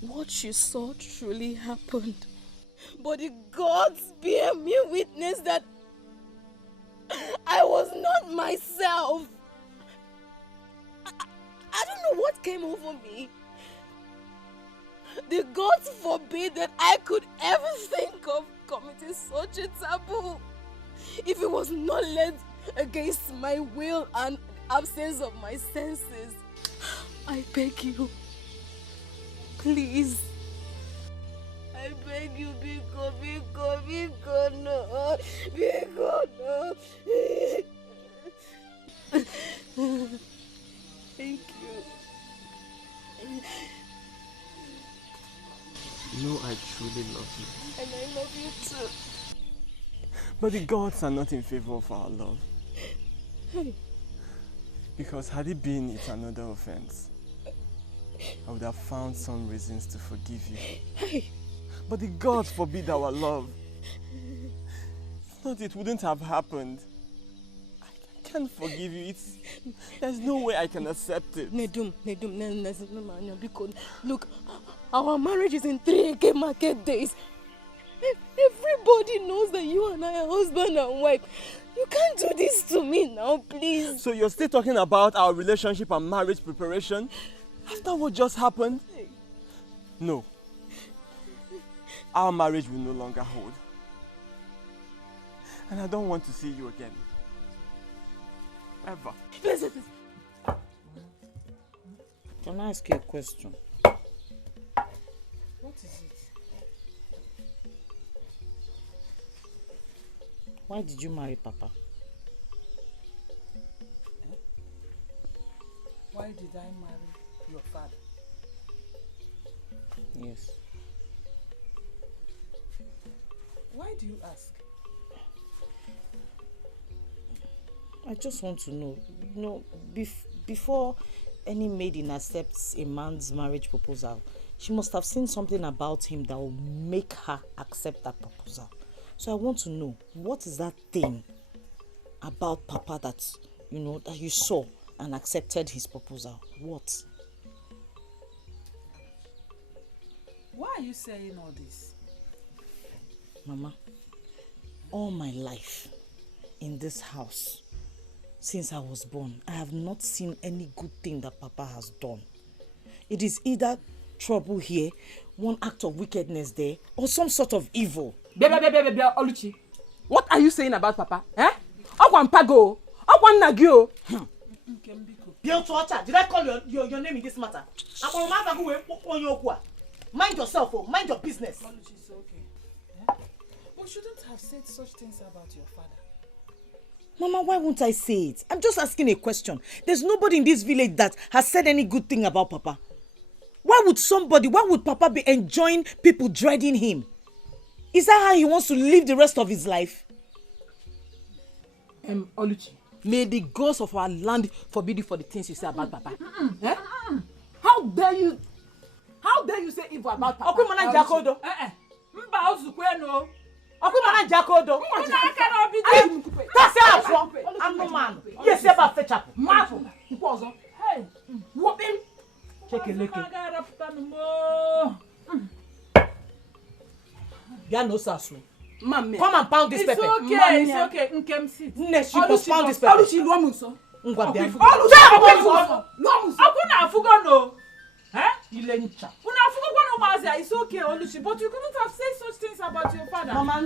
what she saw truly happened. But the gods bear me witness that I was not myself. I don't know what came over me. The gods forbid that I could ever think of committing such a taboo if it was not led against my will and absence of my senses. I beg you, please. I beg you, Biko, no. Biko, no. Thank you. You know I truly love you. And I love you too. But the gods are not in favor of our love. Because had it been it's another offense, I would have found some reasons to forgive you. But the gods forbid our love. If not, it wouldn't have happened. I can't forgive you. There's no way I can accept it. Nedum, look, our marriage is in 3 AK market days. Everybody knows that you and I are husband and wife. You can't do this to me now, please. So you're still talking about our relationship and marriage preparation? After what just happened? No. Our marriage will no longer hold. And I don't want to see you again. Ever. Listen. Can I ask you a question? What is it? Why did you marry Papa? Why did I marry your father? Yes. Why do you ask? I just want to know, before any maiden accepts a man's marriage proposal, she must have seen something about him that will make her accept that proposal. So I want to know, what is that thing about Papa that, that you saw and accepted his proposal? What? Why are you saying all this? Mama, all my life in this house, since I was born, I have not seen any good thing that Papa has done. It is either trouble here, one act of wickedness there, or some sort of evil. Oluchi, what are you saying about Papa? Eh? Pago, Nagio. Did I call your name in this matter? Mind yourself, mind your business. Oluchi, it's okay. Eh? We shouldn't have said such things about your father. Mama, why won't I say it? I'm just asking a question. There's nobody in this village that has said any good thing about Papa. Why would Papa be enjoying people dreading him? Is that how he wants to live the rest of his life? Oluchi, may the ghosts of our land forbid you for the things you say about Papa. Eh? How dare you say evil about Papa? Mami, come and pound this pepper. It's okay. Nkem sit. She must pound this pepper. Oluchi luomuso. It's okay, Oluchi, but you couldn't have said such things about your father. Mama,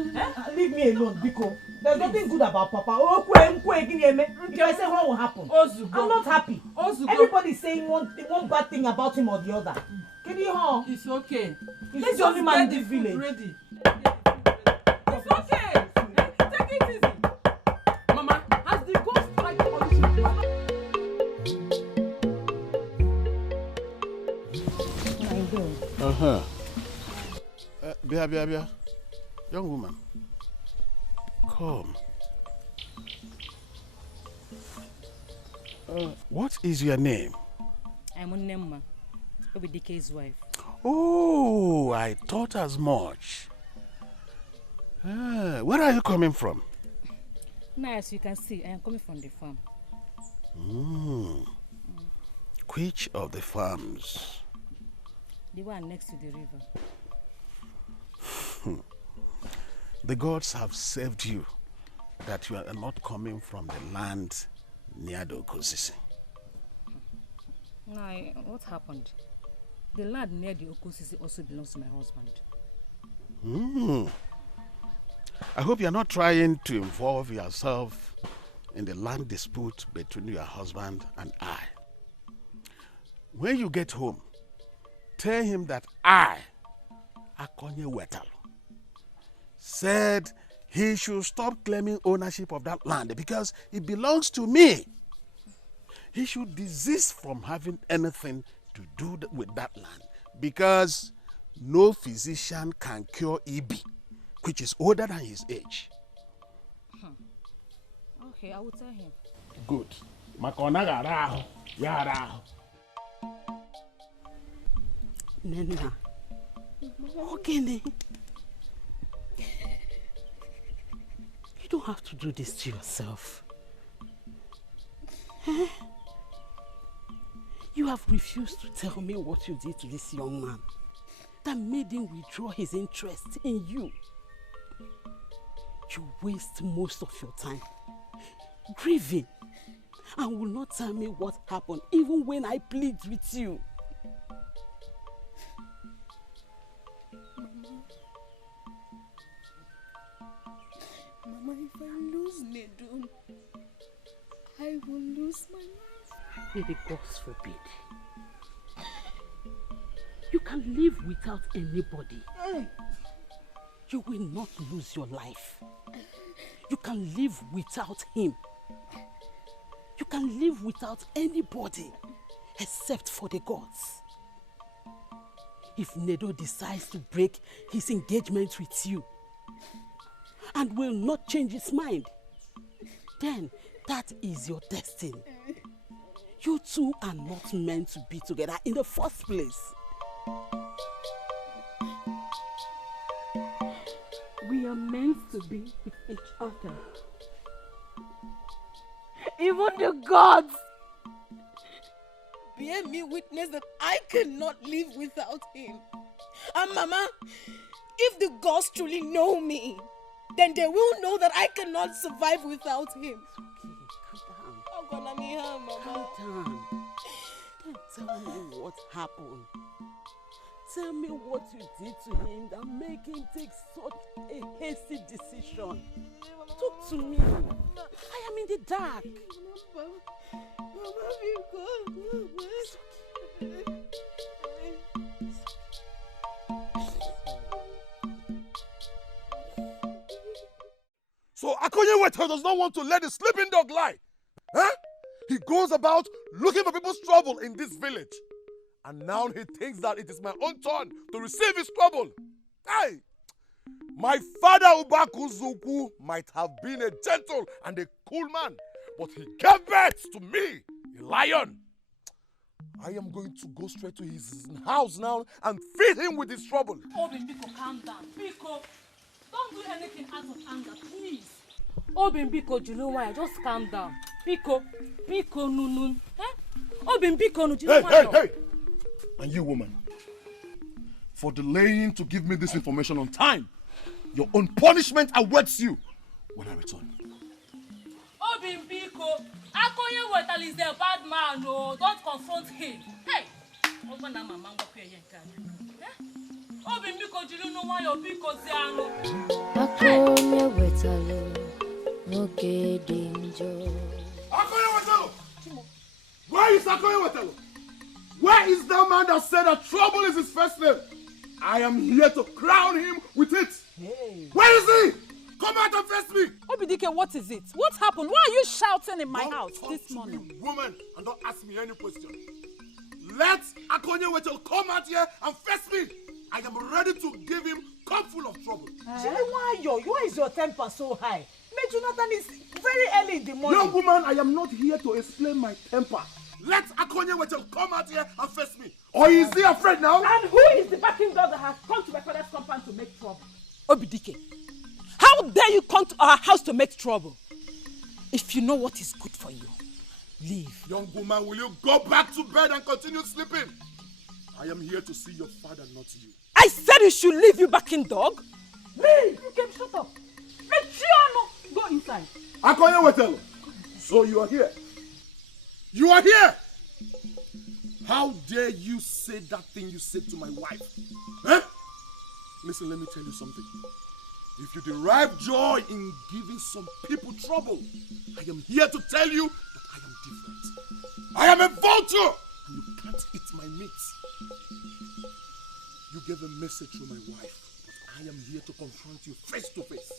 leave me alone, because there's nothing good about Papa. If I say what will happen, I'm not happy. Everybody's saying one bad thing about him or the other. It's okay. He's the only man in this village. Ready. It's okay. Take it easy. Mama, has the ghost tried to Oluchi? What are you doing? Bia. Young woman. Come. What is your name? I'm Onemma, Obidike's wife. Oh, I thought as much. Where are you coming from? Now, as you can see, I am coming from the farm. Which of the farms? The one next to the river. The gods have saved you that you are not coming from the land near the Okosisi. No, what happened? The land near the Okosisi also belongs to my husband. I hope you're not trying to involve yourself in the land dispute between your husband and I. When you get home, tell him that I, Akonye Wetal, said he should stop claiming ownership of that land because it belongs to me. He should desist from having anything to do with that land because no physician can cure EB, which is older than his age. Okay, I will tell him. Good. Nena, okay, you don't have to do this to yourself. Eh? You have refused to tell me what you did to this young man that made him withdraw his interest in you. You waste most of your time grieving and will not tell me what happened even when I plead with you. Mama, if I lose Nedun, I will lose my life. May the gods forbid. You can live without anybody. You will not lose your life. You can live without him. You can live without anybody except for the gods. If Nedo decides to break his engagement with you and will not change his mind, then that is your destiny. You two are not meant to be together in the first place. We are meant to be with each other. Even the gods bear me witness that I cannot live without him. And Mama, if the gods truly know me, then they will know that I cannot survive without him. It's okay, calm down. I'm gonna need her, Mama. Calm down. Don't tell me what happened. Tell me what you did to him that made him take such a hasty decision. Talk to me. I am in the dark. Mama, So Akonye Wetal does not want to let the sleeping dog lie. Huh? He goes about looking for people's trouble in this village. And now he thinks that it is my own turn to receive his trouble. Hey! My father Ubaku Zuku might have been a gentle and a cool man, but he gave birth to me, a lion. I am going to go straight to his house now and feed him with his trouble. Obin, Biko, calm down. Biko, don't do anything out of anger, please. Obin, Biko, Juluwaya, just calm down. Biko, Nunun. Eh? Obin, Biko, Juluwaya. Hey! And you, woman, for delaying to give me this information on time, your own punishment awaits you when I return. Obin, Biko, Akonye Wetal is a bad man, no. Don't confront him. Hey! Obin, Mama, Obin, Biko, Juluwaya, Biko, Ziano. Akonye Wetal, okay, danger. Akonye Wetal! Where is Akonye Wetal? Where is that man that said that trouble is his first name? I am here to crown him with it. Hey. Where is he? Come out and face me. Obidike, what is it? What happened? Why are you shouting in my house this morning? You, woman, and don't ask me any question. Let Akonye Wetal come out here and face me. I am ready to give him cupful of trouble. Why is your temper so high? Jonathan, is very early in the morning. Young woman, I am not here to explain my temper. Let Akonye Wetal come out here and face me. Or is he afraid now? And who is the backing dog that has come to my father's compound to make trouble? Obidike, how dare you come to our house to make trouble? If you know what is good for you, leave. Young woman, will you go back to bed and continue sleeping? I am here to see your father, not you. I said you should leave, you backing dog. Me, you can shut up. Mechiano, go inside. Akoya Wetelo. So you are here. You are here. How dare you say that thing you said to my wife? Huh? Listen, let me tell you something. If you derive joy in giving some people trouble, I am here to tell you that I am different. I am a vulture, and you can't eat my meat. You gave a message to my wife, but I am here to confront you face to face.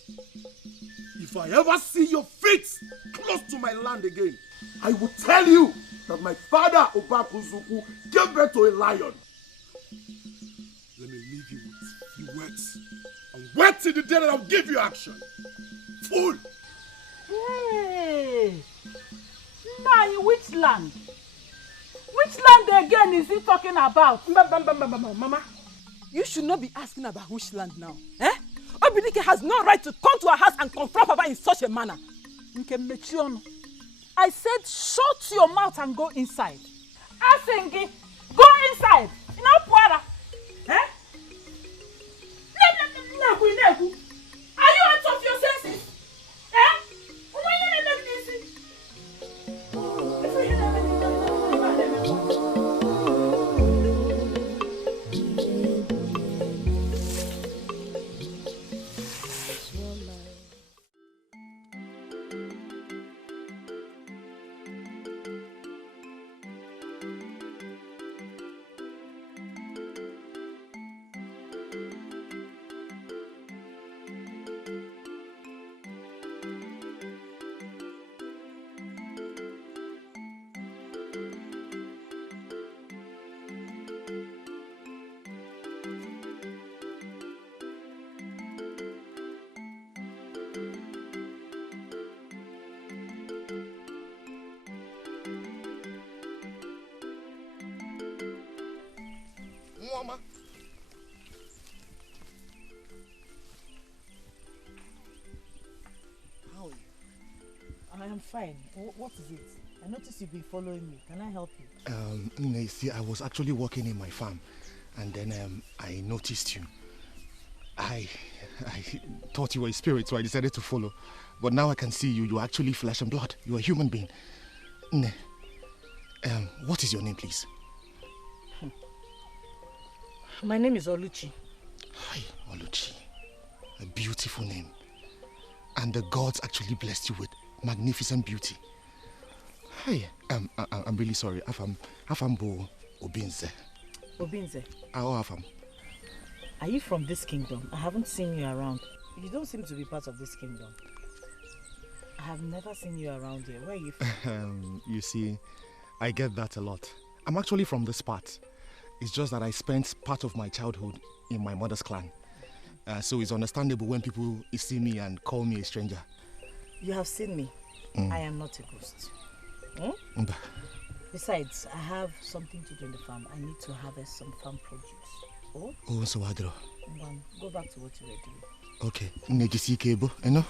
If I ever see your feet close to my land again, I will tell you that my father, Obakuzuku, gave birth to a lion. Let me leave you with a few words. And wait till the day that I'll give you action. Fool! Hey! Now in which land? Which land again is he talking about? Mama, you should not be asking about which land now. Eh? Obidike has no right to come to our house and confront Papa in such a manner. I said shut your mouth and go inside. Asengi, go inside. You know, Puara. Eh? Are you out of your senses? Eh? When you make this? Mama. How are you? I am fine. What is it? I noticed you've been following me. Can I help you? You see, I was actually working in my farm, and then I noticed you. I thought you were a spirit, so I decided to follow. But now I can see you. You're actually flesh and blood. You're a human being. What is your name, please? My name is Oluchi. Hi, Oluchi. A beautiful name. And the gods actually blessed you with magnificent beauty. Hi, I'm really sorry. Afambo Obinze. Obinze? Afam. Are you from this kingdom? I haven't seen you around. You don't seem to be part of this kingdom. I have never seen you around here. Where are you from? You see, I get that a lot. I'm actually from this part. It's just that I spent part of my childhood in my mother's clan. So it's understandable when people see me and call me a stranger. You have seen me. I am not a ghost. Besides, I have something to do in the farm. I need to harvest some farm produce. Oh, so Adro. Go back to what you were doing. Okay. Nejisike bo, eno?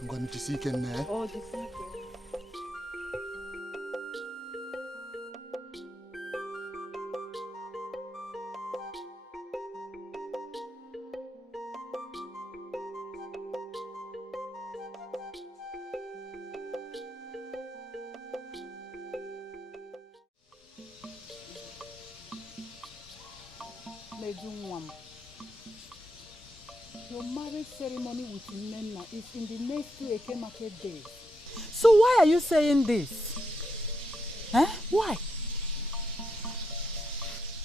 I'm going to see you now. Oh, Jisike. Your marriage ceremony with Nena is in the next 2 Eke market days. So why are you saying this? Eh? Why?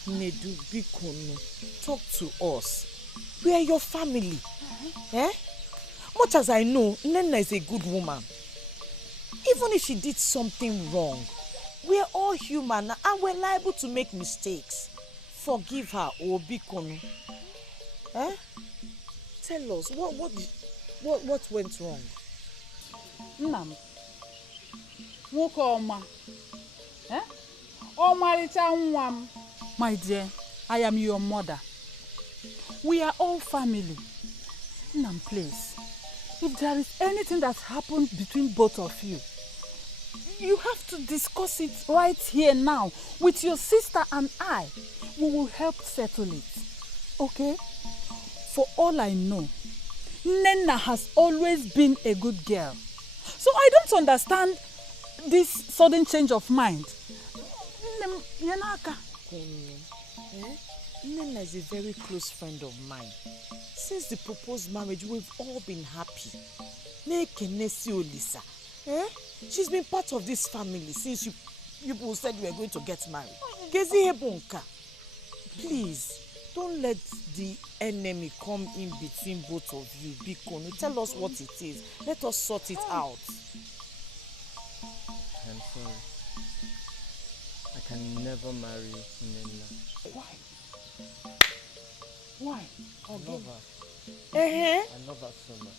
Nedu Bikono, talk to us. We are your family. Much as I know, Nena is a good woman. Even if she did something wrong, we are all human and we're liable to make mistakes. Forgive her, Bikono. Tell us, what went wrong? Nam. Woke Oma. Omaricha Nwam. My dear, I am your mother. We are all family. Nam, please. If there is anything that's happened between both of you, You have to discuss it right here now with your sister and I. We will help settle it. Okay? For all I know, Nena has always been a good girl. So I don't understand this sudden change of mind. Nena is a very close friend of mine. Since the proposed marriage, we've all been happy. She's been part of this family since you people said you were going to get married. Please, don't let the enemy come in between both of you. Bikono, tell us what it is. Let us sort it out. I'm sorry. I can never marry Nena. Why? Why? I love her. I love her so much.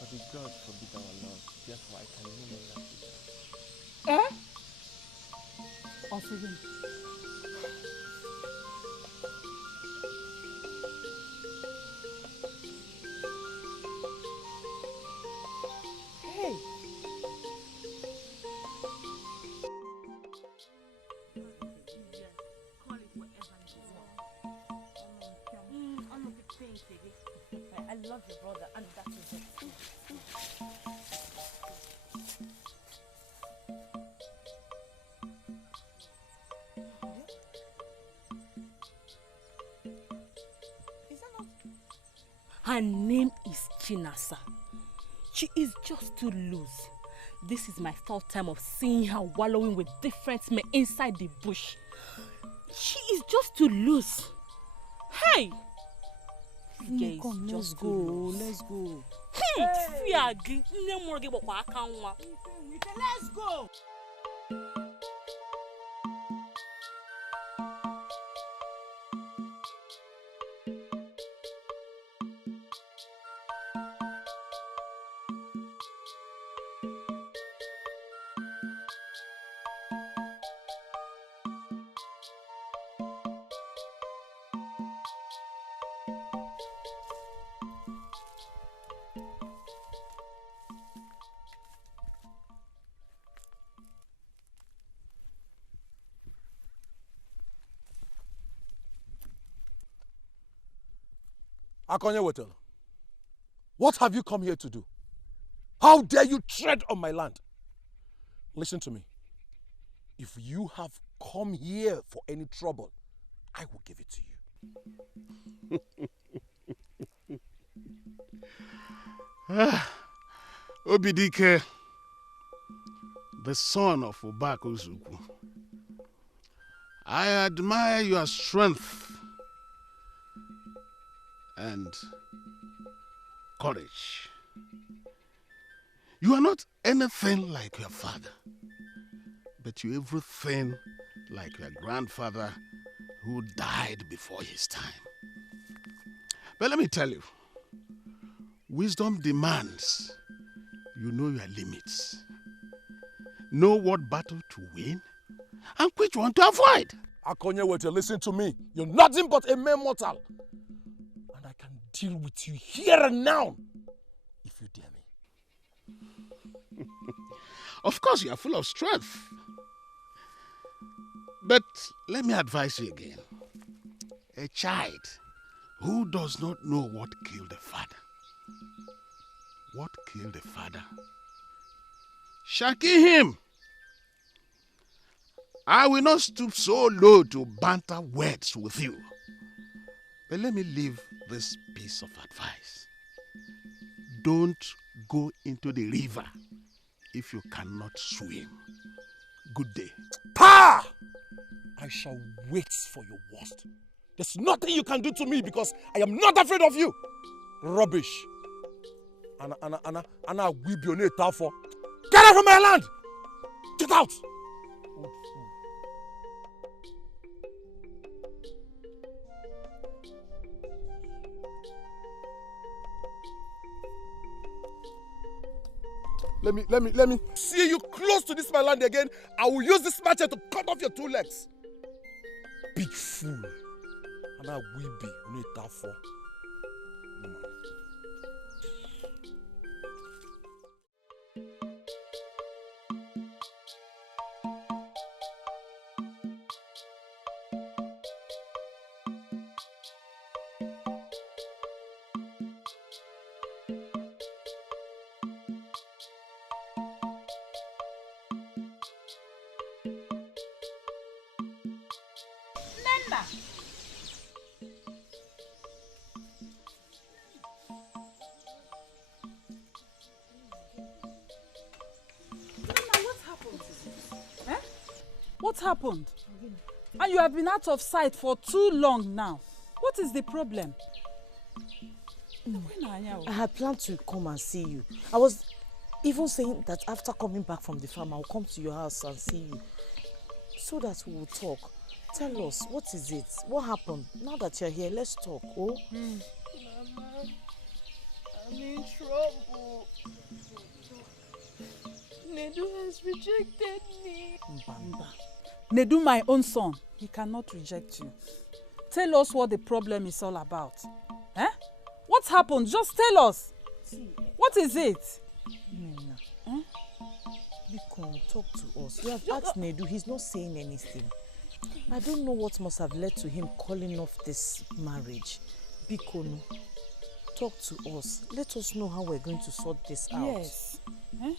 But the God forbid our love. Therefore, I can no longer do that. Oxygen. Hey. I love your brother, and that is it. Her name is Chinasa. She is just too loose. This is my third time of seeing her wallowing with different men inside the bush. She is just too loose. Hey! Come, let's go. Let's go. Let's go. Akonye Wetel, what have you come here to do? How dare you tread on my land? Listen to me. If you have come here for any trouble, I will give it to you. Obidike, the son of Obakuzuku, I admire your strength and courage. You are not anything like your father, but you everything like your grandfather who died before his time. But let me tell you, wisdom demands you know your limits, know what battle to win, and which one to avoid. Akonye Wetel, listen to me. You're nothing but a mere mortal. And I can deal with you here and now if you dare me. Of course, you are full of strength. But let me advise you again. A child who does not know what killed the father, shall kill him. I will not stoop so low to banter words with you. But let me leave this piece of advice. Don't go into the river if you cannot swim. Good day. Pa! I shall wait for your worst. There's nothing you can do to me because I am not afraid of you. Rubbish. Anna, we be on it for. Get out from my land! Get out! Let me see you close to this my land again. I will use this machete to cut off your two legs. Big fool. And I will be on it for. Nena! What happened? And you have been out of sight for too long now. What is the problem? I had planned to come and see you. I was even saying that after coming back from the farm, I'll come to your house and see you. So that we will talk. Tell us, what is it? What happened? Now that you're here, let's talk, oh? Mama, I'm in trouble. Nedu has rejected me. Mbamba. Nedu, my own son, he cannot reject you. Tell us what the problem is all about. Eh? What happened? Just tell us. What is it? Nena, Biko, talk to us. We have asked Nedu, he's not saying anything. I don't know what must have led to him calling off this marriage. Biko, no. Talk to us. Let us know how we're going to sort this out. Yes. Eh?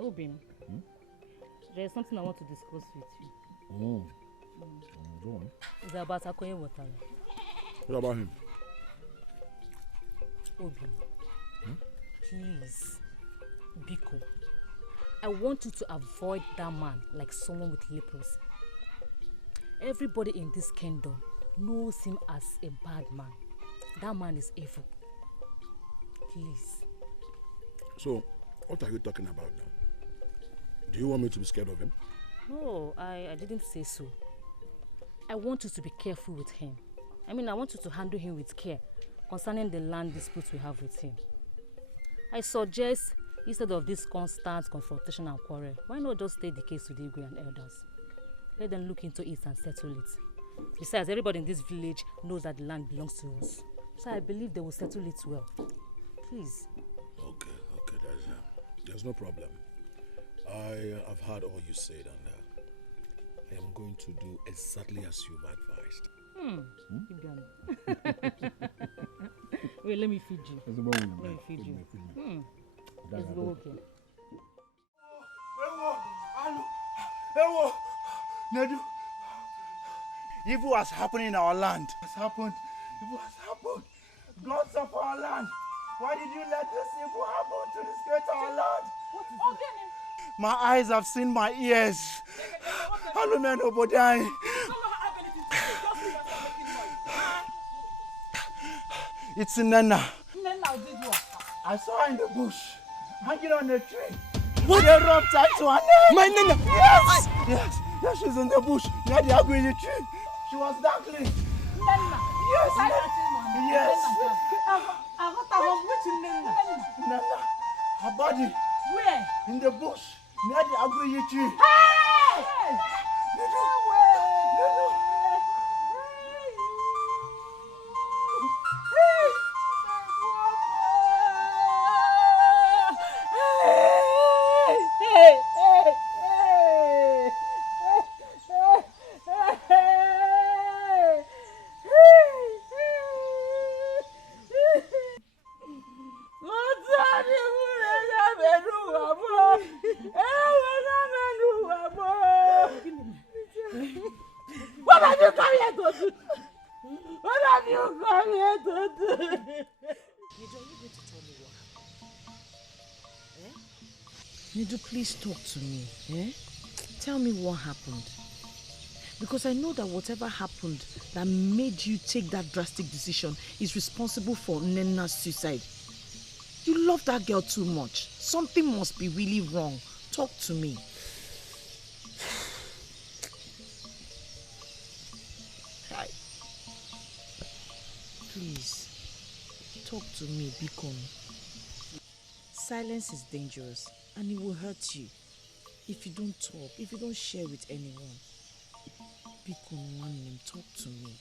Obin, there is something I want to discuss with you. Go on. It's about Akoye Water. What about him? Obin, please, Biko, I want you to avoid that man like someone with leprosy. Everybody in this kingdom knows him as a bad man. That man is evil. Please. So, what are you talking about now? Do you want me to be scared of him? No, I didn't say so. I want you to be careful with him. I want you to handle him with care concerning the land disputes we have with him. I suggest, instead of this constant confrontation and quarrel, why not just take the case to the Igwe and elders? Let them look into it and settle it. Besides, everybody in this village knows that the land belongs to us. So I believe they will settle it well. Please. Okay, there's no problem. I have heard all you said and I am going to do exactly as you've advised. Wait, let me feed you. Let me feed you. Let's go, okay. Nedu, evil has happened in our land. Evil has happened. Gods of our land, why did you let this evil happen to disgrace our land? What is it? My eyes have seen my ears. Hallumen Obodai. It's Nena. Nena did what? I saw her in the bush, hanging on a tree. What? They rope tied to her neck. My Nena! Yes, she's in the bush near the agri tree. She was darkly. Nena? Yes, yes. Which Nena? Nena, her body. Where? In the bush near the agri tree. Hey! What have you come here to do? What have you come here to do? Are you going to tell me what happened? Nidu, please talk to me. Tell me what happened. Because I know that whatever happened that made you take that drastic decision is responsible for Nena's suicide. You love that girl too much. Something must be really wrong. Talk to me. Please, talk to me, Bikon. Silence is dangerous and it will hurt you if you don't talk, if you don't share with anyone. Bikon, one name, talk to me.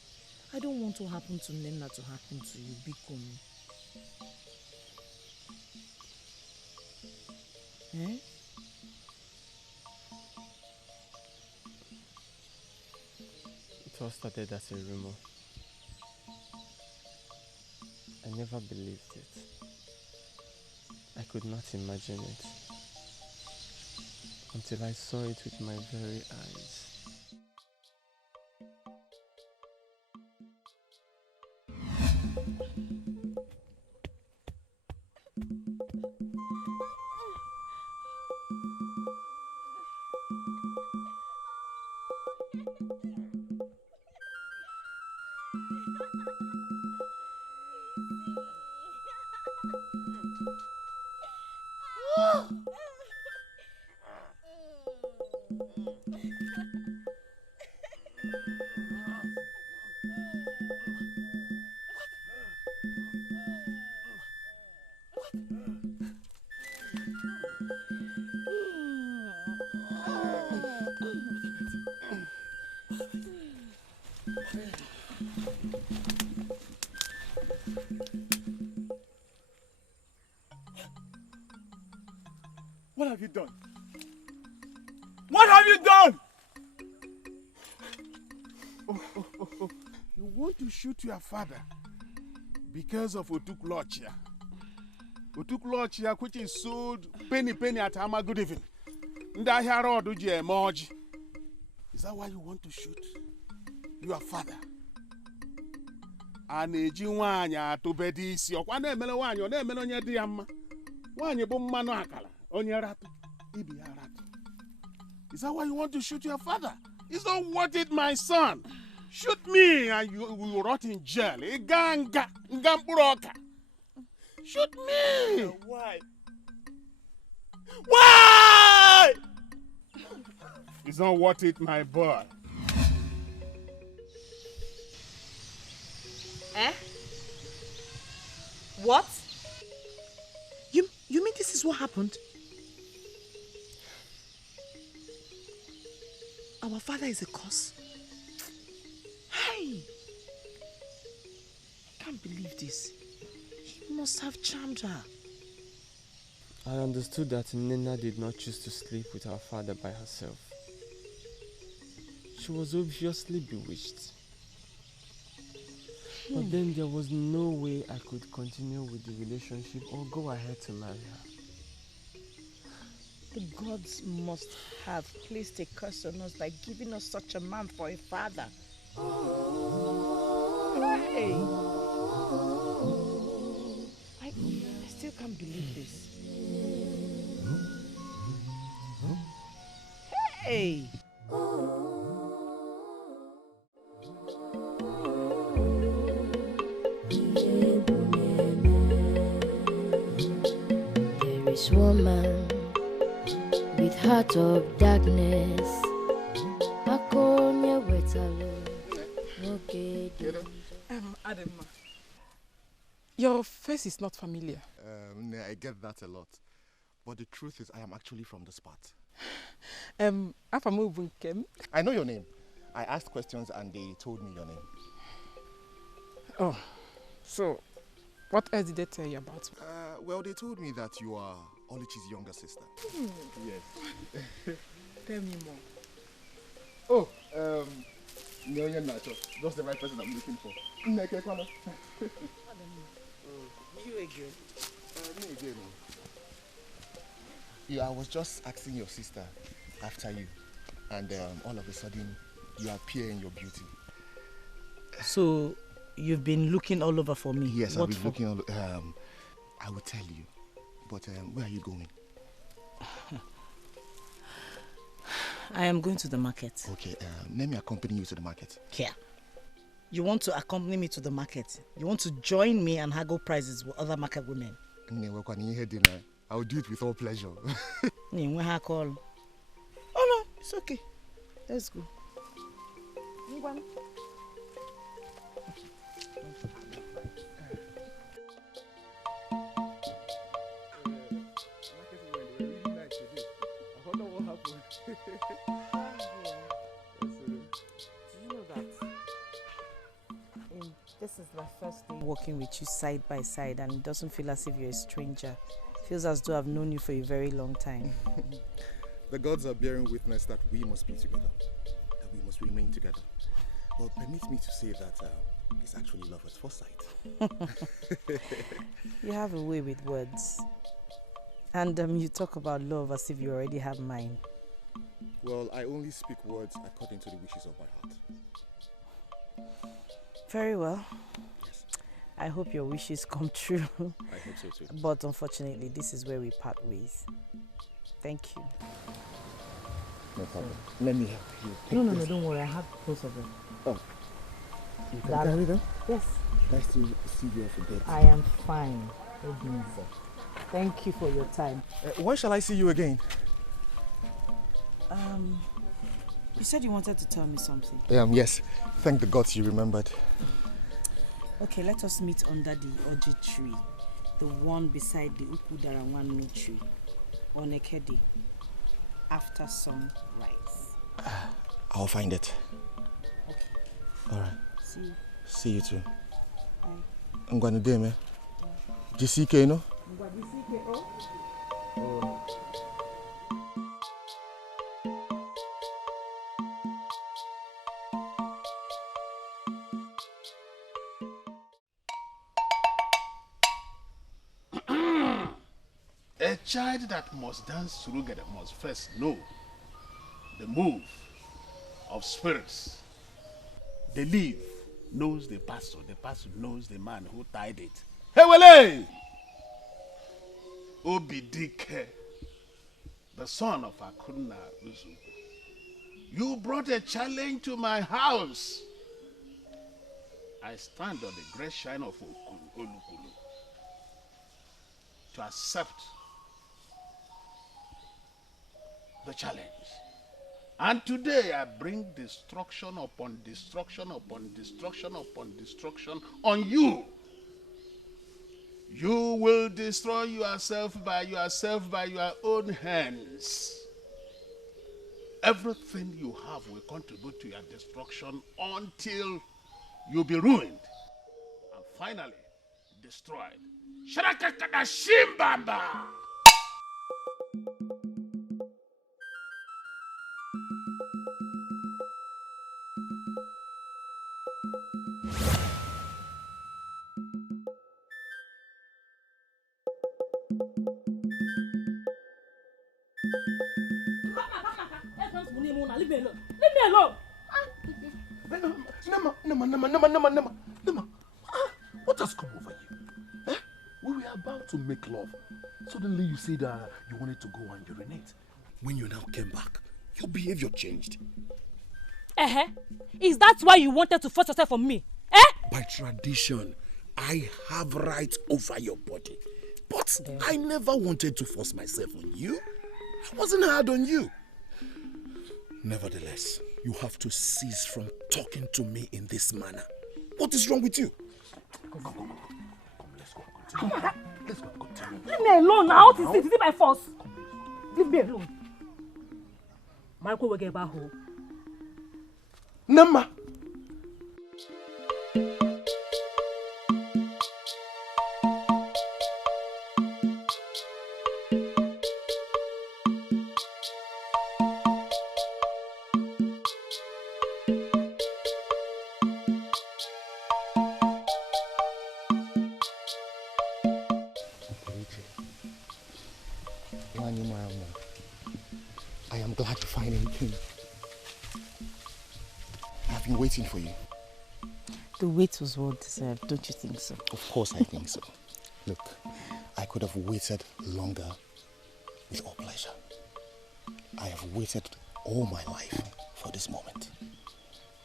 I don't want what happened to Nena to happen to you, Bikon. It all started as a rumor. I never believed it. I could not imagine it. until I saw it with my very eyes. What have you done? What have you done? Oh. You want to shoot your father because of Otuklochia. Otuklochia, which is sold penny at Hama Good Evening. Is that why you want to shoot your father? Aneji wanya to bedisi okwa na-emele wanya na-emele onye di ya mma. Wanya bụ mmanụ akala onye ratu ibi ya ratu. Is that why you want to shoot your father? It's not worth it, my son. Shoot me and you will rot in jail. Iganga ngampuroka. Shoot me. Why? Why? It's not worth it, my boy. Eh? What? You mean this is what happened? Our father is a curse. Hey! I can't believe this. He must have charmed her. I understood that Nena did not choose to sleep with her father by herself. She was obviously bewitched. But then there was no way I could continue with the relationship or go ahead to marry her. The gods must have placed a curse on us by giving us such a man for a father. Hey! I still can't believe this. Hey! There is woman with heart of darkness. Adema, your face is not familiar. I get that a lot. But the truth is, I am actually from the spot. I know your name. I asked questions and they told me your name. Oh, so what else did they tell you about me? Well, they told me that you are Oluchi's younger sister. Yes. Tell me more. Oh, that's the right person I'm looking for. You again? Me again. Yeah, I was just asking your sister after you, and all of a sudden you appear in your beauty. So you've been looking all over for me? Yes, I've been looking all over. I will tell you, but where are you going? I am going to the market. Okay, let me accompany you to the market. Here. You want to accompany me to the market? You want to join me and haggle prices with other market women? I will do it with all pleasure. Oh no, it's okay. Let's go. This is my first day walking with you side by side, and it doesn't feel as if you're a stranger. It feels as though I've known you for a very long time. The gods are bearing witness that we must be together, that we must remain together. But permit me to say that it's actually love at first sight. You have a way with words. And you talk about love as if you already have mine. Well, I only speak words according to the wishes of my heart. Very well. I hope your wishes come true. I hope so too. But unfortunately, this is where we part ways. Thank you. No problem. Let me help you. No, don't worry. I have both of them. Oh. You can carry them? Yes. Nice to see you off a bed. I am fine. Thank you for your time. When shall I see you again? You said you wanted to tell me something. Yes. Thank the gods you remembered. Okay, let us meet under the Oji tree. The one beside the Ukudarawanu tree. On Ekedi. After sunrise. I'll find it. Okay. Alright. See you. See you too. Bye. Ngwanideme. Jisike, no? A child that must dance through Gede must first know the move of spirits. The leaf knows the pastor knows the man who tied it. Hey, Wale! Obidike, the son of Akunna Uzu. You brought a challenge to my house. I stand on the great shine of Olukulu to accept the challenge. And today I bring destruction upon destruction upon destruction upon destruction on you. You will destroy yourself by your own hands. Everything you have will contribute to your destruction until you be ruined and finally destroyed. Sharakakada Shimbamba! Leave me alone. Leave me alone. Nema. What has come over you? We were about to make love. Suddenly you said you wanted to go and urinate. When you now came back, your behavior changed. Is that why you wanted to force yourself on me? By tradition, I have rights over your body. But I never wanted to force myself on you. I wasn't hard on you. Nevertheless, you have to cease from talking to me in this manner. What is wrong with you? Come, let's go and continue. Let's go and continue. Leave me alone now. Is it by force? Leave me alone. Michael will get back home. Nama! I am glad you finally came. I've been waiting for you. The wait was well deserved, don't you think so? Of course I think so. Look, I could have waited longer with all pleasure. I have waited all my life for this moment.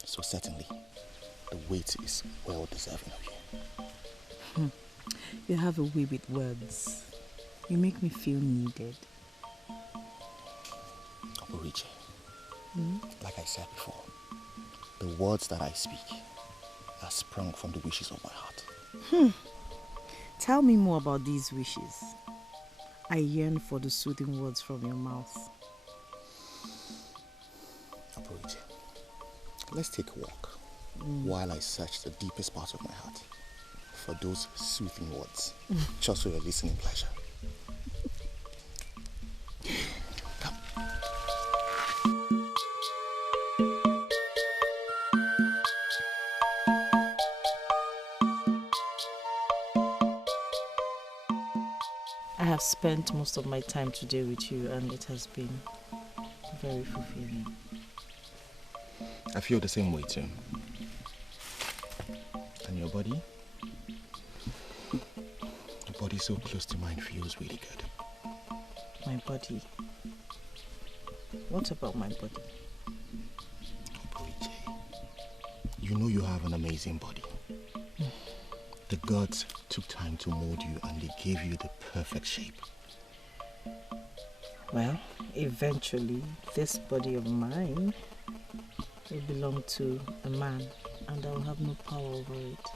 So certainly, the wait is well deserving of you. You have a way with words. You make me feel needed. Richie, like I said before, the words that I speak are sprung from the wishes of my heart. Tell me more about these wishes. I yearn for the soothing words from your mouth. Richie, let's take a walk while I search the deepest part of my heart for those soothing words, just for your listening pleasure. I have spent most of my time today with you and it has been very fulfilling. I feel the same way too. And your body? Your body so close to mine feels really good. My body? What about my body? You know you have an amazing body. The gods took time to mold you and they gave you the perfect shape. Well, eventually, this body of mine will belong to a man and I will have no power over it.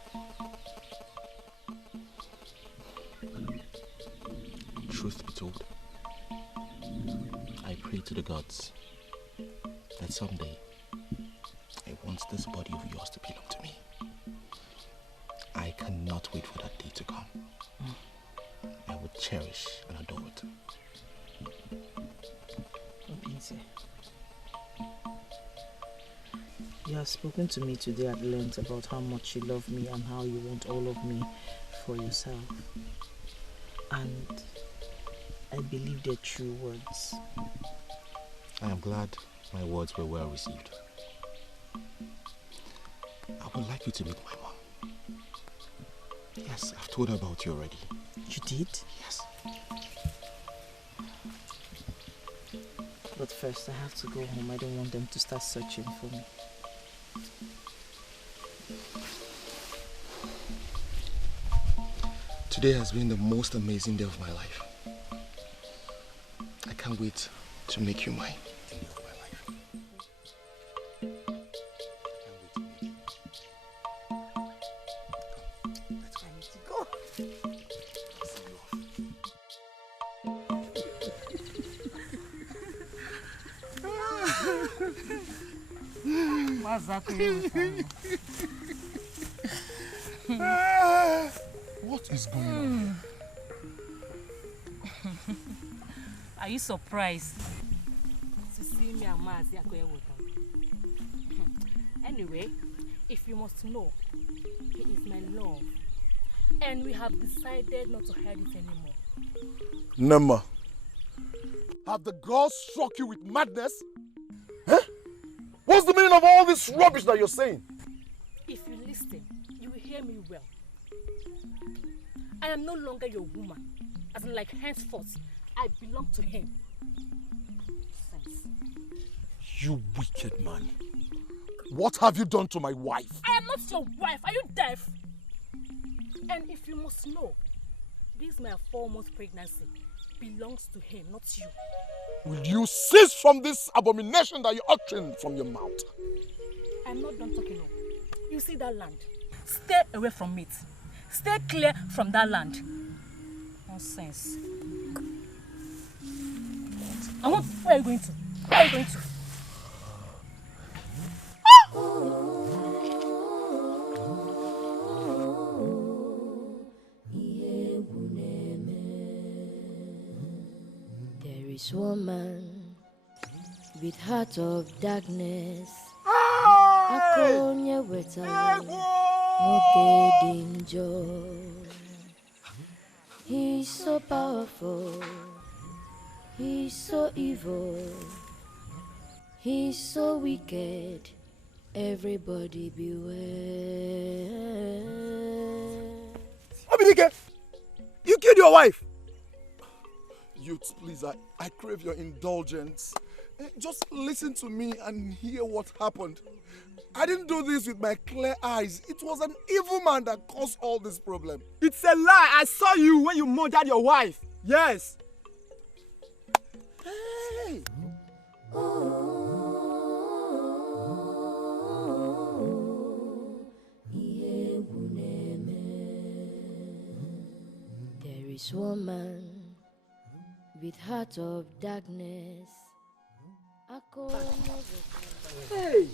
Truth be told, I pray to the gods that someday I want this body of yours to belong to me. I cannot wait for that day to come. I would cherish and adore it. You have spoken to me today at length about how much you love me and how you want all of me for yourself. And I believe they're true words. I am glad my words were well received. I would like you to meet my mom. Yes, I've told her about you already. You did? Yes. But first, I have to go home. I don't want them to start searching for me. Today has been the most amazing day of my life. I can't wait to make you mine. What is going on here? Are you surprised to see me and Mazi Akoyewotan? Anyway, if you must know, he is my love. And we have decided not to hide it anymore. Nema, have the gods struck you with madness? Huh? What's the meaning of all this rubbish that you're saying? If you listen, you will hear me well. I am no longer your woman. As in, like, henceforth, I belong to him. Sense. You wicked man. What have you done to my wife? I am not your wife. Are you deaf? And if you must know, this my 4-month pregnancy belongs to him, not you. Will you cease from this abomination that you're uttering from your mouth? I'm not done talking. You see that land? Stay away from it. Stay clear from that land. Nonsense. Where are you going to? Where are you going to? There is woman with heart of darkness. Akonye weta woke danger. He's so powerful. He's so evil. He's so wicked. Everybody beware. Abidike, you killed your wife. Youths, please, I crave your indulgence. Just listen to me and hear what happened. I didn't do this with my clear eyes. It was an evil man that caused all this problem. It's a lie. I saw you when you murdered your wife. Yes. Hey. There is woman with heart of darkness. Hey.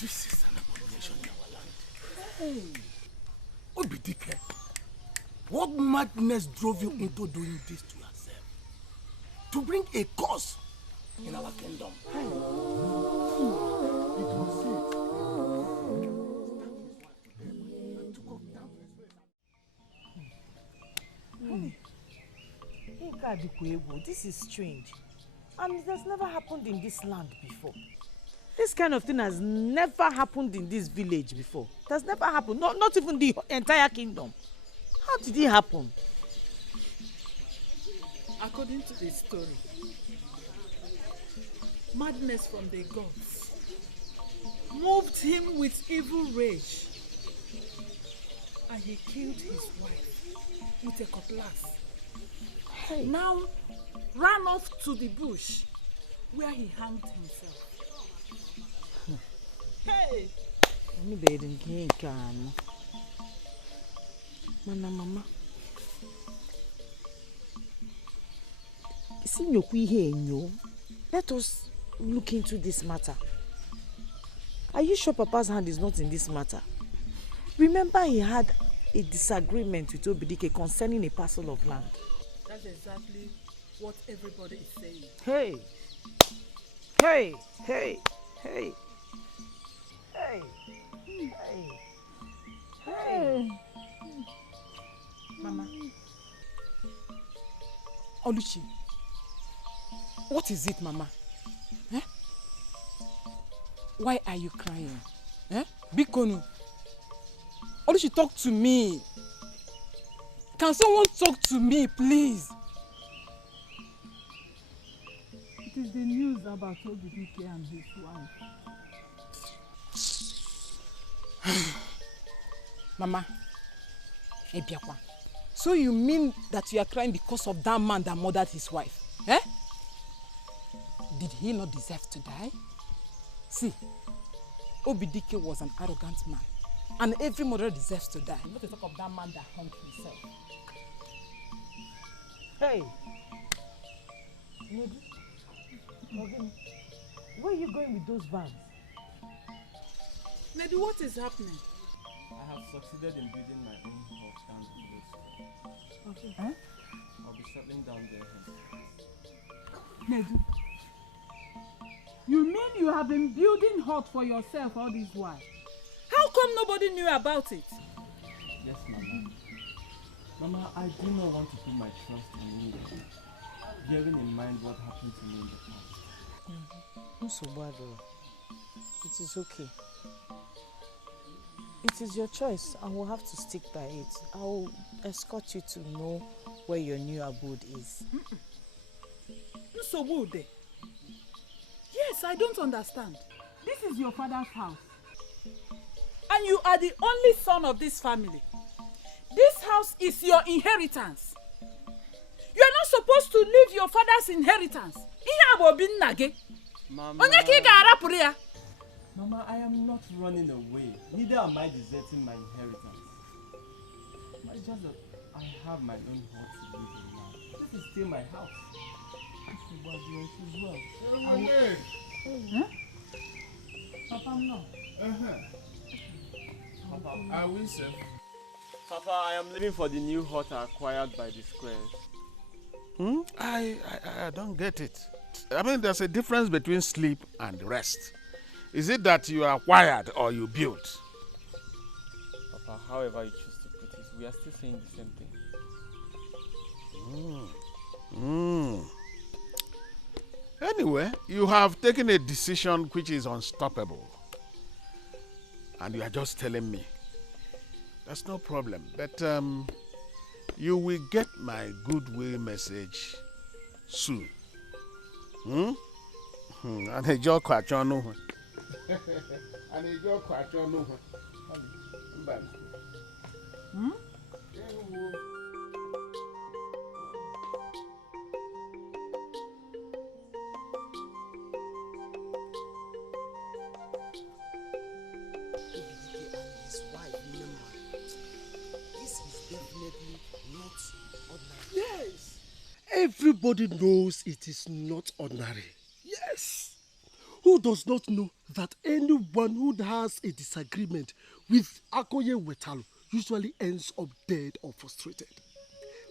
This is an abomination in our land. Hey. Obidike, what madness drove you into doing this to yourself? To bring a curse in our kingdom. This is strange. And it has never happened in this land before. This kind of thing has never happened in this village before. It has never happened. Not even the entire kingdom. How did it happen? According to the story, madness from the gods moved him with evil rage, and he killed his wife with a cutlass. Hey. Now ran off to the bush where he hanged himself. Hey! Mama. Let us look into this matter. Are you sure Papa's hand is not in this matter? Remember he had a disagreement with Obidike concerning a parcel of land. That's exactly what everybody is saying. Hey! Mama. Oluchi, what is it, Mama? Eh? Why are you crying? Eh? Bikonu. Oluchi, talk to me. Can someone talk to me, please? It is the news about Obidike and his wife. Mama, Ebiakwa, so you mean that you are crying because of that man that murdered his wife? Eh? Did he not deserve to die? See, Obidike was an arrogant man, and every murderer deserves to die. Not to talk of that man that hung himself. Hey! Where are you going with those bags? Nedi, what is happening? I have succeeded in building my own hut down the village square. Okay. Huh? I'll be settling down there. Nedi, you mean you have been building hut for yourself all this while? How come nobody knew about it? Yes, Mama. Mama, I do not want to put my trust in you, bearing in mind what happened to me in the past. Not so bad, though. It is okay. It is your choice, and we'll have to stick by it. I'll escort you to know where your new abode is. So would they? Yes, I don't understand. This is your father's house, and you are the only son of this family. This house is your inheritance. You are not supposed to leave your father's inheritance. Mama, Mama, I am not running away. Neither am I deserting my inheritance. It's just that I have my own hut to live in now. This is still my house. Papa, no. Papa, are we safe? Papa, I am leaving for the new hut acquired by the squares. I don't get it. I mean, there's a difference between sleep and rest. Is it that you acquired or you built? Papa, however you choose to put it, we are still saying the same thing. Anyway, you have taken a decision which is unstoppable. And you are just telling me. That's no problem. But you will get my goodwill message soon. And a joke at your no one. And a joke at your no one. Yes. Everybody knows it is not ordinary. Yes. Who does not know that anyone who has a disagreement with Akoye Wetalu usually ends up dead or frustrated?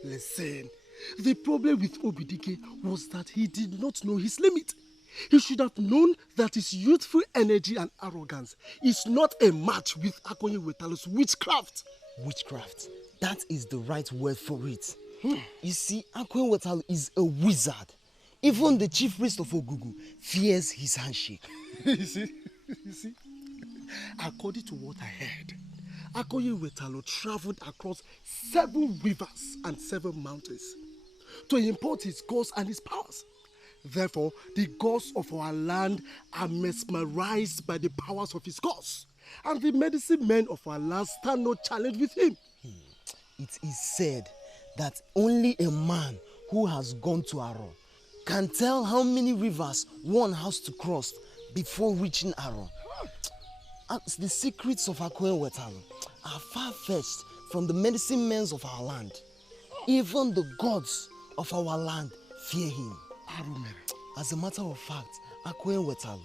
Listen, the problem with Obidike was that he did not know his limit. He should have known that his youthful energy and arrogance is not a match with Akoye Wetalu's witchcraft. Witchcraft. That is the right word for it. You see, Akwenwetalu is a wizard. Even the chief priest of Ogugu fears his handshake. You see? According to what I heard, Akwenwetalu traveled across 7 rivers and 7 mountains to import his gods and his powers. Therefore, the gods of our land are mesmerized by the powers of his gods, and the medicine men of our land stand no challenge with him. It is said that only a man who has gone to Aro can tell how many rivers one has to cross before reaching Aro. As the secrets of Akwenwetalu are far-fetched from the medicine men of our land. Even the gods of our land fear him. As a matter of fact, Akwenwetalu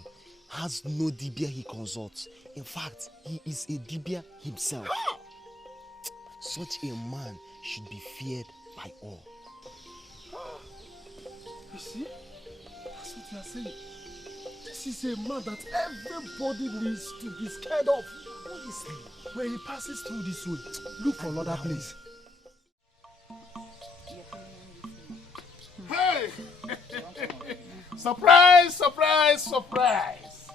has no dibia he consults. In fact, he is a dibia himself. Such a man should be feared by all. You see? That's what you are saying. This is a man that everybody needs to be scared of. Honestly, when he passes through this way, look for another place. Hey! Surprise, surprise, surprise!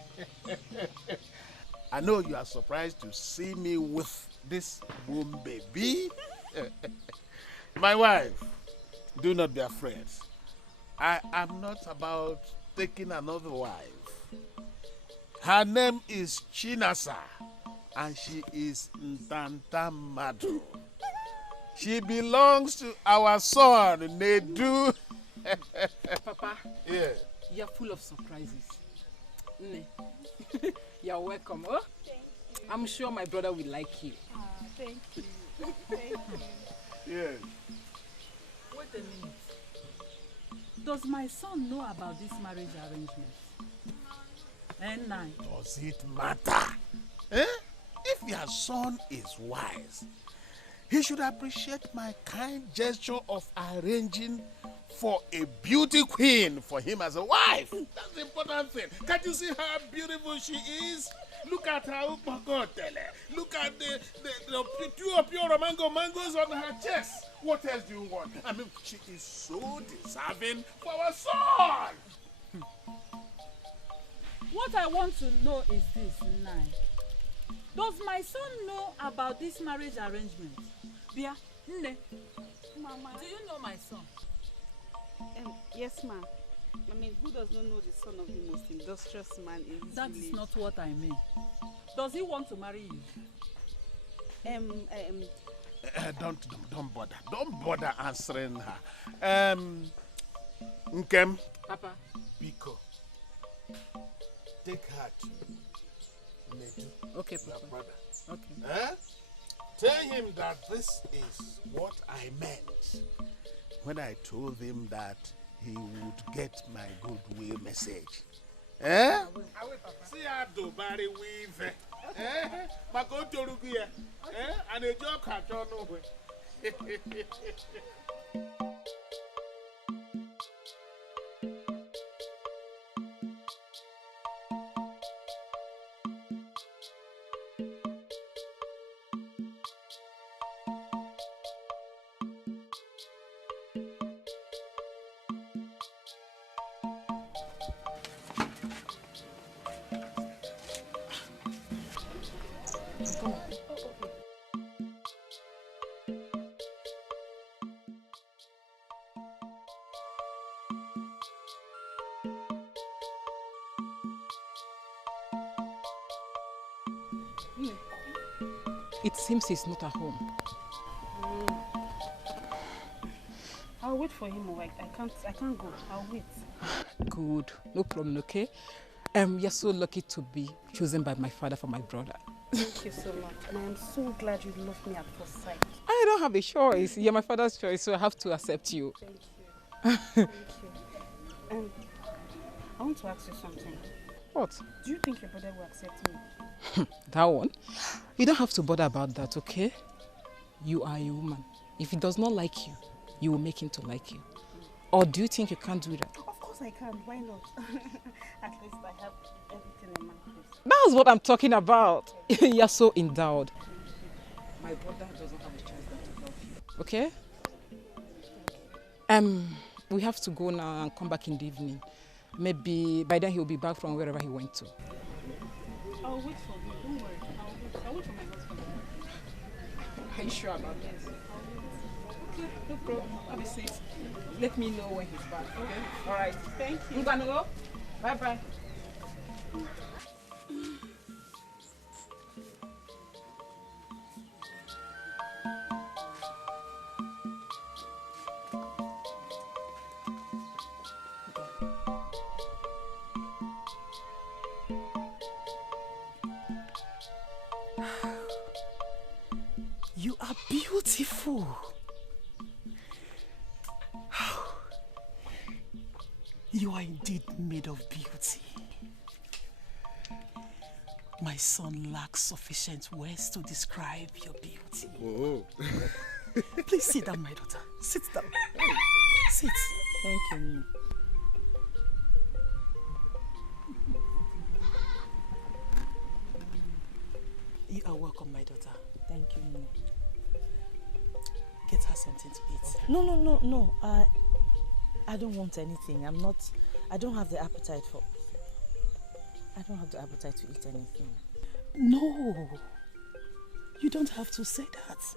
I know you are surprised to see me with this womb baby. My wife, do not be afraid. I am not about taking another wife. Her name is Chinasa, and she is Ntantamadu. She belongs to our son, Nedu. Papa, Yeah. you're full of surprises. You're welcome. Oh? Thank you. I'm sure my brother will like you. Thank you. Thank you. Yes. Wait a minute. Does my son know about this marriage arrangement? And Does it matter? Eh? If your son is wise, he should appreciate my kind gesture of arranging for a beauty queen for him as a wife. That's the important thing. Can't you see how beautiful she is? Look at her upakotele. Look at the pure mangoes on her chest. What else do you want? I mean, she is so deserving for our son. what I want to know is this, Nai. Does my son know about this marriage arrangement? Bia, Nne. Mama. Do you know my son? Yes, ma'am. I mean, who does not know the son of the most industrious man in this That village? is not what I mean. Does he want to marry you? Don't bother. Don't bother answering her. Nkem. Papa. Biko. Take her to Nedu. Okay, your Papa. brother. Okay. Eh? Tell him that this is what I meant when I told him that he would get my goodwill message. Eh? See how Dobari weave. Eh? Mako Torugia. Eh? And a joke at your nowhere. It seems he's not at home. I'll wait for him. I can't go. I'll wait. Good. No problem, okay? You're so lucky to be chosen by my father for my brother. Thank you so much. And I'm so glad you loved me at first sight. I don't have a choice. You're my father's choice, so I have to accept you. Thank you. Thank you. I want to ask you something. What? Do you think your brother will accept me? That one? You don't have to bother about that, okay? You are a woman. If he does not like you, you will make him to like you. Or do you think you can't do that? Of course I can. Why not? At least I have everything in my place. That's what I'm talking about. You're so endowed. My brother doesn't have a chance than to love you. Okay? We have to go now and come back in the evening. Maybe by then he'll be back from wherever he went to. I'll wait for you. Don't worry. I'll wait for my husband. Are you sure about that? Okay, no problem. Have a seat. Let me know when he's back. Okay. All right. Thank you. I'm gonna go. Bye-bye. You are beautiful. You are indeed made of beauty. My son lacks sufficient words to describe your beauty. Oh. Please sit down, my daughter. Sit down. Sit. Thank you. You are welcome, my daughter. Thank you. Get her something to eat. No. I don't want anything. I don't have the appetite to eat anything. No. You don't have to say that.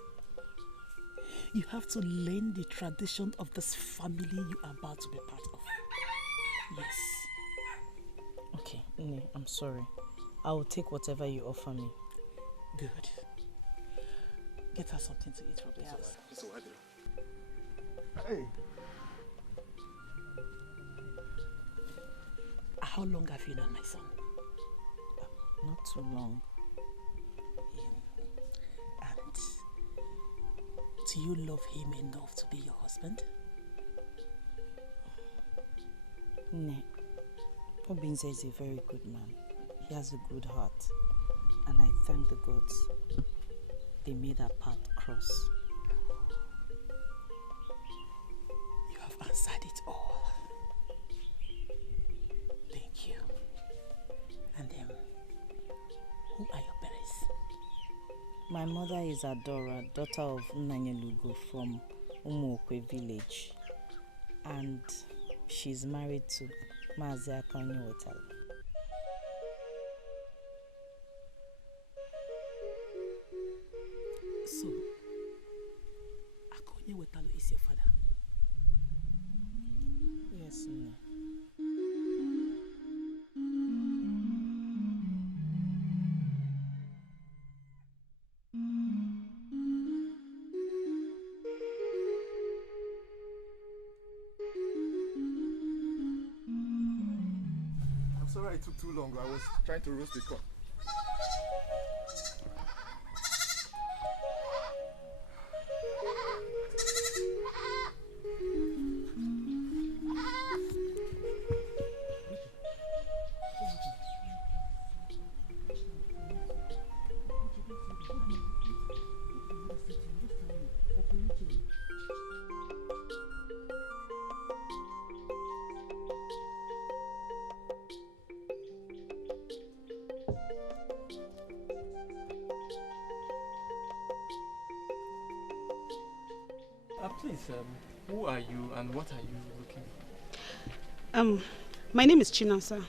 You have to learn the tradition of this family you are about to be part of. Yes. Okay, Nne, I'm sorry. I will take whatever you offer me. Good. Get her something to eat, Roberto. Hey. How long have you known my son? Not too long. And do you love him enough to be your husband? Nne, Obinze is a very good man. He has a good heart. And I thank the gods they made our path cross. You have answered it all. Thank you. And who are your parents? My mother is Adora, daughter of Nanyelugo from Umuokwe village. And she's married to Mazi Akanyi Wetalo. So, Akonye Wetalo is your father? Yes, Nne. I'm sorry it took too long. I was trying to roast the corn. Please, who are you and what are you looking for? My name is Chinasa.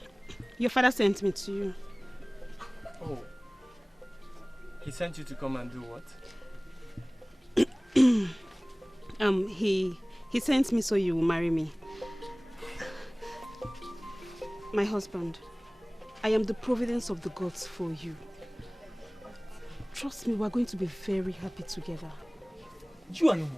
Your father sent me to you. Oh. He sent you to come and do what? He sent me so you will marry me. My husband, I am the providence of the gods for you. Trust me, we're going to be very happy together. You and who?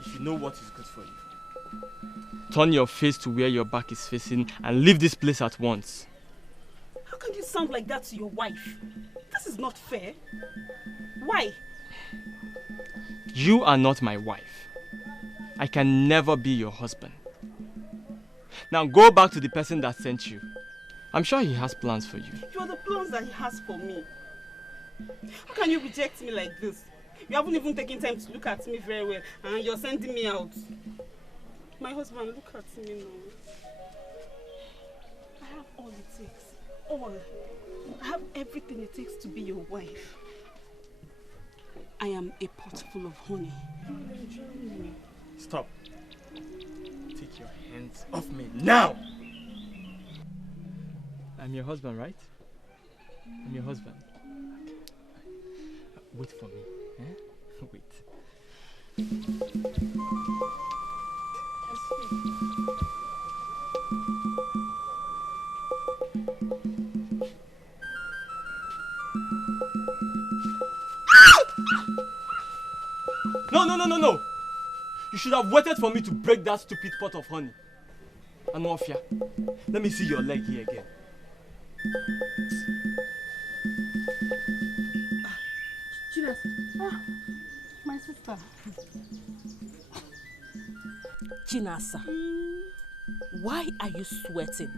If you know what is good for you, turn your face to where your back is facing and leave this place at once. How can you sound like that to your wife? This is not fair. Why? You are not my wife. I can never be your husband. Now go back to the person that sent you. I'm sure he has plans for you. You are the plans that he has for me. How can you reject me like this? You haven't even taken time to look at me very well and you're sending me out. My husband, look at me now. all. I have everything it takes to be your wife. I am a pot full of honey. Stop. Take your hands off me now! I'm your husband, right? I'm your husband. Wait for me. Eh? Wait. No! You should have waited for me to break that stupid pot of honey. Anofia, let me see your leg here again. Julius, my sister. Chinasa, why are you sweating?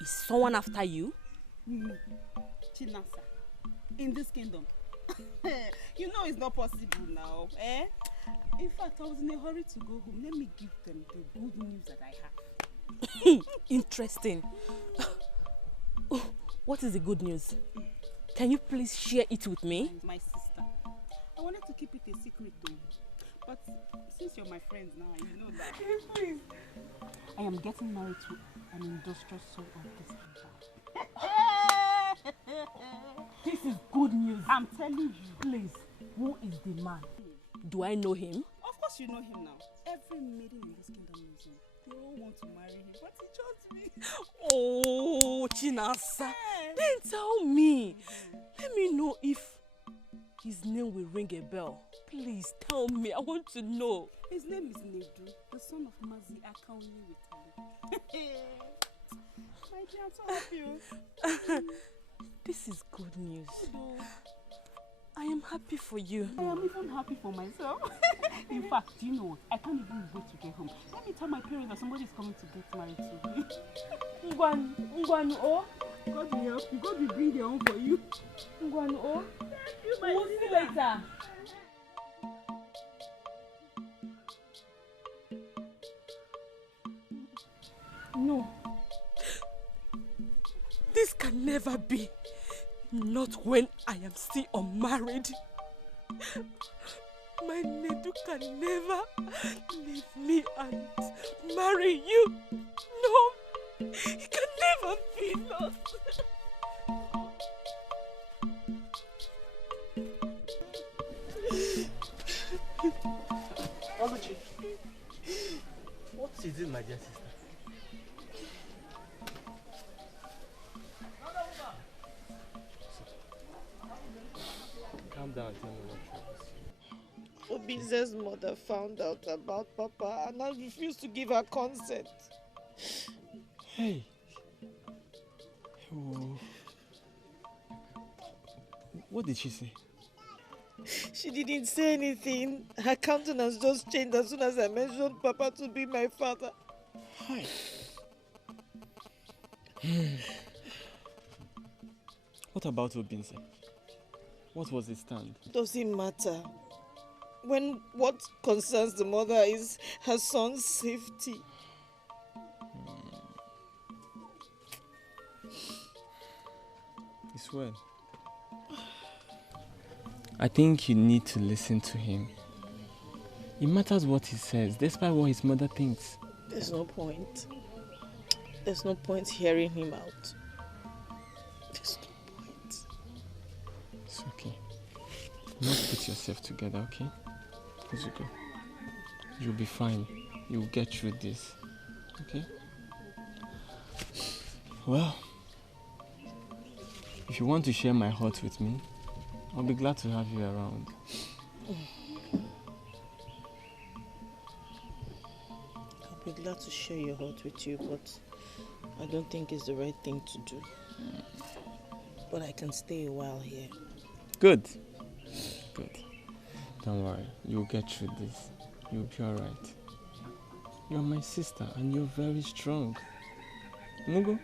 Is someone after you? Chinasa, in this kingdom. You know it's not possible now, eh? In fact, I was in a hurry to go home. Let me give them the good news that I have. Interesting. What is the good news? Can you please share it with me? My sister. I wanted to keep it a secret though. But since you're my friend now, you know that. Please. I am getting married to an industrial soul of this kingdom. This is good news. I'm telling you. Please, who is the man? Do I know him? Of course you know him now. Every maiden in this kingdom knows him. They all want to marry him, but he chose me. Oh, Chinasa. Then tell me. Let me know if his name will ring a bell. Please tell me. I want to know. His name is Nedu, the son of Mazi Akauni with my dear, I'm so happy. This is good news. I am happy for you. I am even happy for myself. In fact, do you know what? I can't even wait to get home. Let me tell my parents that somebody is coming to get married to me. Ngwanu, oh. God will help you. God will bring their own for you. Ngwanu, oh. You, my we'll see you later. No. This can never be. Not when I am still unmarried. My Nedu can never leave me and marry you. No, he can never be lost. Oluchi, what is it, my dear sister? Calm down, tell me what Obinze's mother found out about Papa and I refused to give her consent. Hey. Oh. What did she say? She didn't say anything. Her countenance just changed as soon as I mentioned Papa to be my father. Hi. What about Obinze? What was his stand? Doesn't matter. When what concerns the mother is her son's safety. It's well. I think you need to listen to him. It matters what he says, despite what his mother thinks. There's no point. There's no point hearing him out. There's no point. It's okay. You must put yourself together, okay? Zuko, you'll be fine. You'll get through this, okay? Well, if you want to share my heart with me, I'll be glad to have you around. I'll be glad to share your heart with you, but I don't think it's the right thing to do. But I can stay a while here. Good. Good. Don't worry, you'll get through this. You'll be alright. You're my sister and you're very strong. Mugo?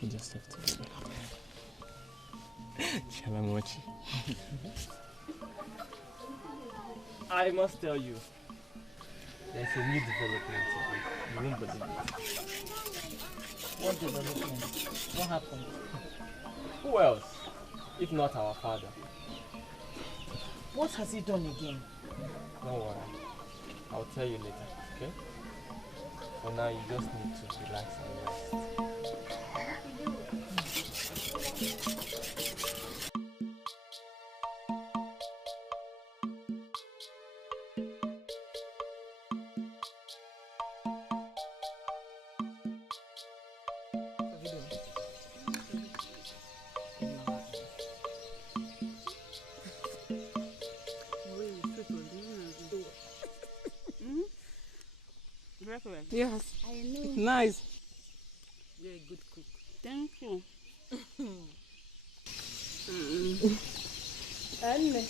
You just have to. Chalamochi. I must tell you, there's a new development today. You won't believe it. What development? What happened? Who else, if not our father? What has he done again? Don't worry. I'll tell you later, okay? For now, you just need to relax and rest. Yes. I know. Nice. You're a good cook. Thank you. Anne.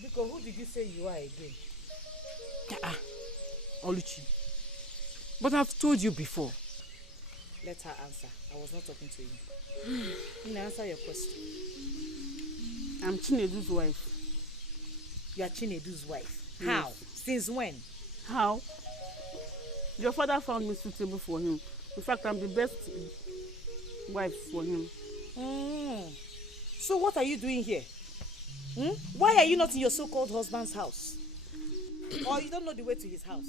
Because who did you say you are again? Oluchi. But I've told you before. Let her answer. I was not talking to you. Can I answer your question? I'm Chinedu's wife. You are Chinedu's wife? Yes. How? Since when? How? Your father found me suitable for him. In fact, I'm the best wife for him. So what are you doing here? Why are you not in your so-called husband's house? Or you don't know the way to his house?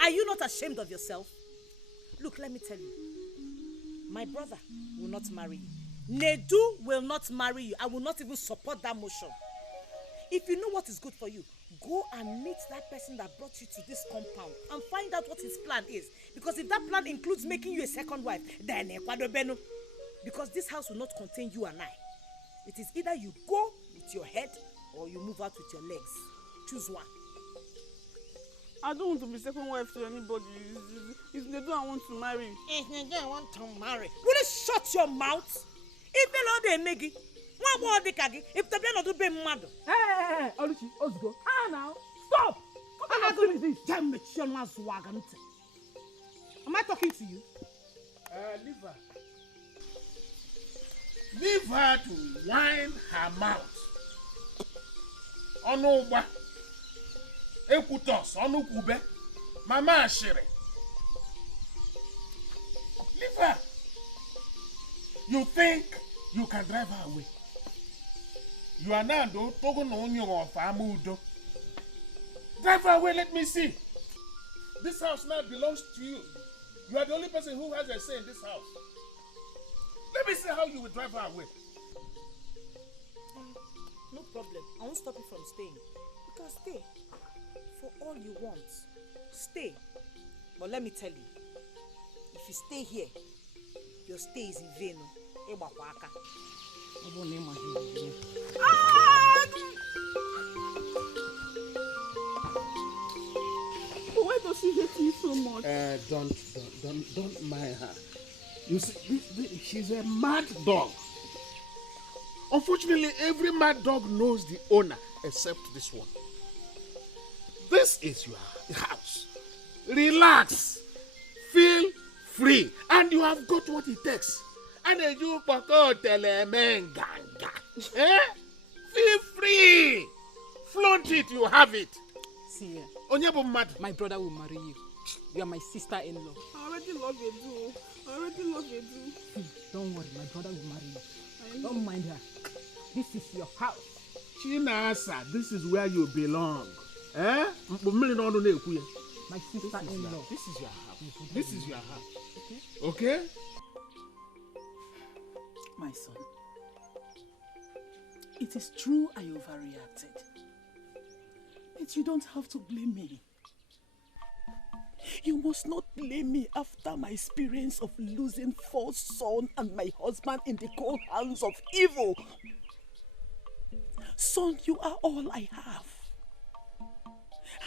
Are you not ashamed of yourself? Look, let me tell you. My brother will not marry you. Nedu will not marry you. I will not even support that motion. If you know what is good for you, go and meet that person that brought you to this compound and find out what his plan is. Because if that plan includes making you a second wife, then because this house will not contain you and I. It is either you go with your head or you move out with your legs. Choose one. I don't want to be second wife to anybody. It's Nedu I want to marry. It's Nedu I want to marry. Will you shut your mouth? If you know they make it, one more they kagi. If the plan not be mad. Hey, Oluchi, Ozgo. Now, stop. What are you doing this? Am I talking to you? Leave her. Leave her to whine her mouth. Onuba. Ekutos, Onukube. Mama Ashire. Leave her. You think you can drive her away? You are now talking on your famudo. Drive her away, let me see. This house now belongs to you. You are the only person who has a say in this house. Let me see how you will drive her away. No problem. I won't stop you from staying. You can stay. For all you want. Stay. But let me tell you. If you stay here, your stay is in vain. Why does she hate me so much? Don't mind her. You see, she's a mad dog. Unfortunately, every mad dog knows the owner except this one. This is your house. Relax. Feel free. And you have got what it takes. And you feel free. Flaunt it, you have it. See, mad. My brother will marry you. You are my sister-in-law. I already love you too. Don't worry, my brother will marry you. Don't mind her. This is your house. Chinasa, this is where you belong. My sister-in-law. This is your house. This is your house. Okay? My son, it is true I overreacted. But you don't have to blame me. You must not blame me after my experience of losing 4 sons and my husband in the cold hands of evil. Son, you are all I have.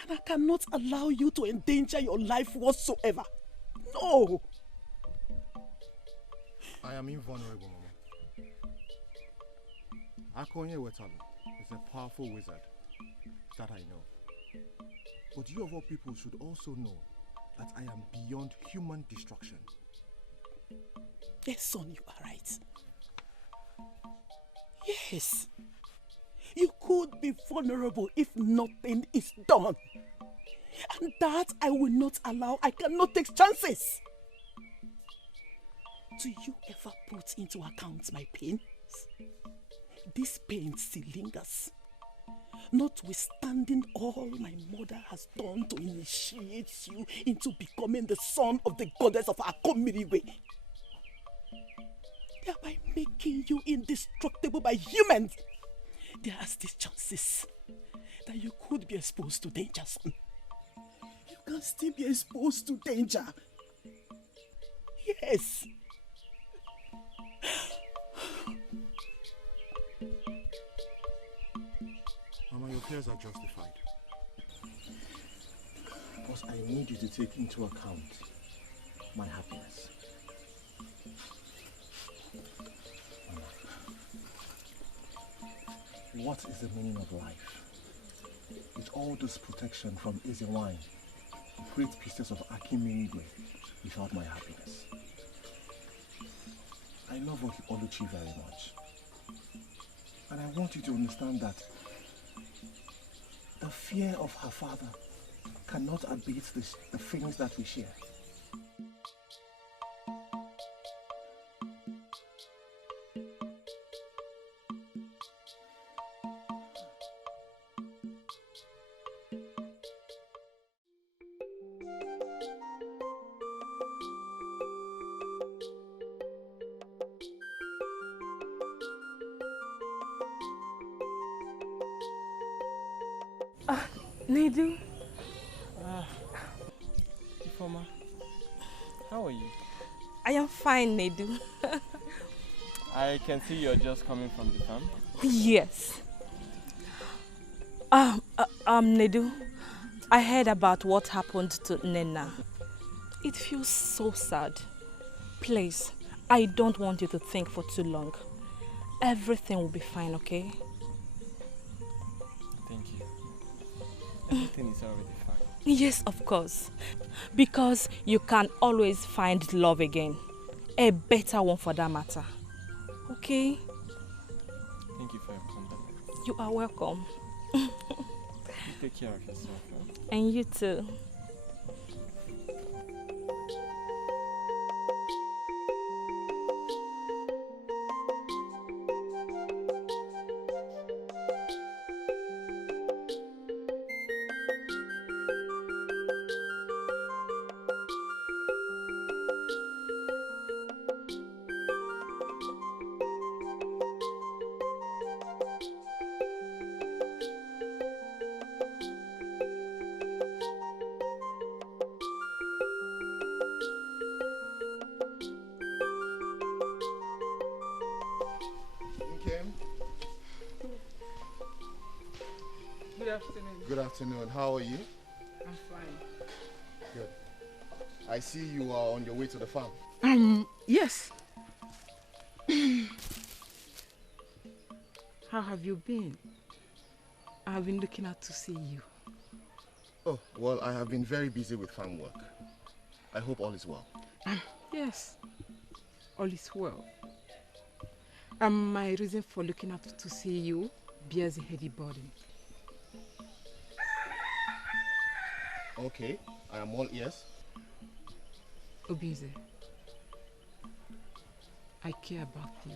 And I cannot allow you to endanger your life whatsoever. No! I am invulnerable, Mama. Akonye Wetalo is a powerful wizard. That I know. But you of all people should also know that I am beyond human destruction. Yes, son, you are right. Yes. You could be vulnerable if nothing is done. And that I will not allow. I cannot take chances. Do you ever put into account my pains? This pain still lingers. Notwithstanding all my mother has done to initiate you into becoming the son of the goddess of Akomiriwe. Thereby making you indestructible by humans. There are still chances that you could be exposed to danger soon. You can still be exposed to danger. Yes. Mama, your fears are justified. Because I need you to take into account my happiness. Mama, what is the meaning of life? With all this protection from easy wine, great pieces of Akimirigwe without my happiness. I love Oluchi very much. And I want you to understand that the fear of her father cannot abate the feelings that we share. Nedu. Ifoma, how are you? I am fine, Nedu. I can see you're just coming from the farm. Yes. Nedu, I heard about what happened to Nena. It feels so sad. Please, I don't want you to think for too long. Everything will be fine, okay? Thank you. Everything is already fine. Yes, of course. Because you can always find love again. A better one for that matter. Okay? Thank you for your compliment. You are welcome. You take care of yourself. Huh? And you too. Good afternoon. How are you? I'm fine. Good. I see you are on your way to the farm. Yes. How have you been? I've been looking out to see you. Oh, well, I have been very busy with farm work. I hope all is well. Yes. All is well. My reason for looking out to see you bears a heavy burden. Okay, I am all ears. Obize, I care about you.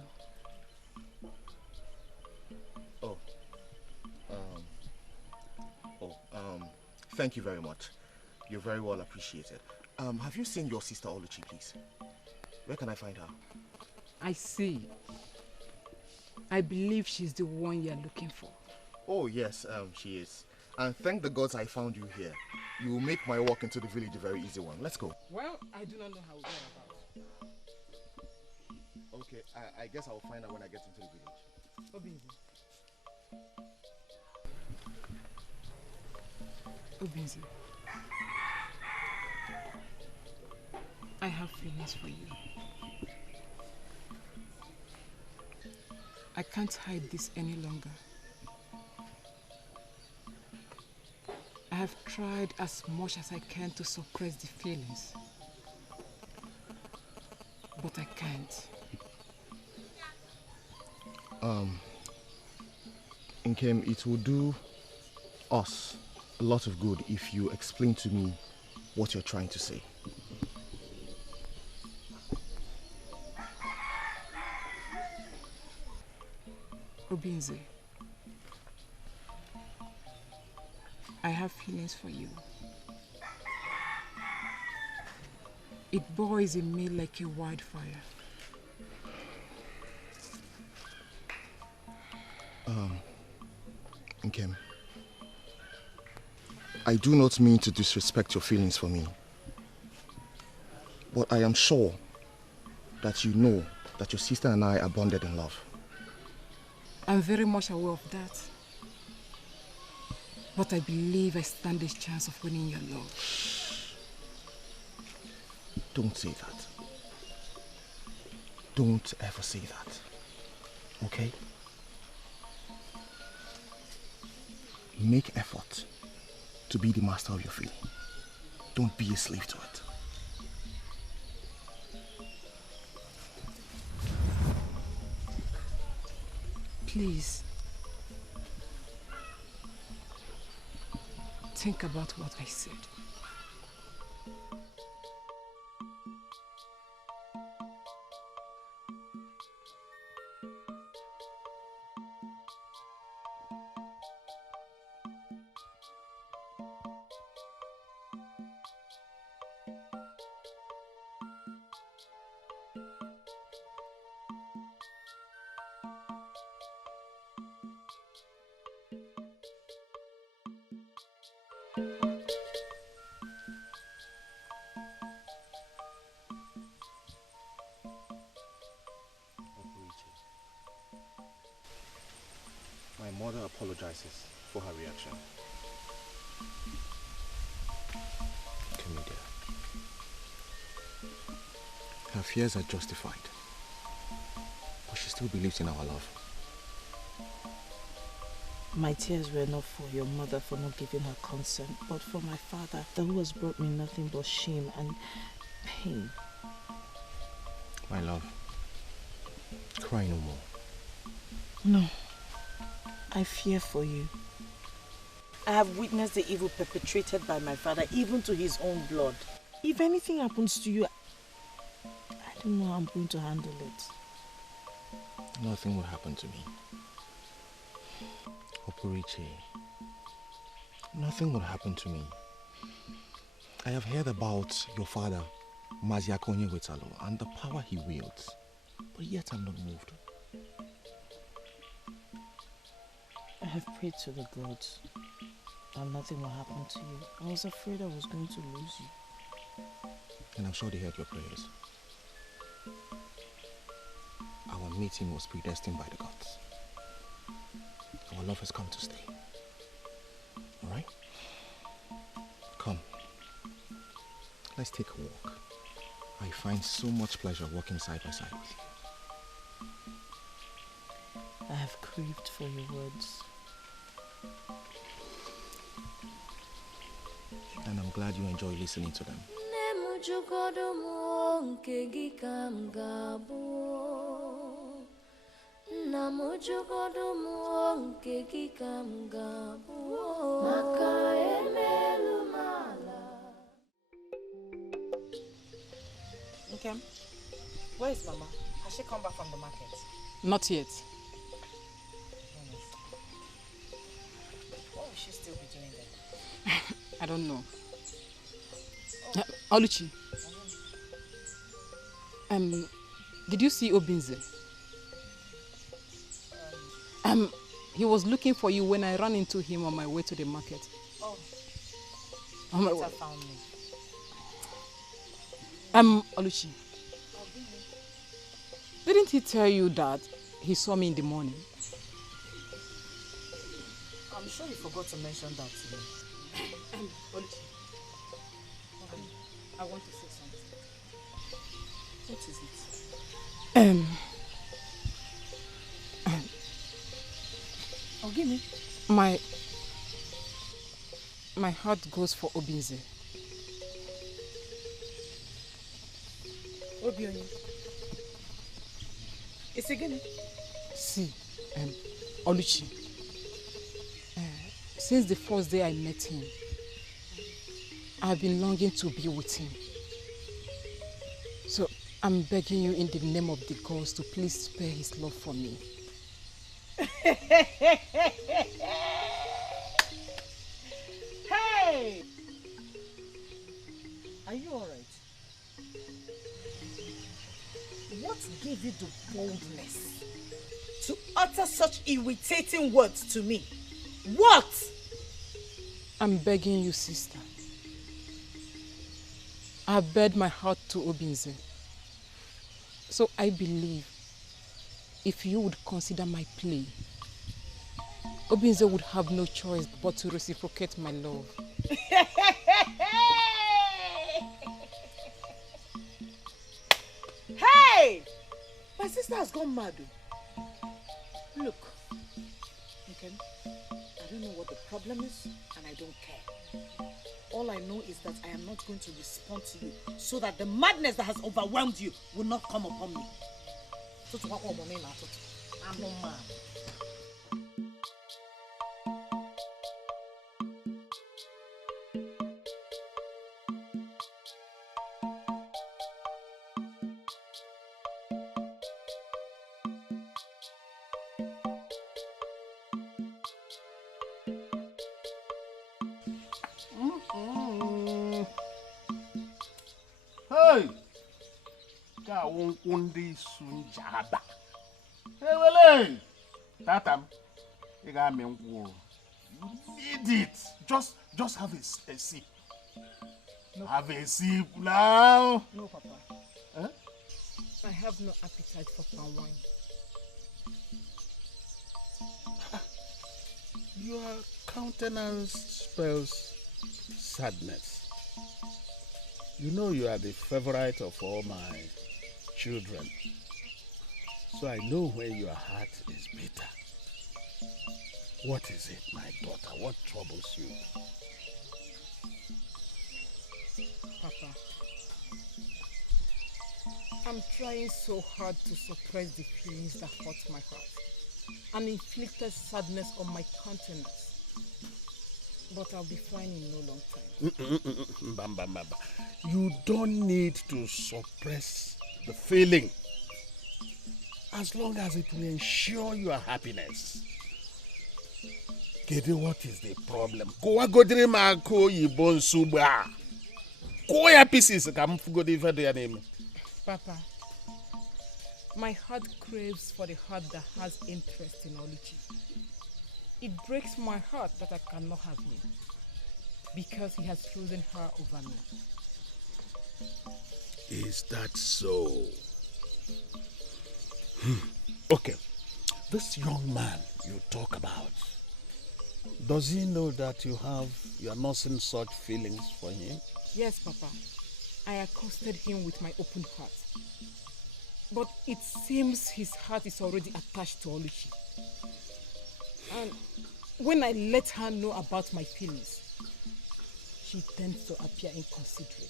Thank you very much. You're very well appreciated. Have you seen your sister Oluchi, please? Where can I find her? I see. I believe she's the one you're looking for. Oh yes, she is. And thank the gods I found you here. You will make my walk into the village a very easy one. Let's go. Well, I do not know how we're about. Okay, I guess I'll find out when I get into the village. Obinze, I have feelings for you. I can't hide this any longer. I have tried as much as I can to suppress the feelings, but I can't. Nkem, it will do us a lot of good if you explain to me what you're trying to say. Obinze, I have feelings for you. It boils in me like a wildfire. Nkem, I do not mean to disrespect your feelings for me, but I am sure that you know that your sister and I are bonded in love. I'm very much aware of that. But I believe I stand a chance of winning your love. Don't say that. Don't ever say that. Okay? Make effort to be the master of your feeling. Don't be a slave to it. Please. Think about what I said. My mother apologizes for her reaction. Come here, dear. Her fears are justified, but she still believes in our love. My tears were not for your mother for not giving her consent, but for my father, who has brought me nothing but shame and pain. My love, cry no more. No, I fear for you. I have witnessed the evil perpetrated by my father, even to his own blood. If anything happens to you, I don't know how I'm going to handle it. Nothing will happen to me. Opuriche, nothing will happen to me. I have heard about your father, Maziakonye Wetalo, and the power he wields, but yet I'm not moved. I have prayed to the gods that nothing will happen to you. I was afraid I was going to lose you. And I'm sure they heard your prayers. Our meeting was predestined by the gods. Our love has come to stay. Alright? Come. Let's take a walk. I find so much pleasure walking side by side with you. I have craved for your words. And I'm glad you enjoy listening to them. Okay. Where is Mama? Has she come back from the market? Not yet. What will she still be doing there? I don't know. Oluchi. Did you see Obinze? He was looking for you when I ran into him on my way to the market. Oh. On my He way. found me. Oluchi. Didn't he tell you that he saw me in the morning? I'm sure you forgot to mention that to me. Oluchi. I want to say something. What is it? Oh, give me. My heart goes for Obinze. Obionyi. It's again. See, Oluchi, Since the first day I met him, I've been longing to be with him. So I'm begging you in the name of the gods to please spare his love for me. Hey! Are you alright? What gave you the boldness to utter such irritating words to me? What? I'm begging you, sister. I bared my heart to Obinze. So I believe if you would consider my plea, Obinze would have no choice but to reciprocate my love. Hey! My sister has gone mad. Look, okay, I don't know what the problem is and I don't care. All I know is that I am not going to respond to you so that the madness that has overwhelmed you will not come upon me. I'm not mad. Hey! Ka wonkundi sunjaba. Hey, wele! Tatam, you got me You need it. Just have a sip. No. Have a sip now. No, Papa. Huh? I have no appetite for palm wine. Your countenance spells sadness. You know you are the favorite of all my children. So I know when your heart is bitter. What is it, my daughter? What troubles you? Papa, I'm trying so hard to suppress the feelings that hurt my heart and inflicted sadness on my countenance. But I'll be fine in no long time. You don't need to suppress the feeling as long as it will ensure your happiness. Kede, what is the problem? Kowa godiri ma ko yibon suba. Ko ya pieces kam fugo di vedo ya name. Papa, my heart craves for the heart that has interest in Oluchi. It breaks my heart that I cannot have him because he has chosen her over me. Is that so? Okay, this young man you talk about, does he know that you are nursing such feelings for him? Yes, Papa. I accosted him with my open heart. But it seems his heart is already attached to Oluchi. And when I let her know about my feelings, she tends to appear inconsiderate.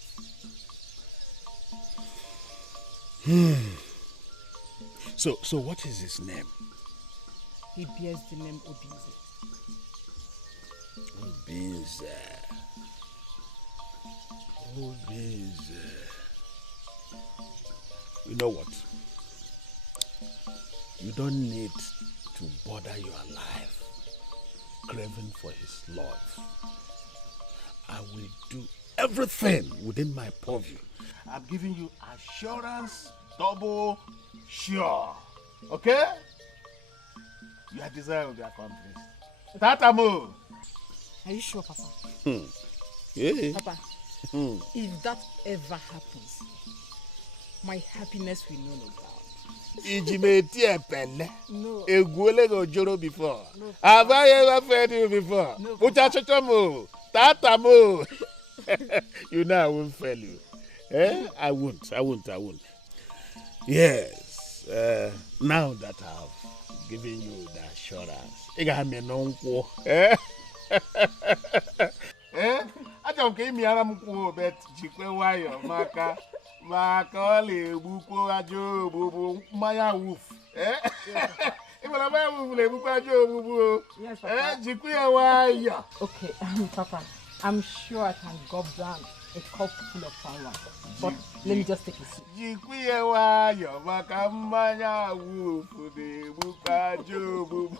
So what is his name? He bears the name Obinze. Obinze. You know what? You don't need to bother your life craving for his love. I will do everything within my purview. I'm giving you assurance, double sure. Okay? Your desire will be accomplished. Tatamo! Are you sure, Papa? Yeah. Papa, if that ever happens, my happiness will know no bounds. Ijimeti epele. No. Egwole go joro before. No. Have I ever fed you before? No. Uchachochomo. Tatamo. You know I won't fail you. Eh? I won't. Yes. Now that I've given you the assurance, I got me no. Eh? Eh? I don't give me a bet jikwe wayo maka ole buko ajo bubu maya woof. Eh? If I buy woof le buko ajo bubu. Eh? Jikwe wa Aya. Okay, Papa, I'm sure I can gob down a cup full of palm wine. But let me just take a sip. Jikwiyewayo maka mmanya wufu de buka jobu.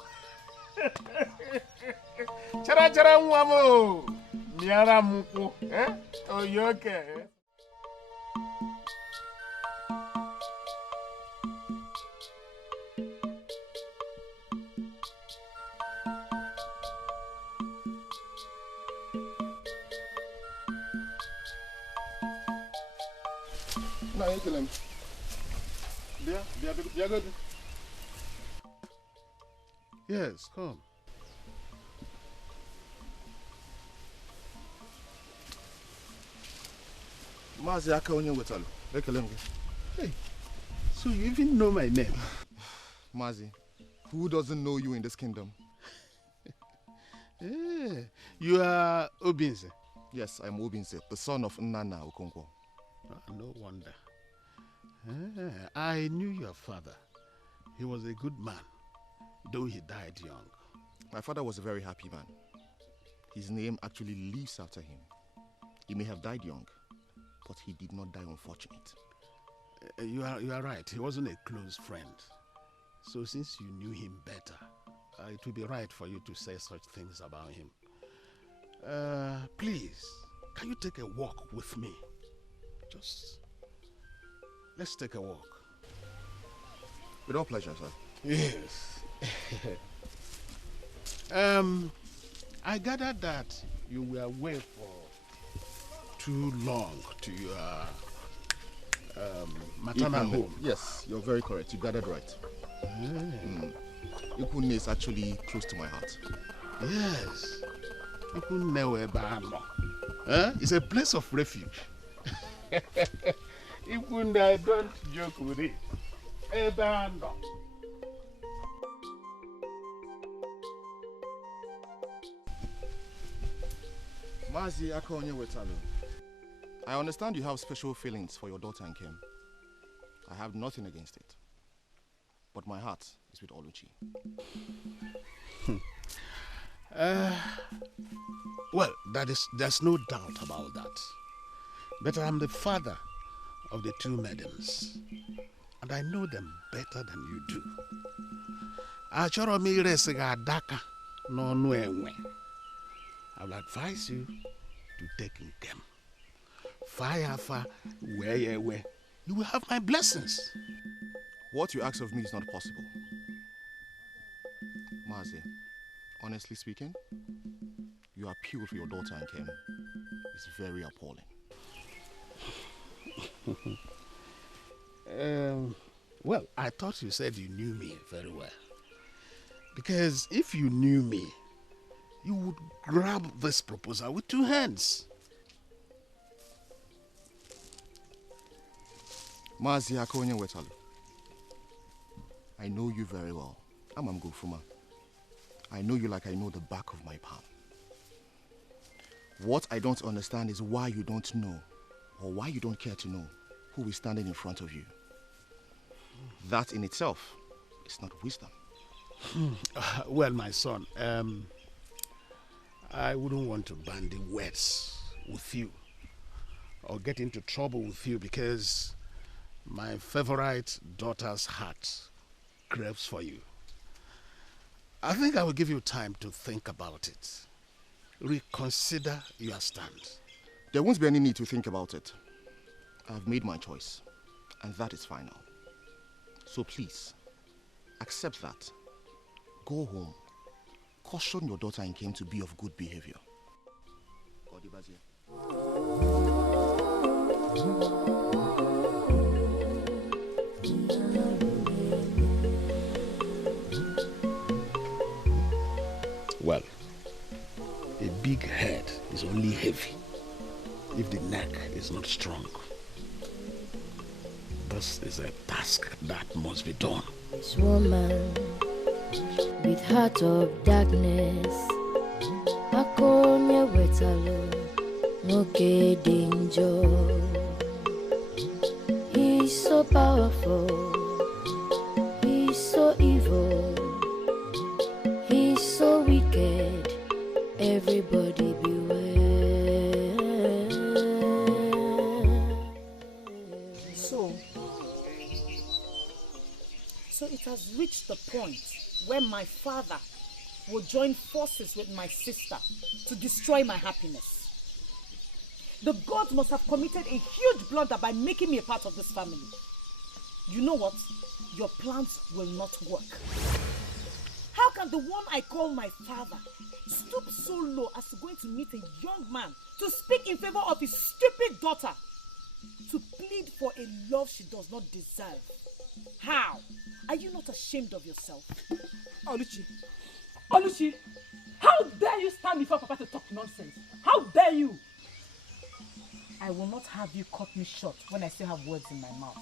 Chara nwa mo. Miara mkwu, Oyoke. No, you kill him. They're good. Yes, come. Mazi aka onye wetalu. Ekele m gị. Hey, so you even know my name? Mazi, who doesn't know you in this kingdom? You are Obinze? Yes, I'm Obinze, the son of Nnanna Okonkwo. No wonder. I knew your father. He was a good man, though he died young. My father was a very happy man. His name actually lives after him. He may have died young, but he did not die unfortunate. You are right. He wasn't a close friend. So since you knew him better, it would be right for you to say such things about him. Please, can you take a walk with me? Let's take a walk. With all pleasure, sir. Yes. I gathered that you were away for too long to your maternal home. Yes, you're very correct. You gathered right. Ikunne is actually close to my heart. Yes. Ikunne it's a place of refuge. Ikunne, I don't joke with it. Ebano. Mazi aka onye wetalu. I understand you have special feelings for your daughter Nkem. I have nothing against it. But my heart is with Oluchi. Well, there's no doubt about that. But I'm the father of the two maidens, and I know them better than you do. Achoro mi resega adaka no enwe. I will advise you to take them. Fire where you will have my blessings. What you ask of me is not possible. Mazi, honestly speaking, your appeal for your daughter Nkem is very appalling. Well, I thought you said you knew me very well. Because if you knew me, you would grab this proposal with two hands. Mazi Akonye Wetalu, I know you very well. I'm Gufuma. I know you like I know the back of my palm. What I don't understand is why you don't know, or why you don't care to know, who is standing in front of you. That in itself is not wisdom. Well, my son, I wouldn't want to bandy words with you or get into trouble with you because my favorite daughter's heart craves for you. I think I will give you time to think about it. Reconsider your stand. There won't be any need to think about it. I've made my choice, and that is final. So please, accept that. Go home. Caution your daughter and Nkem to be of good behavior. Well, a big head is only heavy if the neck is not strong. This is a task that must be done. This woman with heart of darkness, Akonye Wetalu, Noke danger. He's so powerful, he's so evil, he's so wicked my father will join forces with my sister to destroy my happiness. The gods must have committed a huge blunder by making me a part of this family. You know what? Your plans will not work. How can the one I call my father stoop so low as to going to meet a young man to speak in favor of his stupid daughter, to plead for a love she does not deserve? How? Are you not ashamed of yourself? Oluchi, how dare you stand before Papa to talk nonsense? How dare you? I will not have you cut me short when I still have words in my mouth.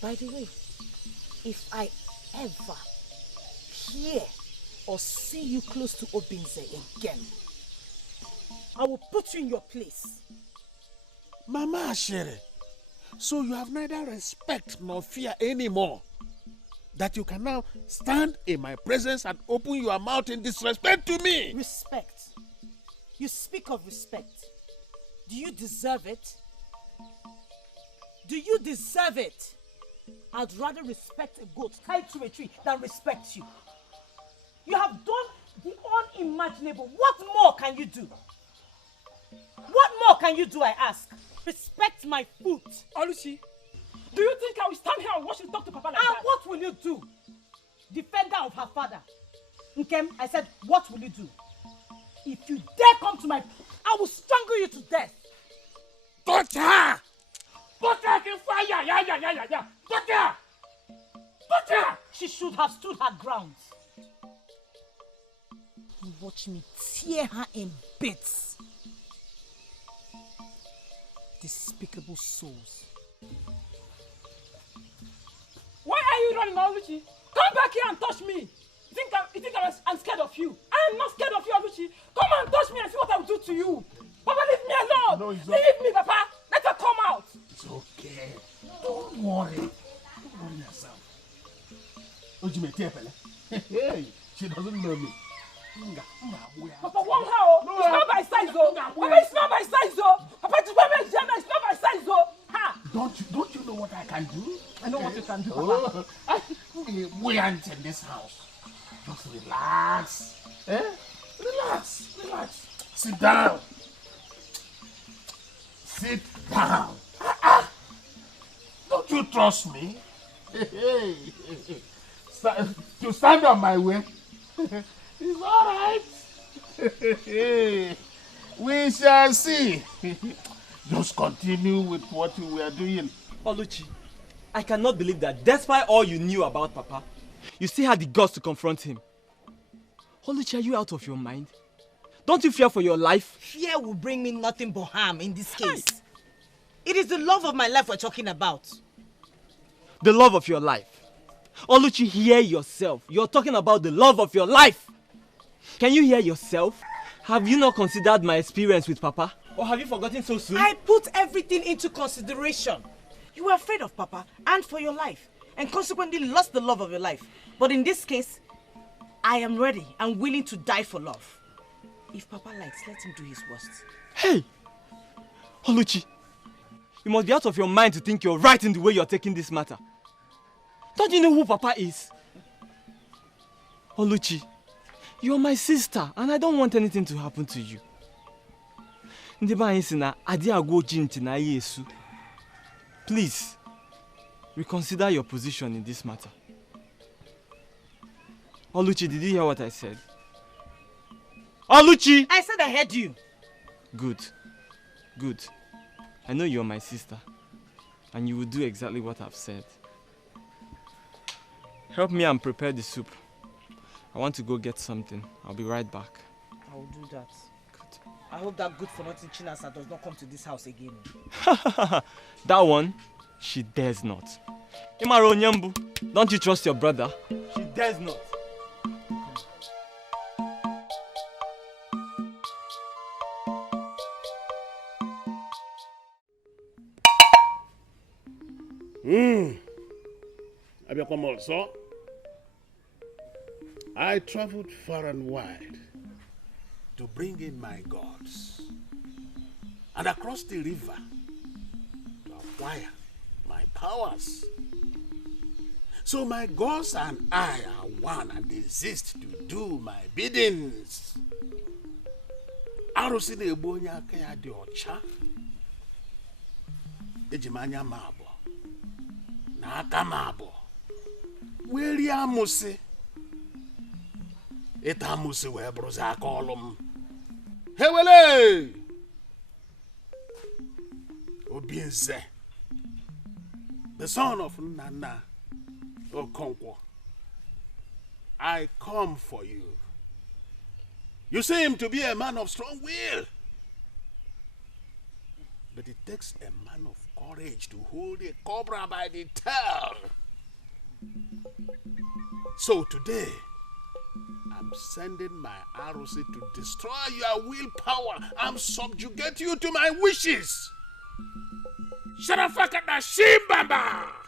By the way, if I ever hear or see you close to Obinze again, I will put you in your place. Mama Ashere, so you have neither respect nor fear anymore, that you can now stand in my presence and open your mouth in disrespect to me. Respect? You speak of respect. Do you deserve it? Do you deserve it? I'd rather respect a goat tied to a tree than respect you. You have done the unimaginable. What more can you do? What more can you do, I ask? Respect my foot. Oluchi, do you think I will stand here and watch you talk to Papa like that? And what will you do? Defender of her father. Nkem, I said, what will you do? If you dare come to my... I will strangle you to death. Touch her! Put her in fire! Yeah. Touch her! Touch her! She should have stood her ground. You watch me tear her in bits. Despicable souls. Why are you running, Oluchi? Come back here and touch me. You think I'm scared of you? I am not scared of you, Oluchi. Come and touch me and see what I will do to you. Papa, leave me alone. No, it's leave me, Papa. Let her come out. It's okay. Don't worry. Don't worry yourself. Hey, she doesn't know me. Papa, warn her. No, it's not by size, though. Papa, it's not by size, though. Papa, it's not by size, though. Ha! Don't you know what I can do? I know what you can do, Papa. We aren't in this house. Just relax. Relax. Sit down. Sit down. Don't you trust me? To stand on my way. It's all right. We shall see. Just continue with what you were doing. Oluchi, I cannot believe that despite all you knew about Papa, you still had the guts to confront him. Oluchi, are you out of your mind? Don't you fear for your life? Fear will bring me nothing but harm in this case. It is the love of my life we're talking about. The love of your life? Oluchi, hear yourself. You're talking about the love of your life. Can you hear yourself? Have you not considered my experience with Papa? Or have you forgotten so soon? I put everything into consideration. You were afraid of Papa and for your life, and consequently lost the love of your life. But in this case, I am ready and willing to die for love. If Papa likes, let him do his worst. Hey! Oluchi, you must be out of your mind to think you're right in the way you're taking this matter. Don't you know who Papa is? Oluchi, you're my sister and I don't want anything to happen to you. Please, reconsider your position in this matter. Oluchi, did you hear what I said? Oluchi! I said I heard you. Good. I know you're my sister, and you will do exactly what I've said. Help me and prepare the soup. I want to go get something. I'll be right back. I will do that. Good. I hope that good-for-nothing Chinasa does not come to this house again. That one, she dares not. Imaro Nyambu, don't you trust your brother? She dares not. I traveled far and wide to bring in my gods, and across the river to acquire my powers. So my gods and I are one and exist to do my biddings. Arụsị na-egbu onye aka ya dị ọcha. Eji m anya m abụọ na aka m abụọ wee rie amụsị. Ịta amụsị wee bụrụzi aka ọlụ m. Hewele! Obinze, the son of Nana Okonkwo, I come for you. You seem to be a man of strong will. But it takes a man of courage to hold a cobra by the tail. So today, I'm sending my arrows to destroy your willpower and subjugate you to my wishes. Sharafaka na Shimbamba!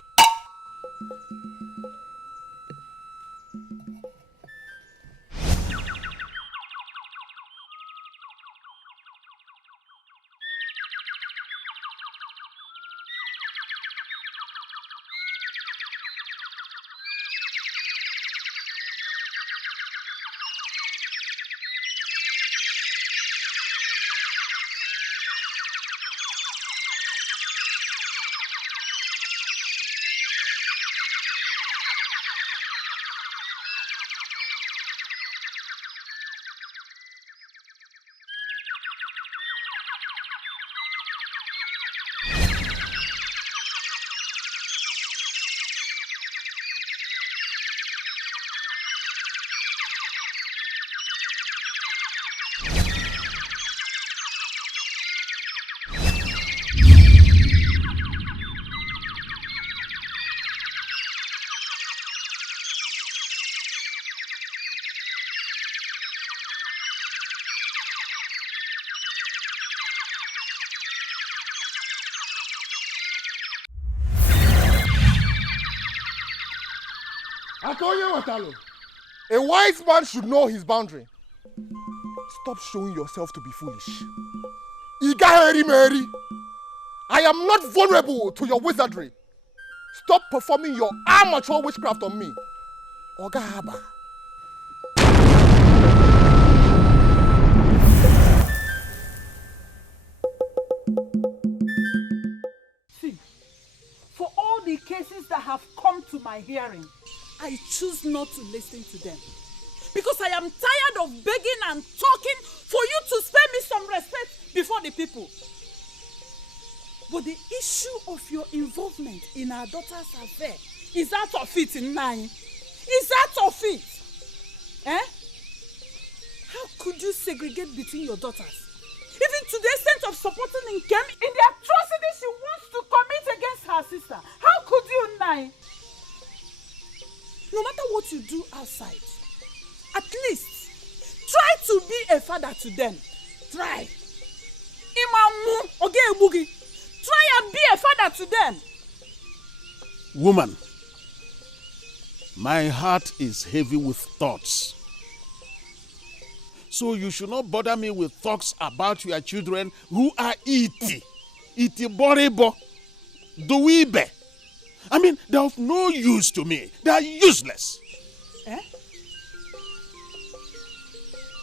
A wise man should know his boundary. Stop showing yourself to be foolish. Igaheri Mary, I am not vulnerable to your wizardry. Stop performing your amateur witchcraft on me. Oga Haba. See, for all the cases that have come to my hearing, I choose not to listen to them. Because I am tired of begging and talking for you to spare me some respect before the people. But the issue of your involvement in our daughter's affair is out of it in mine. Is out of it. Eh? How could you segregate between your daughters? Even to the extent of supporting Nkem in the atrocities she wants to commit against her sister. How could you, Nai? No matter what you do outside, at least try to be a father to them. Try. Imamu oge ebugi. Try and be a father to them. Woman, my heart is heavy with thoughts. So you should not bother me with thoughts about your children who are iti boribo, duibe. I mean, they're of no use to me. They are useless. Eh?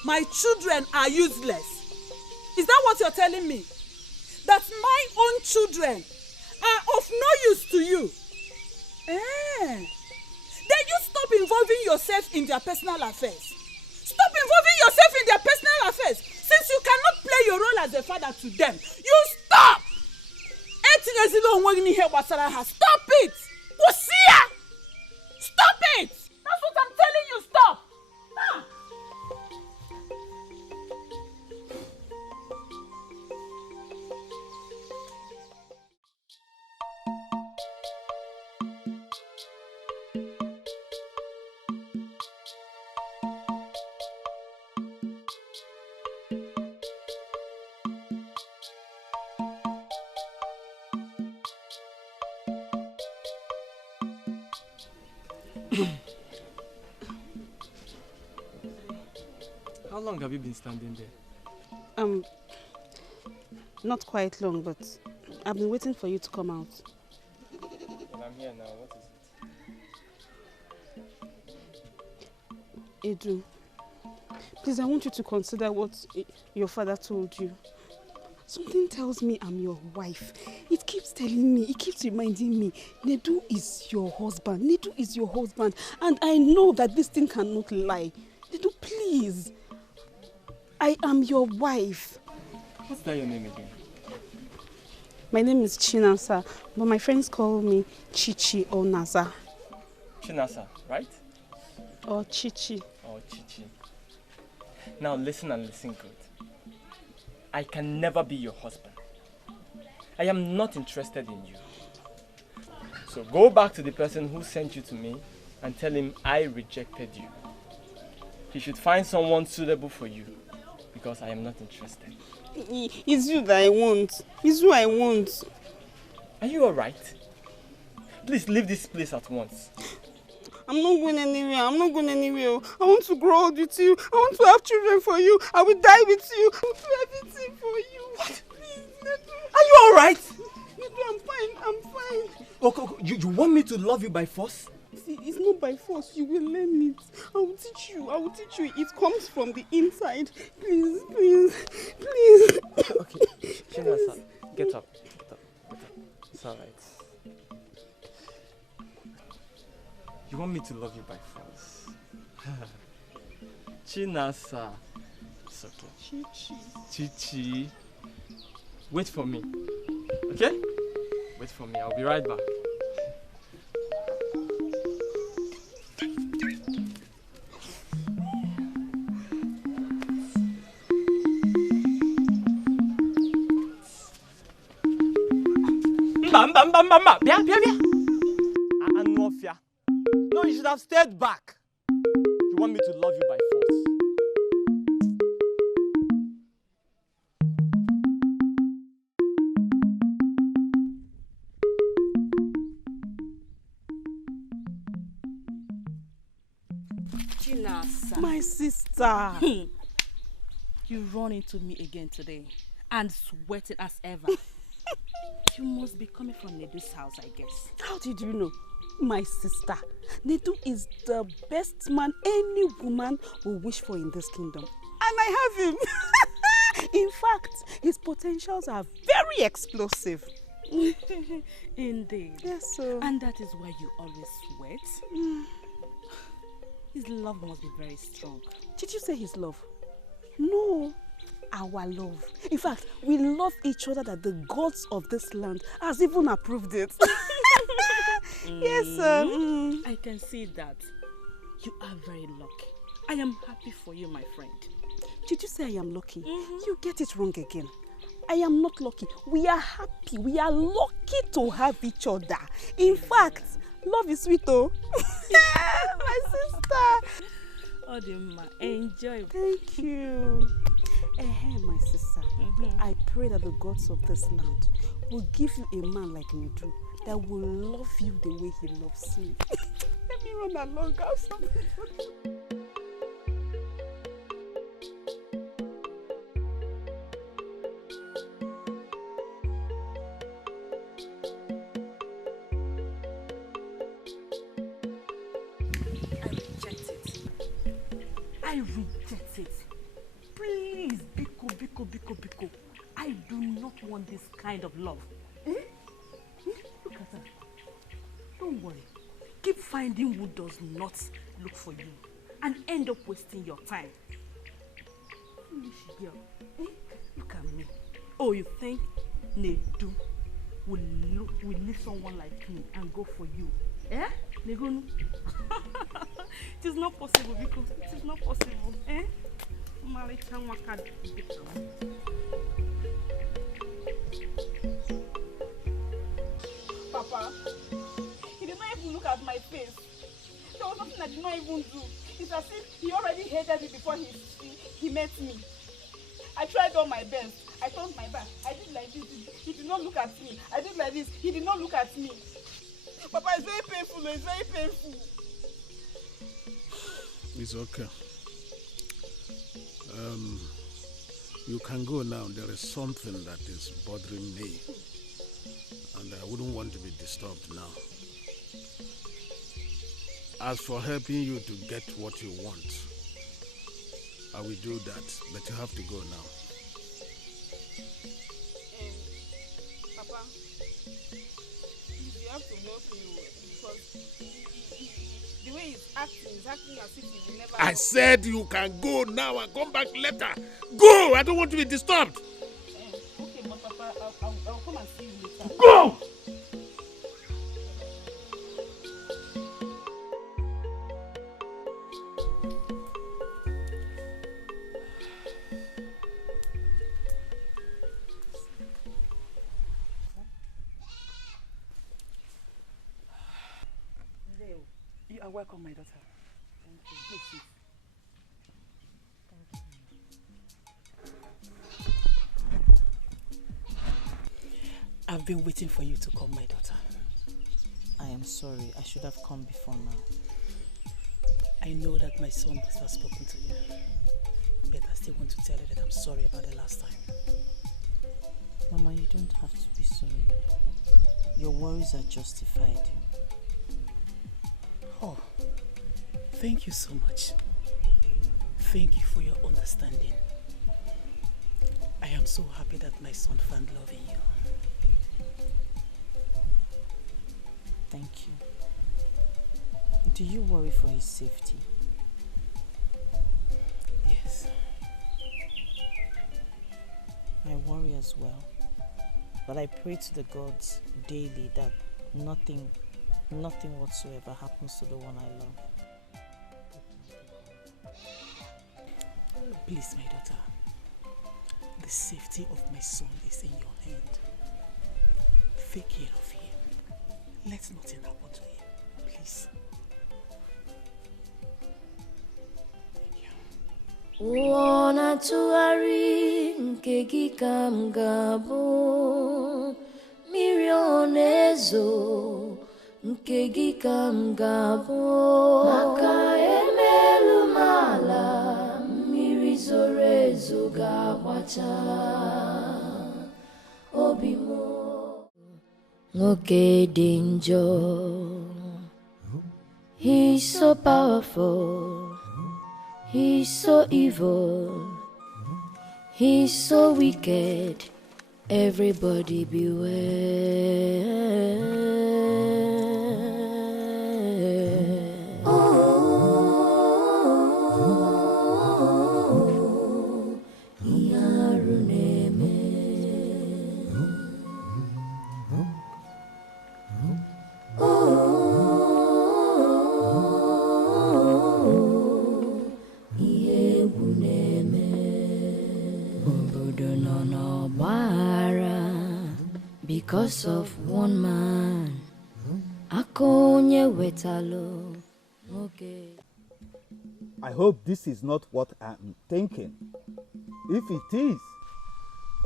My children are useless. Is that what you're telling me? That my own children are of no use to you? Eh? Then you stop involving yourself in their personal affairs. Stop involving yourself in their personal affairs. Since you cannot play your role as a father to them, you stop! Stop it! Stop it! That's what I'm telling you, stop! Ah. How long have you been standing there? Not quite long, but I've been waiting for you to come out. Well, I'm here now. What is it? Edu, please, I want you to consider what your father told you. Something tells me I'm your wife. It keeps telling me, it keeps reminding me, Nedu is your husband. Nedu is your husband. And I know that this thing cannot lie. Nedu, please. I am your wife. What's that your name again? My name is Chinasa, but my friends call me Chichi or Naza. Chinasa, right? Or Chichi. Or Chichi. Now listen and listen good. I can never be your husband. I am not interested in you. So go back to the person who sent you to me and tell him I rejected you. He should find someone suitable for you because I am not interested. It's you that I want. It's who I want. Are you alright? Please leave this place at once. I'm not going anywhere. I'm not going anywhere. I want to grow old with you. I want to have children for you. I will die with you. I will do everything for you. What? Please, Nedu. Are you alright? Nedu, I'm fine. I'm fine. Okay, you want me to love you by force? See, it's not by force. You will learn it. I will teach you. I will teach you. It comes from the inside. Please, please, please. Okay, Chinasa, get up. Get up. It's alright. You want me to love you by force? Chinasa. It's okay. Chichi. Chichi. Wait for me. Okay? Wait for me. I'll be right back. No, you should have stayed back. You want me to love you by force. Chinasa. My sister. You run into me again today and sweating as ever. You must be coming from Nedu's house, I guess. How did you know? My sister. Nedu is the best man any woman will wish for in this kingdom. And I have him. In fact, his potentials are very explosive. Indeed. Yes, sir. And that is why you always sweat. His love must be very strong. Did you say his love? No. Our love. In fact, we love each other that the gods of this land has even approved it. Yes, sir. I can see that. You are very lucky. I am happy for you, my friend. Did you say I am lucky? You get it wrong again. I am not lucky. We are happy. We are lucky to have each other. In fact, love is sweet, oh. My sister. Odima, enjoy. Thank you. My sister, I pray that the gods of this land will give you a man like Nedu that will love you the way he loves me. Let me run along. I have something to do. I reject it. Please, Biko. I do not want this kind of love. Look at her. Don't worry. Keep finding who does not look for you and end up wasting your time. Foolish girl. Look at me. Oh, you think Nedu will leave someone like me and go for you? Negonu? It is not possible, because it is not possible. Papa, he did not even look at my face. There was nothing I did not even do. It's as if he already hated me before he met me. I tried all my best. I turned my back. I did like this. He did not look at me. I did like this. He did not look at me. Papa, it's very painful. It's very painful. It's okay. You can go now. There is something that is bothering me. And I wouldn't want to be disturbed now. As for helping you to get what you want, I will do that, but you have to go now. Papa, please, you have to help me because the way he's acting as if he will never. I said you can go now and come back later. Go! I don't want to be disturbed. Okay, but Papa, I'll come and see you later. Go! You are welcome, my daughter. Thank you. Please sit. I've been waiting for you to come, my daughter. I am sorry. I should have come before now. I know that my son must have spoken to you, but I still want to tell you that I'm sorry about the last time. Mama, you don't have to be sorry. Your worries are justified. Oh, thank you so much. Thank you for your understanding. I am so happy that my son found love in you. Thank you. Do you worry for his safety? Yes. I worry as well. But I pray to the gods daily that nothing whatsoever happens to the one I love. Please, my daughter, the safety of my son is in your hand. Take care of him. Let nothing happen to him, please. Wanna tụgharị nke gị ka m ga-abụ mmiri ọ na-ezo nke gị ka m ga-abụ maka emelu m ala mmiri zoro ezo ga-agbacha obi m nwoke dị njọ. He's so powerful. He's so evil, he's so wicked, everybody beware. Oh, Yaruneme. Because of one man, akonye wetalo. Okay. I hope this is not what I'm thinking. If it is,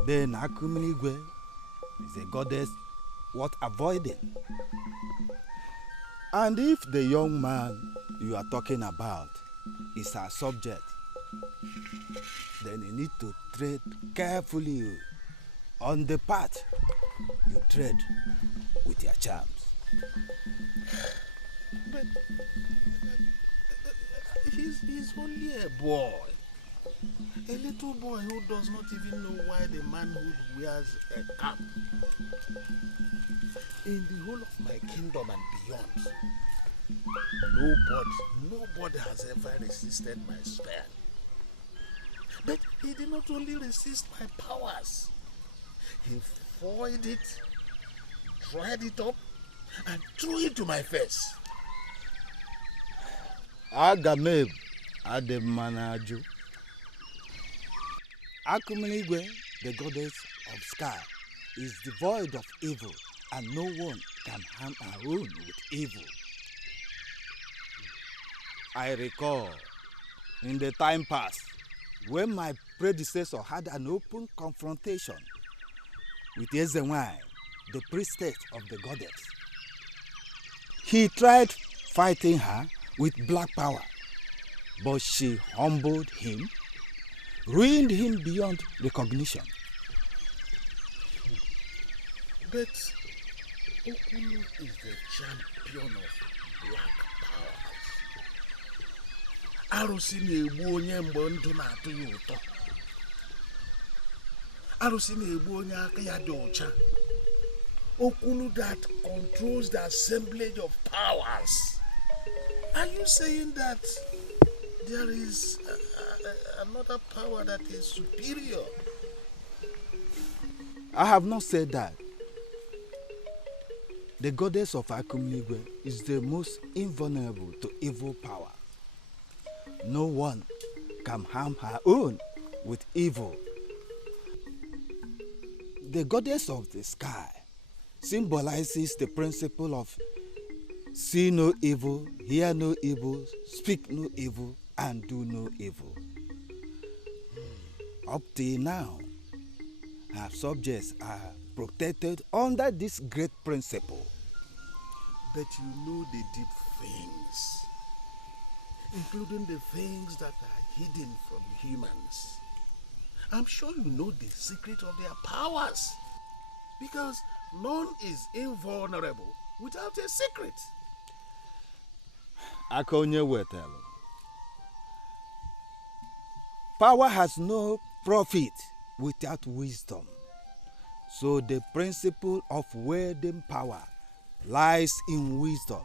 then Akumiligwe is a goddess worth avoiding. And if the young man you are talking about is our subject, then you need to tread carefully on the path you tread with your charms. But he's only a boy. A little boy who does not even know why the manhood wears a cap. In the whole of my kingdom and beyond, nobody has ever resisted my spell. But he did not only resist my powers, he foiled it, dried it up, and threw it to my face. Agameb Ademanaju. Akumiligwe, the goddess of sky, is devoid of evil, and no one can harm her own with evil. I recall in the time past when my predecessor had an open confrontation with Ezenwai, the priestess of the goddess. He tried fighting her with black power, but she humbled him, ruined him beyond recognition. But Okunu is the champion of black powers. arụsị na-egbu onye mgbe ndụ na-atọ ya ụtọ. Arụsị na-egbu onye aka ya dị ọcha. Okunu that controls the assemblage of powers. Are you saying that there is another power that is superior? I have not said that. The goddess of Akumligwe is the most invulnerable to evil power. No one can harm her own with evil. The goddess of the sky symbolizes the principle of see no evil, hear no evil, speak no evil, and do no evil. Up till now, her subjects are protected under this great principle. But you know the deep things, including the things that are hidden from humans. I'm sure you know the secret of their powers, because none is invulnerable without a secret. Akonye wetelu. Power has no profit without wisdom. So the principle of wielding power lies in wisdom.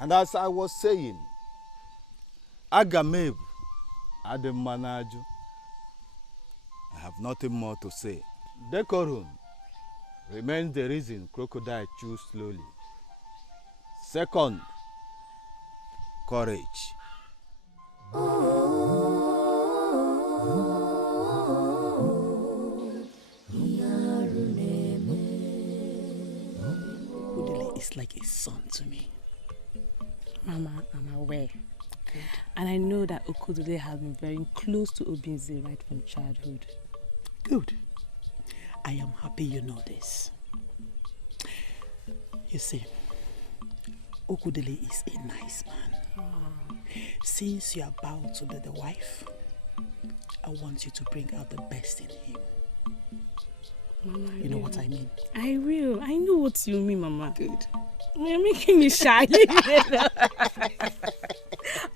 And as I was saying, Agameb Ademanaju. I have nothing more to say. Decorum remains the reason crocodile chews slowly. Second, courage. Udele is like a son to me. Mama, I'm aware. Good. And I know that Okudule has been very close to Obinze right from childhood. Good. I am happy you know this. You see, Okudele is a nice man. Since you are about to be the wife, I want you to bring out the best in him. Mama, you know what I mean? I will. I know what you mean, Mama. Good. You're making me shy.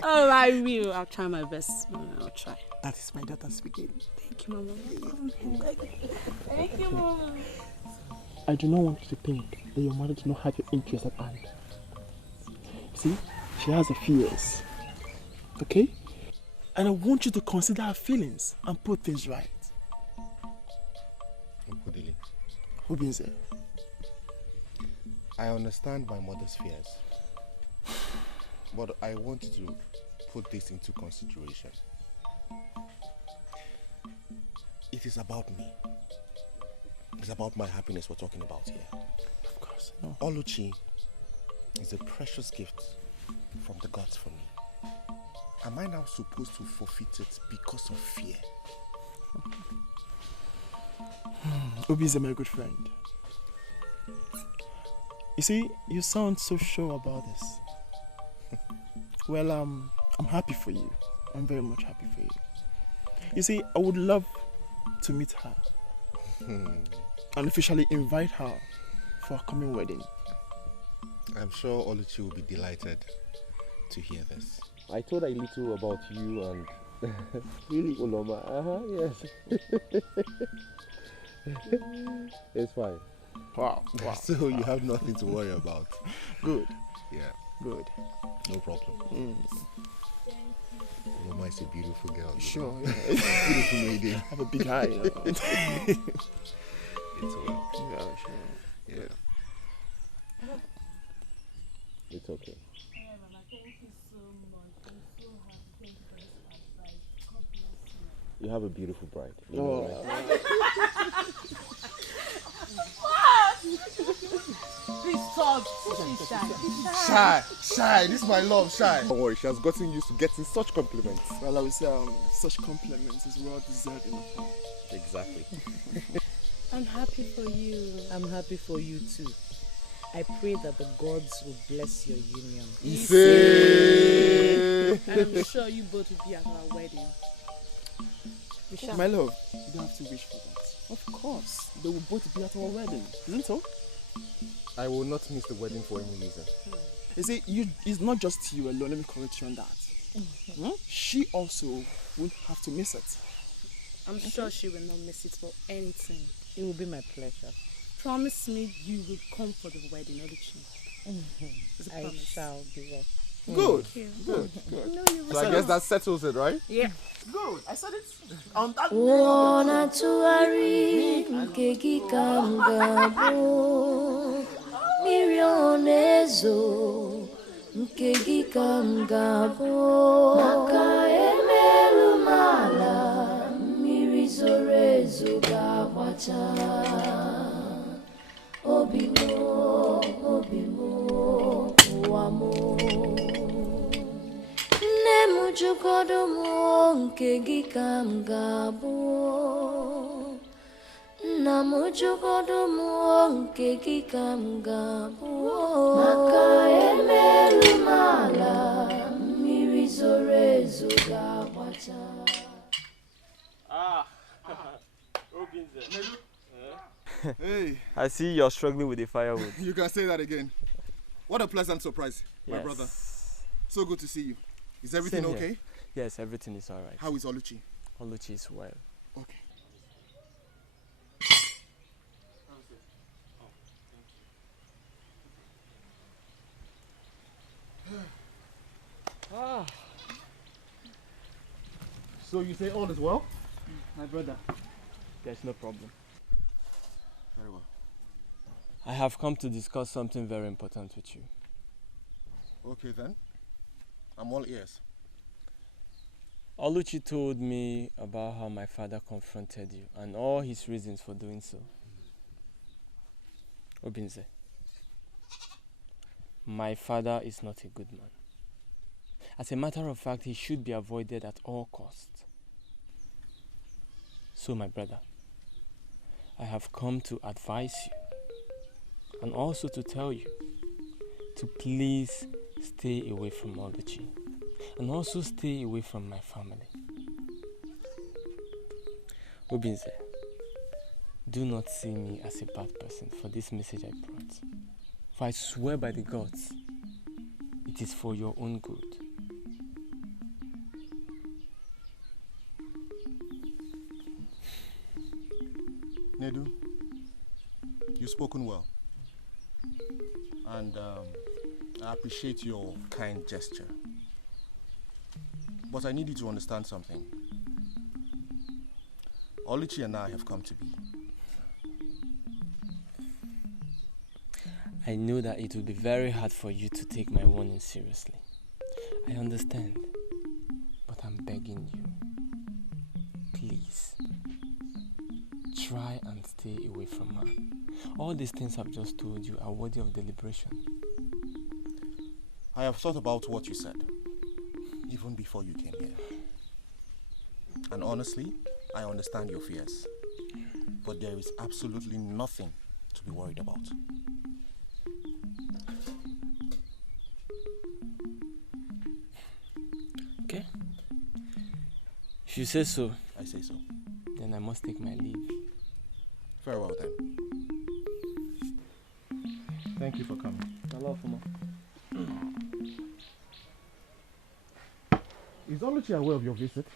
Oh, I will. I'll try my best. Mama, I'll try. That is my daughter speaking. Thank you, Mama. Thank you, Mama. I do not want you to think that your mother does not have your interest at hand. See, she has her fears. Okay? And I want you to consider her feelings and put things right. Okudili, Obinze, I understand my mother's fears, but I want you to put this into consideration. It is about me. It's about my happiness we're talking about here. Of course. No. Oluchi is a precious gift from the gods for me. Am I now supposed to forfeit it because of fear? Obinze, my good friend. You see, you sound so sure about this. Well, I'm happy for you. I'm very much happy for you. You see, I would love to meet her and officially invite her for a coming wedding. I'm sure Oluchi will be delighted to hear this. I told her a little about you and really Uloma. Yes. It's fine. Wow. So you have nothing to worry about. Good. Yeah. Good. No problem. Uloma is a beautiful girl. Sure. Yeah. Beautiful lady. Have a big eye. It's well. Yeah, sure. Yeah. It's okay. You have a beautiful bride. You know, right? Please stop. Shy. This is my love, Shy. Don't worry, she has gotten used to getting such compliments. Well, I would say such compliments is well deserved in a form. Exactly. I'm happy for you. I'm happy for you too. I pray that the gods will bless your union. And I'm sure you both will be at our wedding. My love, you don't have to wish for that. Of course, they will both be at our wedding, isn't it? I will not miss the wedding for any reason. You see, it's not just you alone. Let me correct you on that. She also won't have to miss it. I'm sure she will not miss it for anything. It will be my pleasure. Promise me you will come for the wedding, Oluchi. I shall be there. Good. Good. No, you So I guess that settles it, right? Yeah. Good. I said it. On that Wanna tuari nkegi kamgabo Mirionezo nkegi kamgabo Maka emelu mala mirizorezo gawacha Obimo wamo Nemu jukodomo nkegi kamgabo Namu jukodomo nkegi kamgabo Maka emelu mala mirizorezo gawacha Hey. I see you're struggling with the firewood. You can say that again. What a pleasant surprise, my Yes. brother. So good to see you. Is everything Same here. okay? Yes, everything is alright. How is Oluchi? Oluchi is well. Okay. So you say all is well? My brother. There's no problem. Very well. I have come to discuss something very important with you. Okay then. I'm all ears. Oluchi told me about how my father confronted you and all his reasons for doing so. Obinze, my father is not a good man. As a matter of fact, he should be avoided at all costs. So, my brother, I have come to advise you and also to tell you to please stay away from Oluchi and also stay away from my family. Obinze, do not see me as a bad person for this message I brought. For I swear by the gods, it is for your own good. Nedu, you've spoken well. And I appreciate your kind gesture. But I need you to understand something. Oluchi and I have come to be. I know that it will be very hard for you to take my warning seriously. I understand. But I'm begging you. Please. Try and stay away from her. All these things I've just told you are worthy of deliberation. I have thought about what you said, even before you came here. And honestly, I understand your fears. But there is absolutely nothing to be worried about. Okay? If you say so, I say so. Then I must take my leave. Very well then. Thank you for coming. Is Oluchi aware of your visit?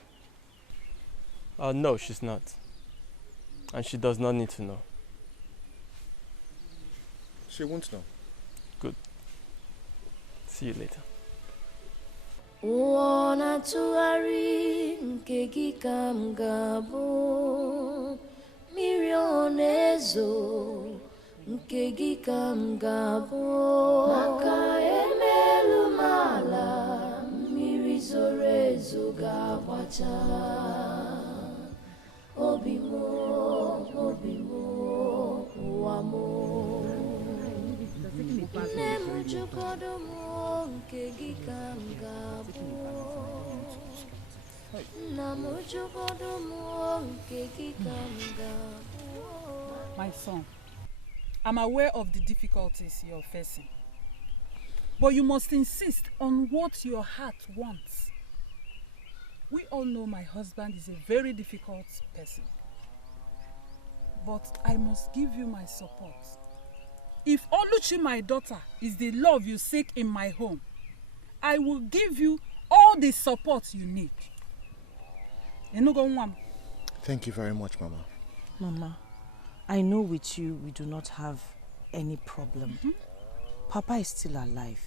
No, she's not. And she does not need to know. She won't know. Good. See you later. Wanna tuari nkegi kamgabo Mirionezo nkegi kamgabo Maka emelu mala mirizorezo gawacha Obimo wamo Nemu jukodomo nkegi kamgabo Namu jukodomo nkegi kamgabo. My son, I'm aware of the difficulties you're facing. But you must insist on what your heart wants. We all know my husband is a very difficult person. But I must give you my support. If Oluchi, my daughter, is the love you seek in my home, I will give you all the support you need. Thank you very much, Mama. Mama, I know with you we do not have any problem. Papa is still alive.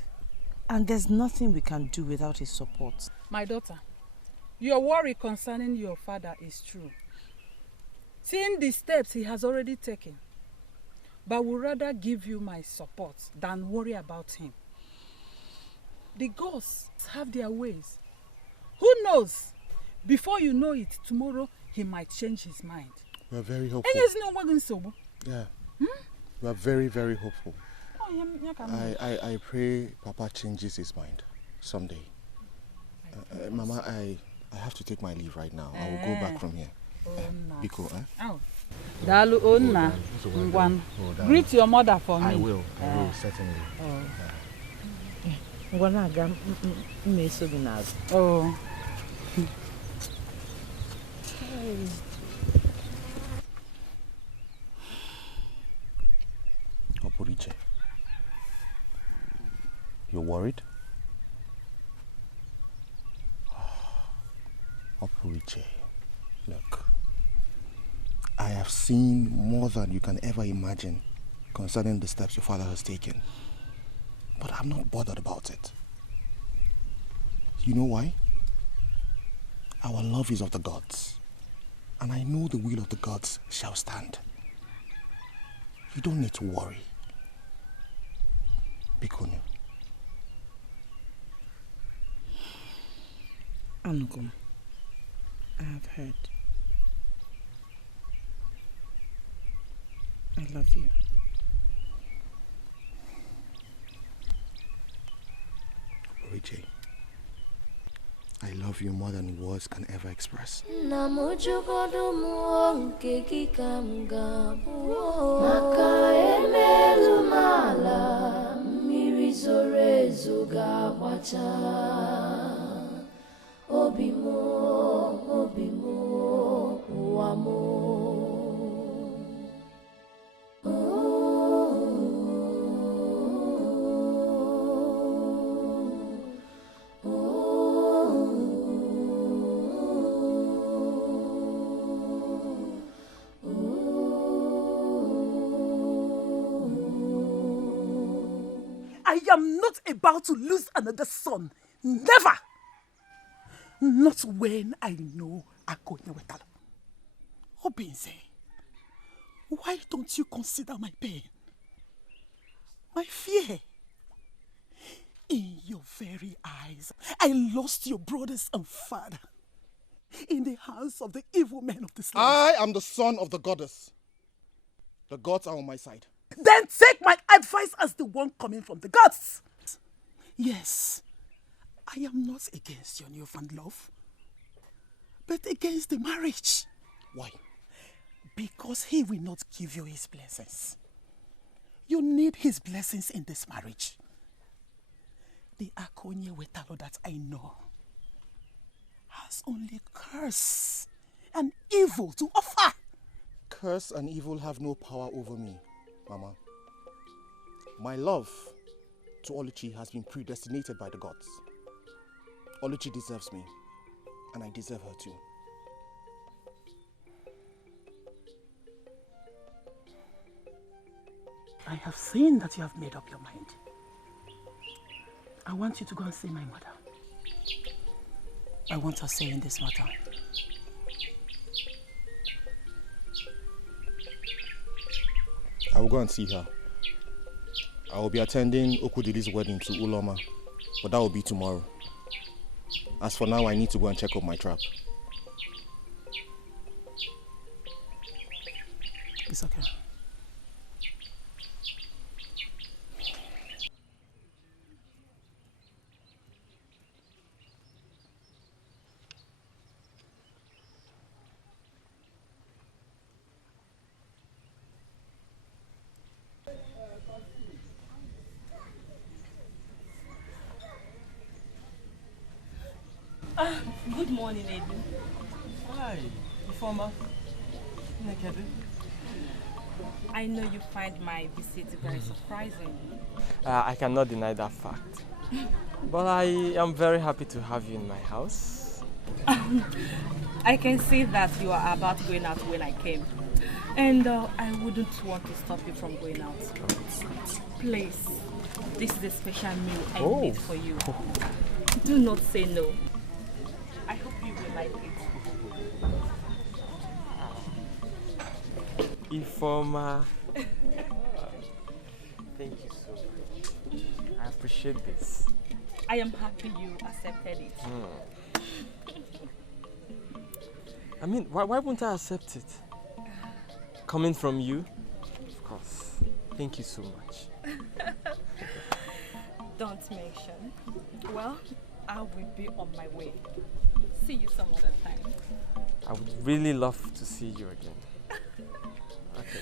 And there's nothing we can do without his support. My daughter, your worry concerning your father is true. Seeing the steps he has already taken, but would rather give you my support than worry about him. The gods have their ways. Who knows? Before you know it, tomorrow he might change his mind. We are very hopeful. Yeah. We are very, very hopeful. I pray Papa changes his mind someday. Mama, I have to take my leave right now. I will go back from here. Biko, Dalu Onna, greet your mother for me. I will certainly. Oh. Oporiche, you're worried? Oporiche, look, I have seen more than you can ever imagine concerning the steps your father has taken. But I'm not bothered about it. You know why? Our love is of the gods, and I know the will of the gods shall stand. You don't need to worry. Bikonu. Anugum, I have heard. I love you. Oriche, I love you more than words can ever express. I am not about to lose another son. Never! Not when I know Akonya Wetalo. Obinze, why don't you consider my pain? My fear? In your very eyes, I lost your brothers and father in the hands of the evil men of this land. I am the son of the goddess. The gods are on my side. Then take my advice as the one coming from the gods. Yes, I am not against your newfound love, but against the marriage. Why? Because he will not give you his blessings. You need his blessings in this marriage. The Akonye Wetalo that I know has only curse and evil to offer. Curse and evil have no power over me, Mama. My love to Oluchi has been predestinated by the gods. Oluchi deserves me, and I deserve her too. I have seen that you have made up your mind. I want you to go and see my mother. I want her say in this matter. I will go and see her. I will be attending Okudili's wedding to Uloma, but that will be tomorrow. As for now, I need to go and check up my trap. It's okay. Good morning, Edu. Hi, Ifoma. I know you find my visit very surprising. I cannot deny that fact. But I am very happy to have you in my house. I can see that you are about going out when I came. And I wouldn't want to stop you from going out. Please, this is a special meal I made for you. Do not say no. I hope you will like it. Ifoma. Thank you so much. I appreciate this. I am happy you accepted it. I mean, why won't I accept it? Coming from you? Of course. Thank you so much. Don't mention. Well, I will be on my way. See you some other time. I would really love to see you again. Okay.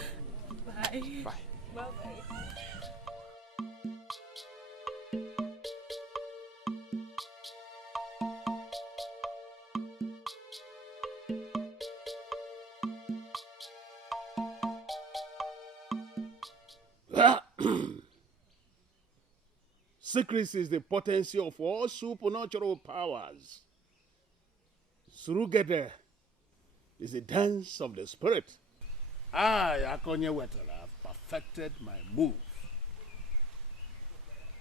Bye. Bye. Bye-bye. Secrecy is the potency of all supernatural powers. Surugede is the dance of the spirit. I, Akonye Wetala, have perfected my move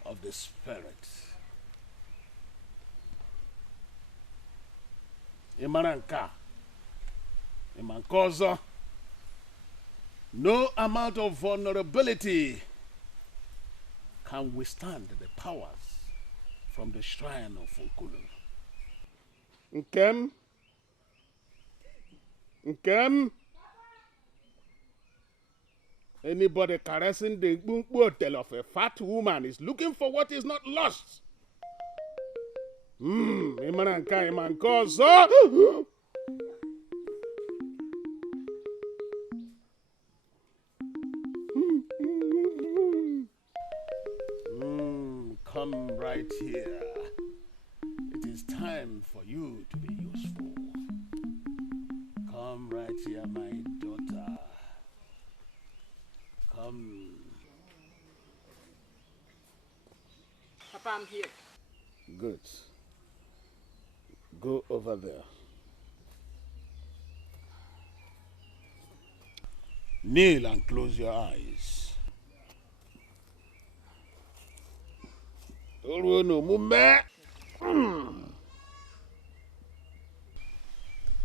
of the spirit. Imananka, Imankozo, no amount of vulnerability can withstand the powers from the shrine of Okulu. Nkem? Nkem? Anybody caressing the hotel of a fat woman is looking for what is not lost. Imananka, Imankozo. Come right here. It is time for you to be useful. Come right here, my daughter. Come. Papa, I'm here. Good. Go over there. Kneel and close your eyes.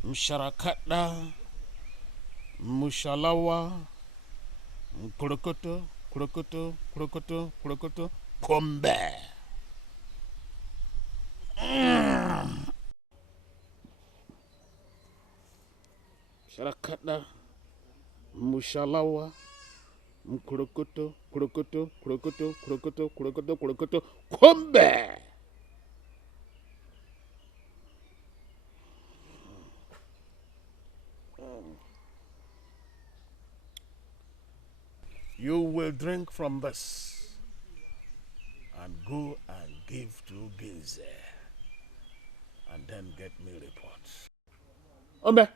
Msharakata, Mushalawa, Kurokoto, Kurokoto, Kurokoto, Kurokoto, Kombe. Sharakata, Mushalawa, Kurokoto, Kurokoto, Kurokoto, Kurokoto, Kurokoto, Kurokoto, Kombe. You will drink from this and go and give to Ginze and then get me reports. Ombe.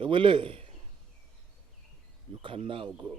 Ewele, you can now go.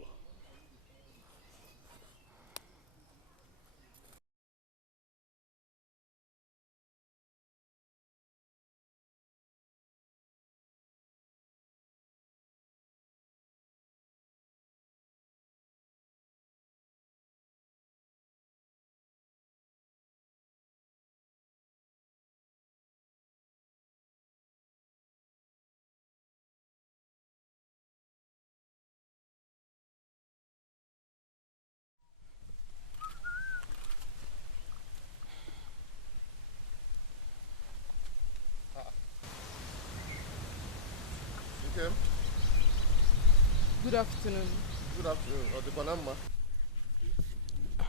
Good afternoon. Good afternoon.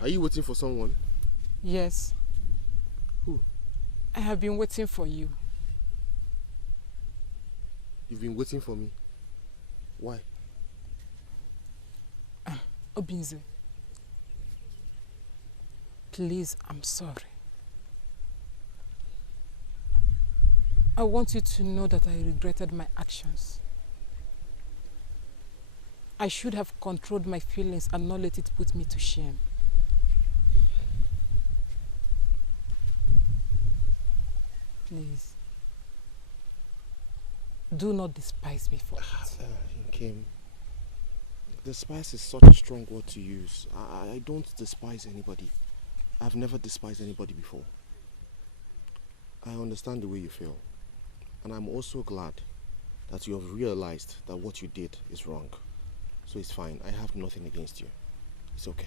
Are you waiting for someone? Yes. Who? I have been waiting for you. You've been waiting for me? Why? Obinze, please, I'm sorry. I want you to know that I regretted my actions. I should have controlled my feelings and not let it put me to shame. Please, do not despise me for it. Kim, despise is such a strong word to use. I don't despise anybody. I've never despised anybody before. I understand the way you feel. And I'm also glad that you have realized that what you did is wrong. So it's fine. I have nothing against you. It's okay.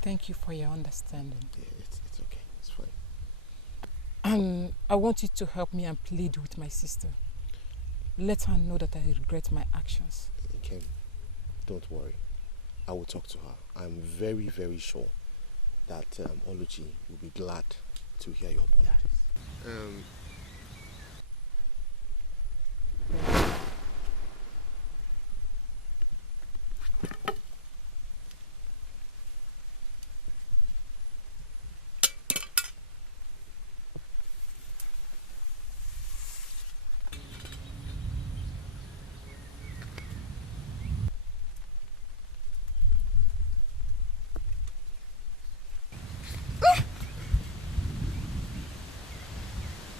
Thank you for your understanding. Yeah, it's okay. It's fine. And I want you to help me and plead with my sister. Let her know that I regret my actions. Kim, don't worry. I will talk to her. I'm very, very sure that Oluchi will be glad to hear your apologies.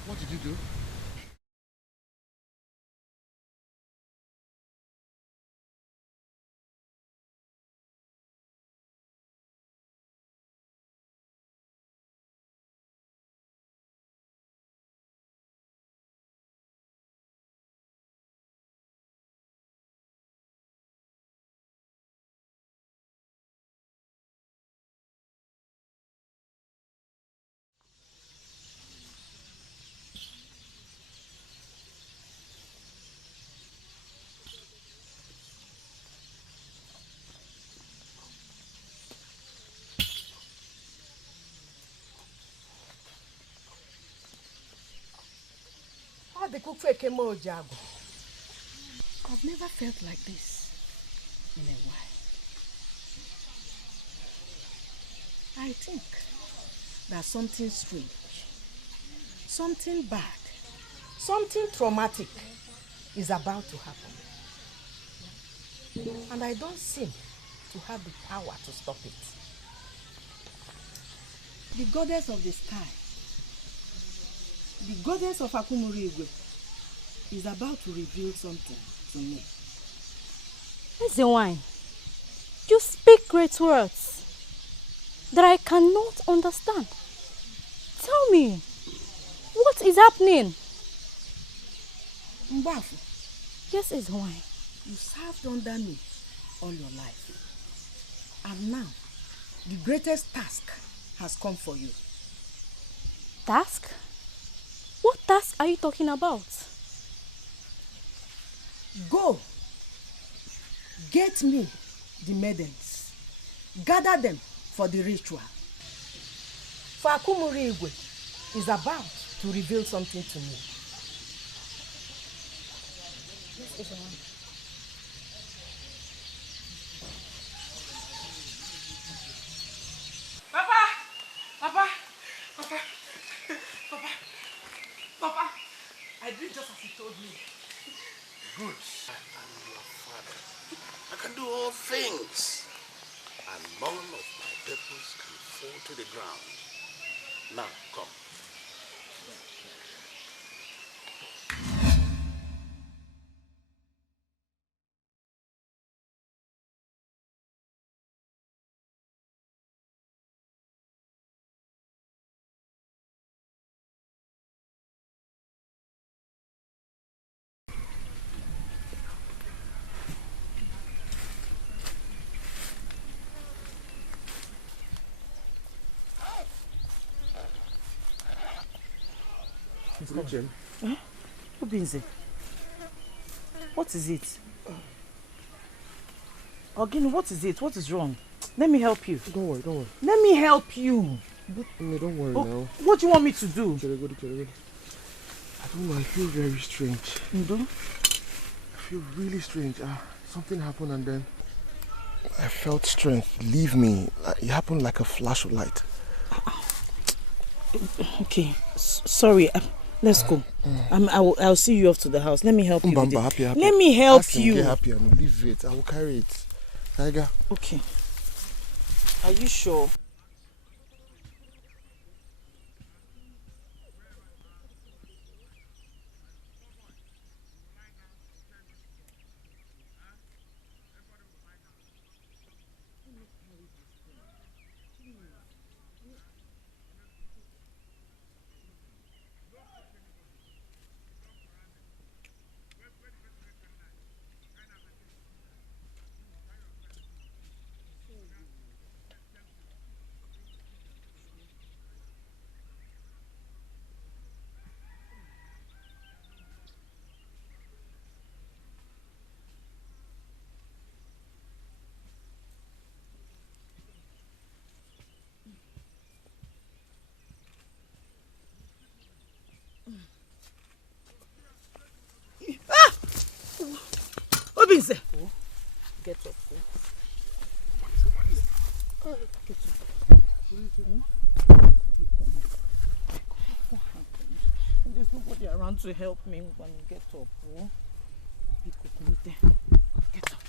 What did you do? I've never felt like this in a while. I think that something strange, something bad, something traumatic is about to happen. And I don't seem to have the power to stop it. The goddess of the sky, the goddess of Akumuriigwe, is about to reveal something to me. Ezewine, you speak great words that I cannot understand. Tell me, what is happening? Mbafu. Yes, Ezewine. You served under me all your life. And now, the greatest task has come for you. Task? What task are you talking about? Go. Get me the maidens. Gather them for the ritual. For Akumuriigwe is about to reveal something to me. Yes, it's one. Papa, I did just as he told me. Good. I am your father. I can do all things. And none of my purpose can fall to the ground. Now, come. Richard. Huh? Obinze. What is it? Ogini, what is it? What is wrong? Let me help you. Don't worry, don't worry. Let me help you. No, don't worry now. What do you want me to do? I don't know, I feel very strange. You do? I feel really strange. Something happened and then I felt strength leave me. It happened like a flash of light. Okay, sorry. Let's go. I'll see you off to the house. Let me help you with it. Happy. Let me help you. Get happy and leave it. I will carry it. Tiger. Okay. Are you sure? Obinze! Get up. Get up. There's nobody around to help me when you get up. Get up.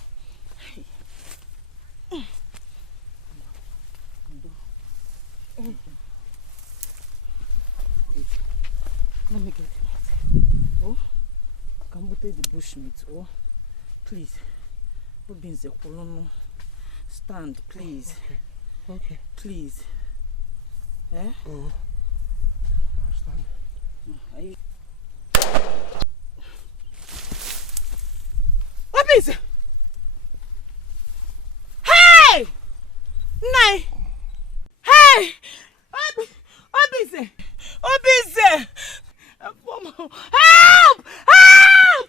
Let me get it. Oh, can we take the bushmeat? Oh, please. Obinze Kolono. Stand, please. Okay. Please. Eh? Oh. I'm standing. Obinze! Hey! Nay! Hey! Obinze! Obinze! Help! Help! Help!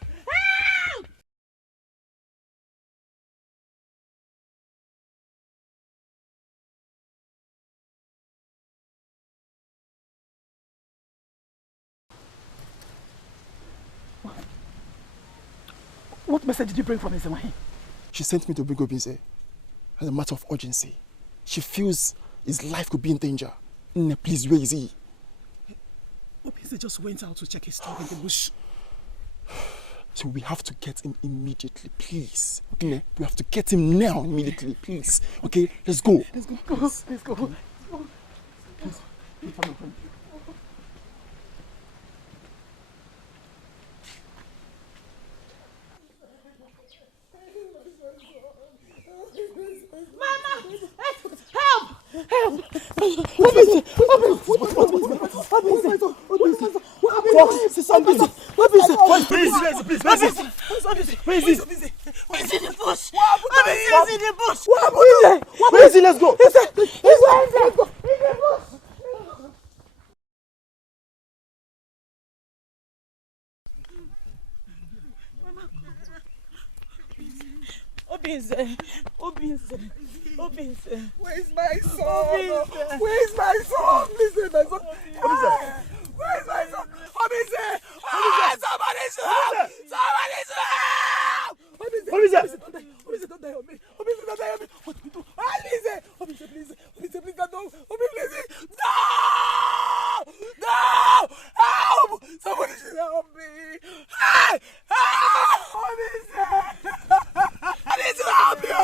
What message did you bring from Ezemahi? She sent me to bring Obinze as a matter of urgency. She feels his life could be in danger. Please, where is he? Obinze just went out to check his dog in the bush. So we have to get him immediately, please. Okay? We have to get him now, immediately, please. Okay, let's go. Let's go. Let's go. Okay. Please. Mama! Help! Help! Obinze! Let's go. Obinze. Where's my son? Where's my son? Listen, my son. Where's my son? Obinze! Somebody should help! Somebody should help! Obinze, don't die on me. Obinze, don't die on me. What do we do? Obinze, please. Obinze, please, don't. Obinze, please. No! No! Help! Somebody should help me. Hey! Obinze! I need to help you!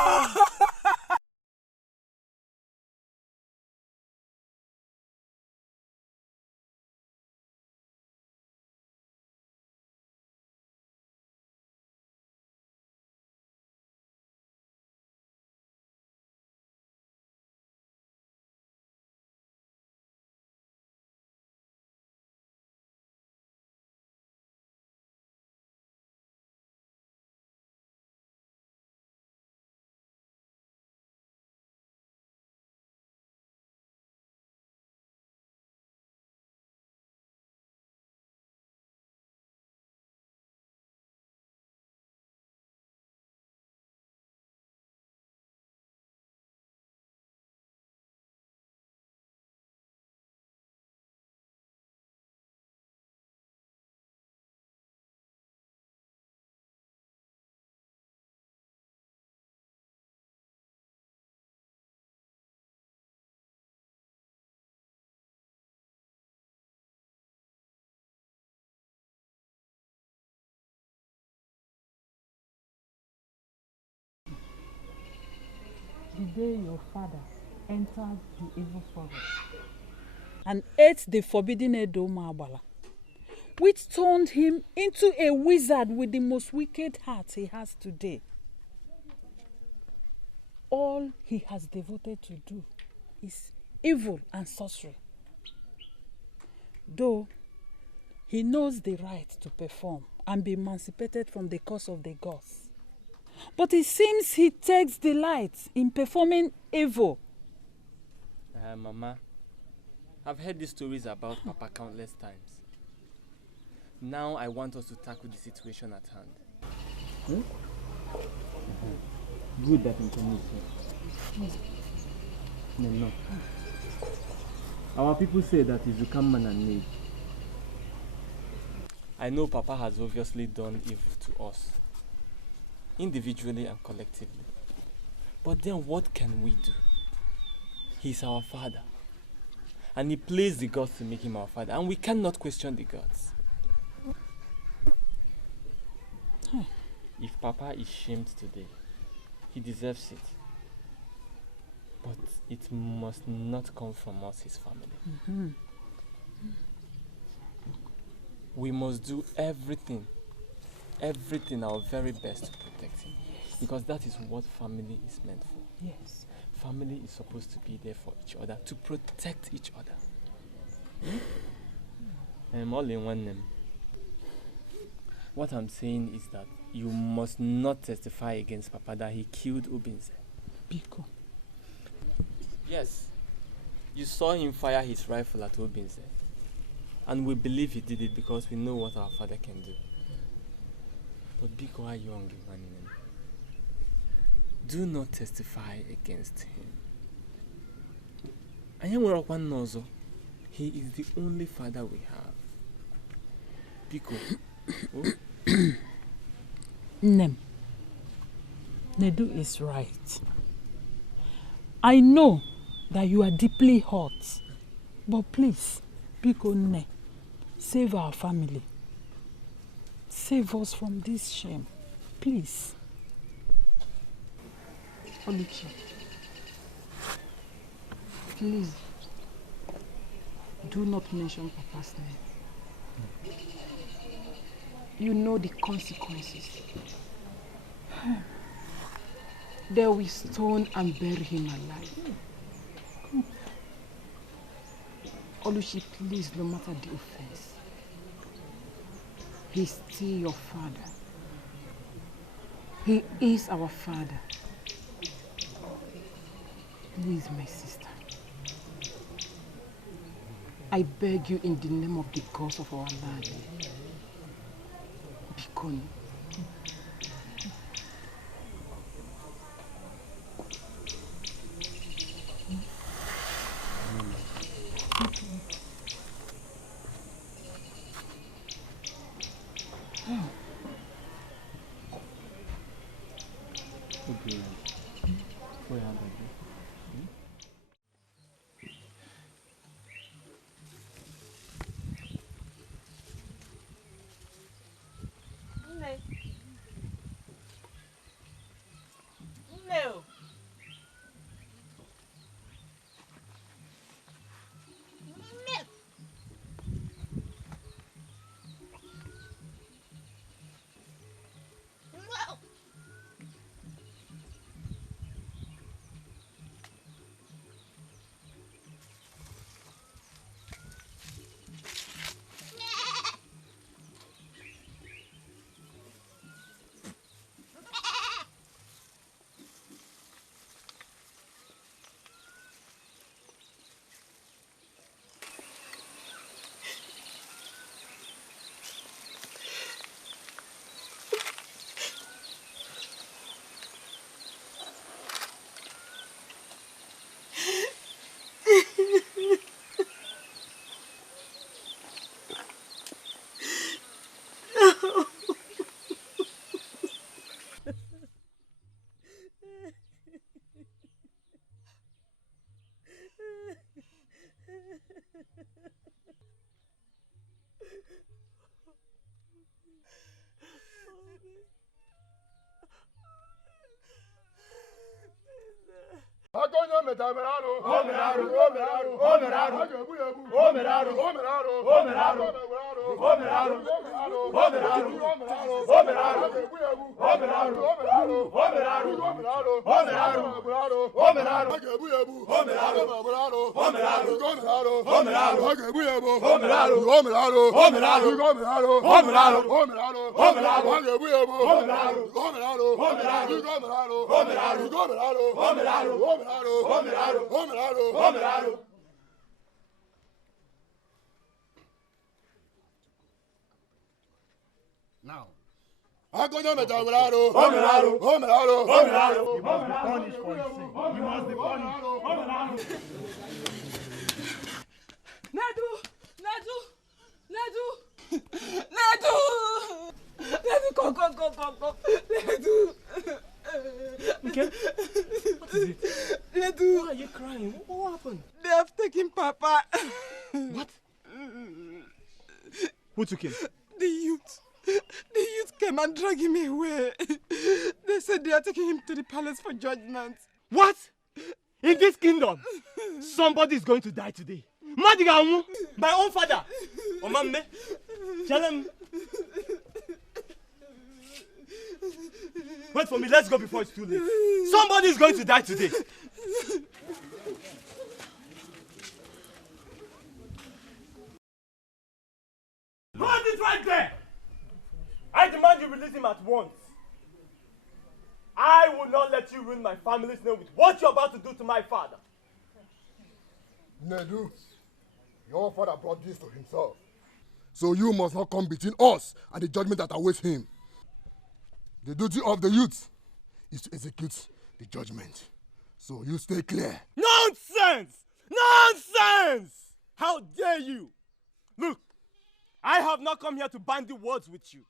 day your father entered the evil forest and ate the forbidden Edoma Abala, which turned him into a wizard with the most wicked heart he has today. All he has devoted to do is evil and sorcery. Though he knows the right to perform and be emancipated from the curse of the gods, but it seems he takes delight in performing evil. Mama, I've heard these stories about Papa countless times. Now I want us to tackle the situation at hand. Good that information. No. Our people say that he's become man and maid. I know Papa has obviously done evil to us, individually and collectively. But then what can we do? He's our father. And he plays the gods to make him our father. And we cannot question the gods. If Papa is shamed today, he deserves it. But it must not come from us, his family. We must do everything our very best to protect him. Because that is what family is meant for. Yes. Family is supposed to be there for each other, to protect each other. All in one name. What I'm saying is that you must not testify against Papa that he killed Obinze. Biko. Yes. You saw him fire his rifle at Obinze. And we believe he did it because we know what our father can do. But Biko are young, man. Do not testify against him. He is the only father we have. Biko. Oh? Nem. Nedu is right. I know that you are deeply hurt. But please, Biko Ne, save our family. Save us from this shame. Please. Oluchi, please do not mention Papa's name. You know the consequences. They will stone and bury him alive. Oluchi, please, no matter the offense, he's still your father. He is our father. Please, my sister, I beg you in the name of the gods of our land, Bikoni. Now, You must be punished for his sin. You must be punished. Nadu! Come. Nadu! Okay? What is it? Nadu! Why are you crying? What happened? They have taken Papa. What? Who took him? The youth came and dragged him away. They said they are taking him to the palace for judgment. What? In this kingdom, somebody is going to die today. Madigamu, my own father. Omame, tell him. Wait for me, let's go before it's too late. Somebody is going to die today. Hold it right there! I demand you release him at once. I will not let you ruin my family's name with what you're about to do to my father. Nedu, your father brought this to himself. So you must not come between us and the judgment that awaits him. The duty of the youth is to execute the judgment. So you stay clear. Nonsense! Nonsense! How dare you? Look, I have not come here to bandy words with you.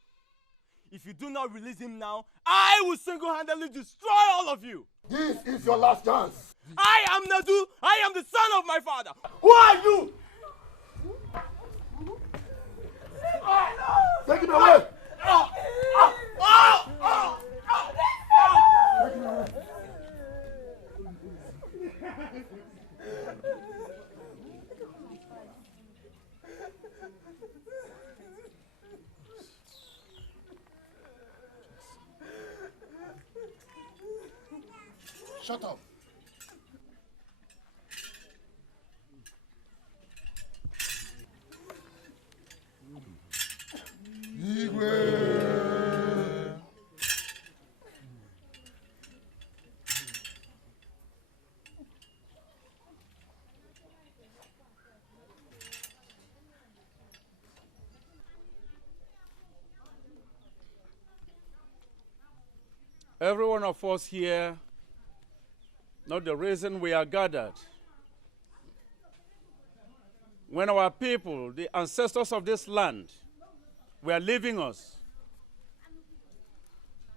If you do not release him now, I will single-handedly destroy all of you. This is your last chance. I am Nadu. I am the son of my father. Who are you? Take him away. Take him away. Shut up. Every one of us here know the reason we are gathered. When our people, the ancestors of this land, were leaving us,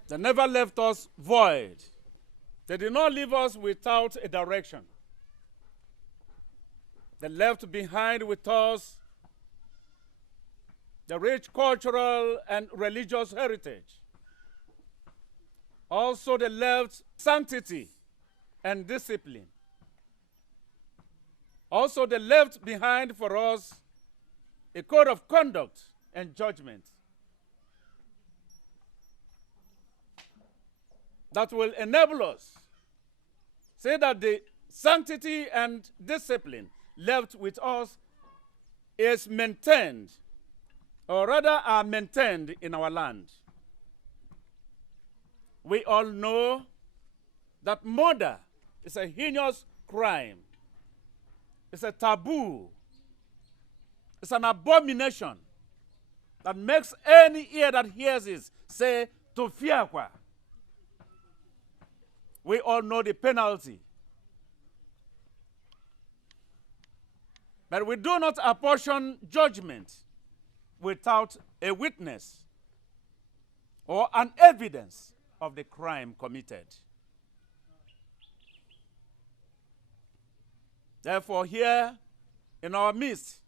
they never left us void. They did not leave us without a direction. They left behind with us the rich cultural and religious heritage. Also, they left sanctity and discipline. Also, they left behind for us a code of conduct and judgment that will enable us say that the sanctity and discipline left with us is maintained, or rather are maintained in our land. We all know that murder is a heinous crime. It's a taboo. It's an abomination that makes any ear that hears it say, to fear kwa. We all know the penalty. But we do not apportion judgment without a witness or an evidence of the crime committed. Therefore, here in our midst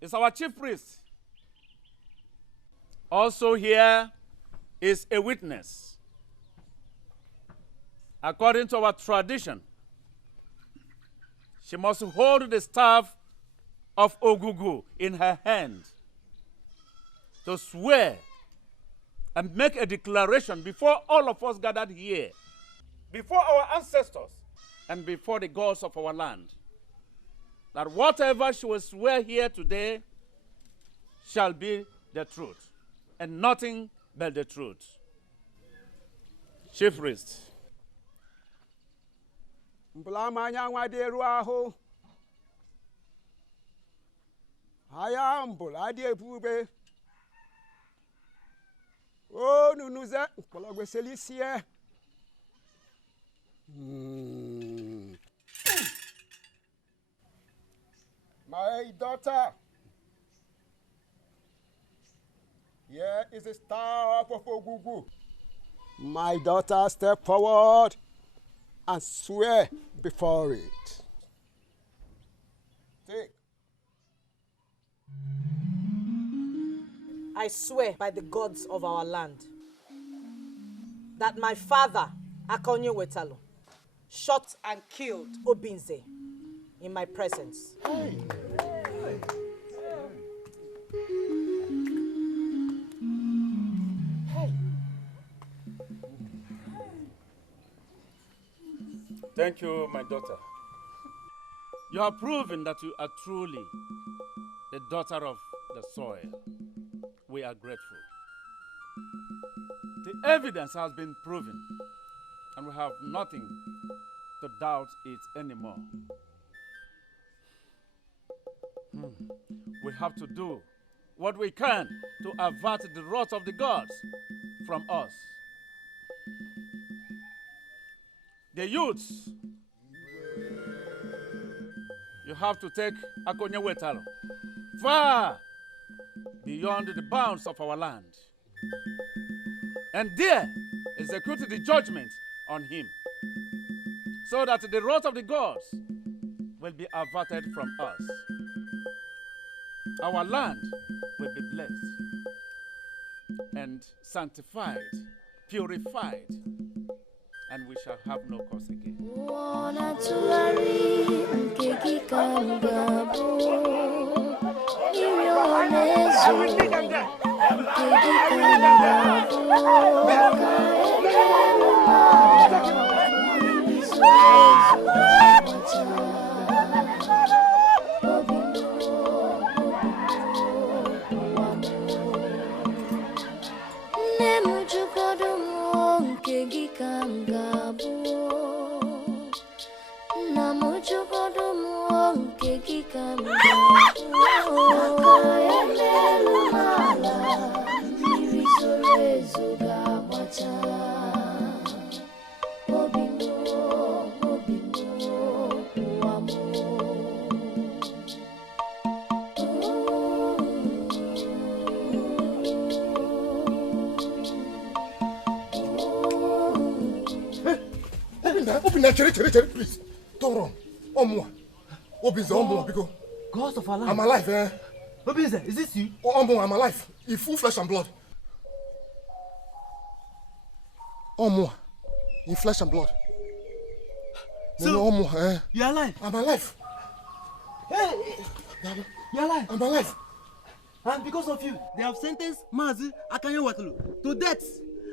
is our chief priest. Also here is a witness. According to our tradition, she must hold the staff of Ogugu in her hand to swear and make a declaration before all of us gathered here, before our ancestors and before the gods of our land, that whatever she will swear here today shall be the truth, and nothing but the truth. Chief Priest. Mblamanya nwaderu ahụ. Aya mbula di ebube. O nunuze mkpọlọgwe selisie. My daughter, here is the staff of Ogugu. My daughter, step forward and swear before it. Take. I swear by the gods of our land that my father, Akonye Wetalu, shot and killed Obinze in my presence. Hey. Thank you, my daughter. You have proven that you are truly the daughter of the soil. We are grateful. The evidence has been proven, and we have nothing to doubt it anymore. We have to do what we can to avert the wrath of the gods from us. The youths, you have to take Akonye Wetalu far beyond the bounds of our land, and there execute the judgment on him, so that the wrath of the gods will be averted from us. Our land will be blessed and sanctified, purified, and we shall have no cause again. Cherry, please. Don't run. Omwa. Obinze, Omwa, because Ghost of our life. I'm alive, eh? Obinze, is this you? Omwa, I'm alive. In full flesh and blood. Omwa. In flesh and blood. So, no, Omwa, eh? You're alive? I'm alive. Hey! You're alive? I'm alive. And because of you, they have sentenced Mazi Akonye Wetalu to death.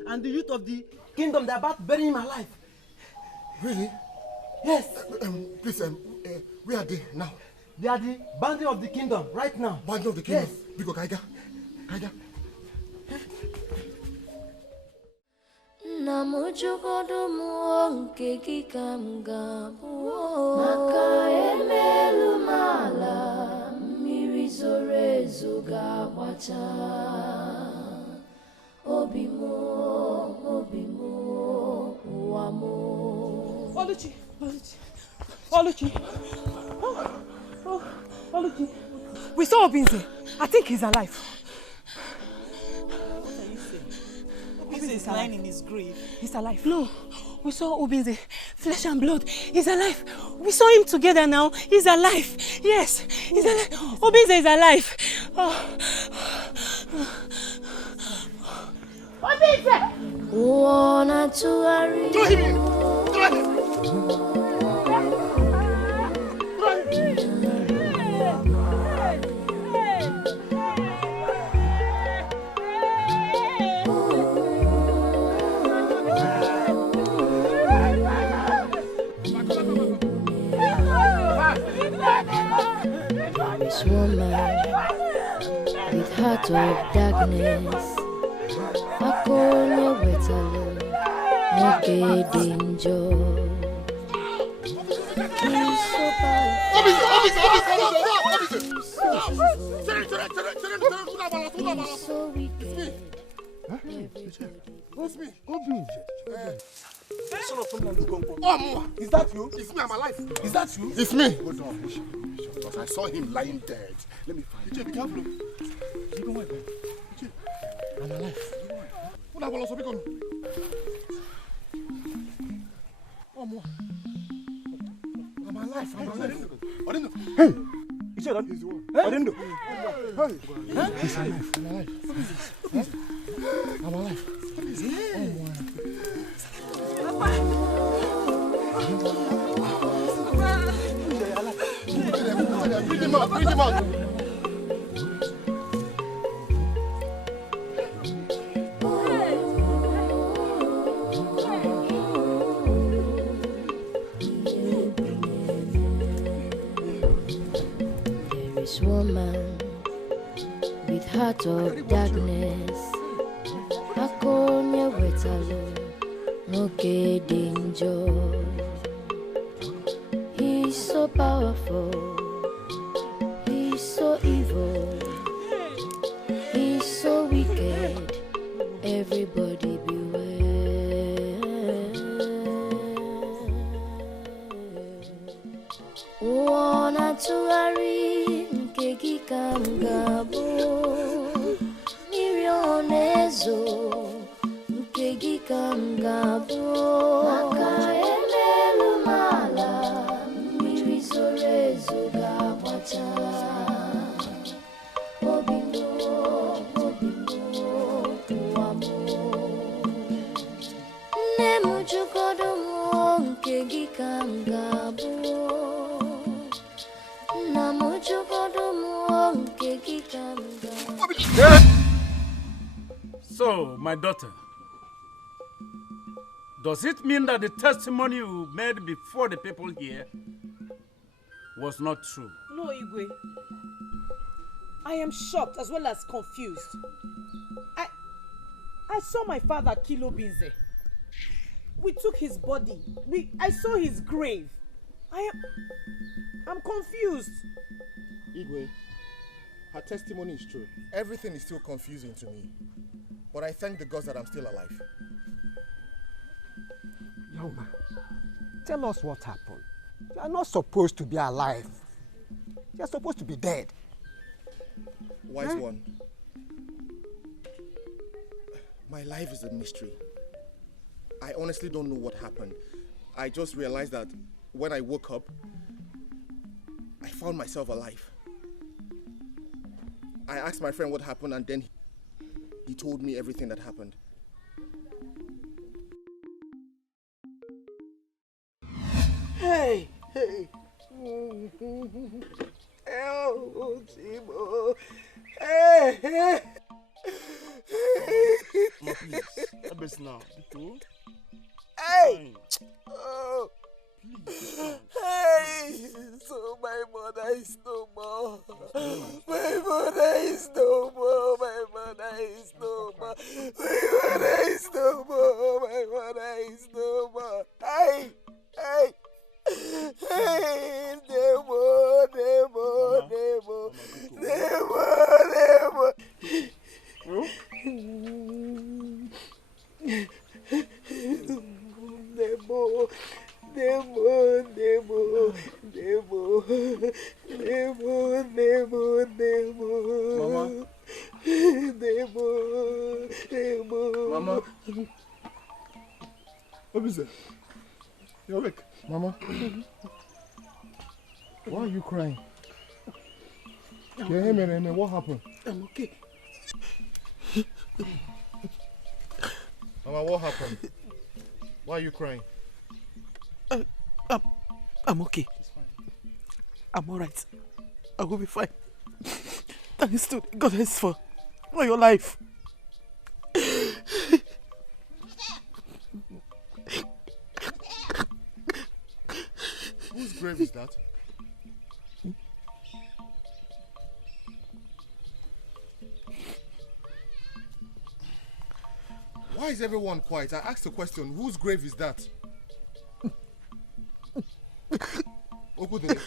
And the youth of the kingdom, they're about to bury him alive. Really? Yes. Please, where are they now? They are the boundary of the kingdom right now. Boundary of the kingdom? Yes. Biko Kaiga. Namujugodo muonke kikamgabu maka emelu mala mirizorezo gawacha obimo wamo. Oluchi. Oluchi. We saw Obinze. I think he's alive. What are you saying? Obinze is lying in his grave. He's alive. No, we saw Obinze, flesh and blood. He's alive. We saw him together now. He's alive. Yes, he's alive. Obinze is alive. Obinze! Wanna to Throw him in! This woman with heart of darkness, Akonya wetalo, moke danger. So wicked. What's me? Oh, is that you? It's me, I'm alive. Is that you? It's me. Hold on. Because I saw him lying dead. Let me find him. Be careful. I'm alive. What I also become? Oh, more. I'm alive. I'm alive. I didn't know. Hey! You said that? He's the one. I didn't know. Hey! He's alive. I'm alive. I'm alive. Oh, my. Bring him out, bring him out. There is woman with heart of darkness, Akonya wetalo, moke danger. He's so powerful. He's so evil, he's so wicked, everybody beware. Wana tuari nkegi kamgabo, mirionezo nkegi kamgabo. Akaelelu mala, mirizorezo gabwacha. So, my daughter, does it mean that the testimony you made before the people here was not true? No, Igwe. I am shocked as well as confused. I saw my father kill Obinze. We took his body. I saw his grave. I'm confused. Igwe, her testimony is true. Everything is still confusing to me. But I thank the gods that I'm still alive. Yoma, tell us what happened. You are not supposed to be alive. You are supposed to be dead. Wise one. My life is a mystery. I honestly don't know what happened. I just realized that when I woke up, I found myself alive. I asked my friend what happened, and then he told me everything that happened. Hey! Oh, Timo! Hey! Mama, please. Help us now. Hey! Oh! Please. Hey! So my mother is no more. My mother is no more. My mother is no more. My mother is no more. My mother is no more. Hey! Hey! Hey! Demo! Demo! Demo! Demo! Demo! Demo! Demo, Demo, Demo, Demo, Demo, Demo. Mama. Demo, Demo. Mama. What is it? You're awake. Mama. Why are you crying? What happened? I'm okay. Mama, what happened? Why are you crying? I'm okay. I'm alright. I will be fine. Thanks to the goddess for your life. Whose grave is that? Why is everyone quiet? I asked a question. Whose grave is that? Okudele.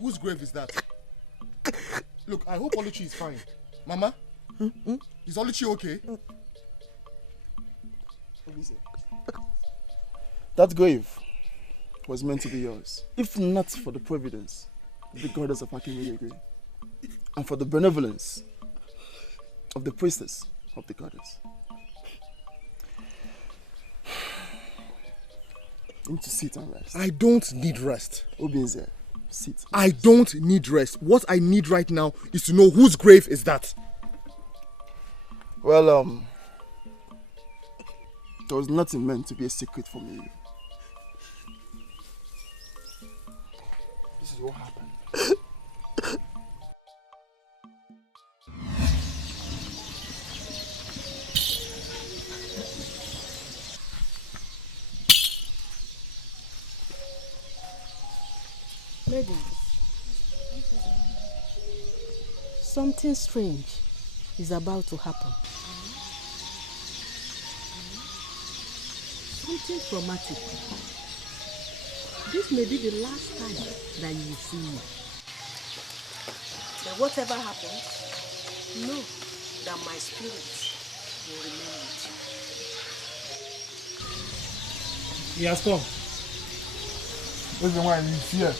Whose grave is that? Look, I hope Oluchi is fine. Mama? Is Oluchi okay? That grave was meant to be yours, if not for the providence of the goddess of Akimiligwe, and for the benevolence of the priestess of the goddess. You need to sit and rest. I don't need rest. Obinze, sit. I don't need rest. What I need right now is to know whose grave is that. Well, there was nothing meant to be a secret from you. This is what happened. Maiden, something strange is about to happen. Something traumatic. This may be the last time that you will see me. But whatever happens, know that my spirit will remain with you. He has come. This is why he's here.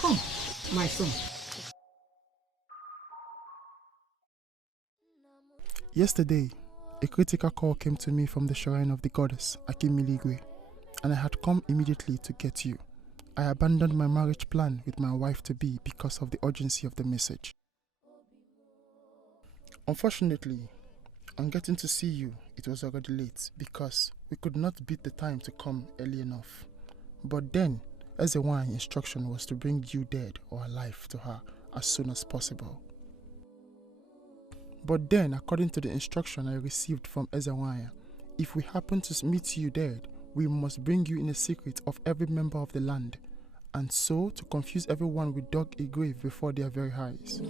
Come, my son. Yesterday, a critical call came to me from the shrine of the goddess Akimiligwe, and I had come immediately to get you. I abandoned my marriage plan with my wife-to-be because of the urgency of the message. Unfortunately, on getting to see you, it was already late because we could not beat the time to come early enough. But then, Ezewan's instruction was to bring you dead or alive to her as soon as possible. But then, according to the instruction I received from Ezewan, if we happen to meet you dead, we must bring you in a secret of every member of the land, and so to confuse everyone we dug a grave before their very eyes.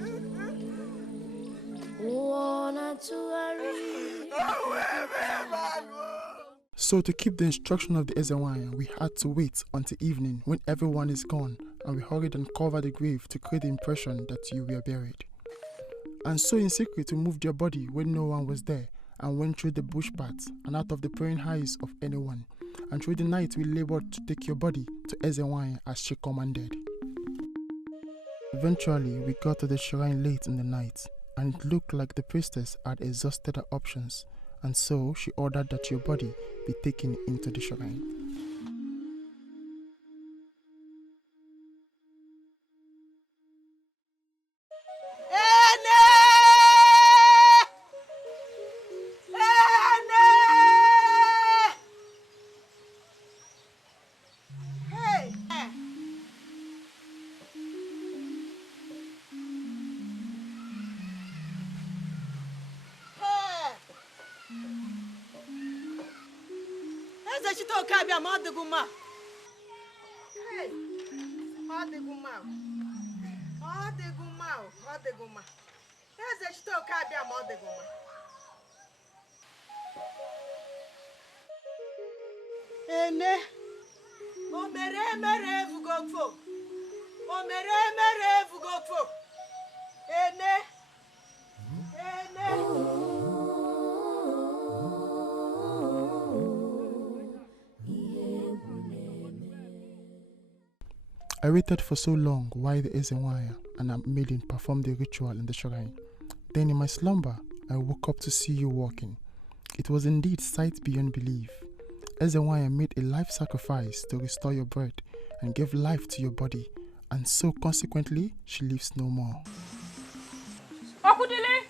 So to keep the instruction of the Ezewan, we had to wait until evening when everyone is gone, and we hurried and covered the grave to create the impression that you were buried. And so in secret we moved your body when no one was there, and went through the bush paths and out of the praying eyes of anyone. And through the night we labored to take your body to Ezewan as she commanded. Eventually we got to the shrine late in the night, and it looked like the priestess had exhausted her options, and so she ordered that your body be taken into the shrine. I waited for so long while the Ezewan and a maiden performed the ritual in the shrine. Then in my slumber, I woke up to see you walking. It was indeed sight beyond belief. Ezewan made a life sacrifice to restore your breath and gave life to your body, and so consequently, she lives no more. Okudele!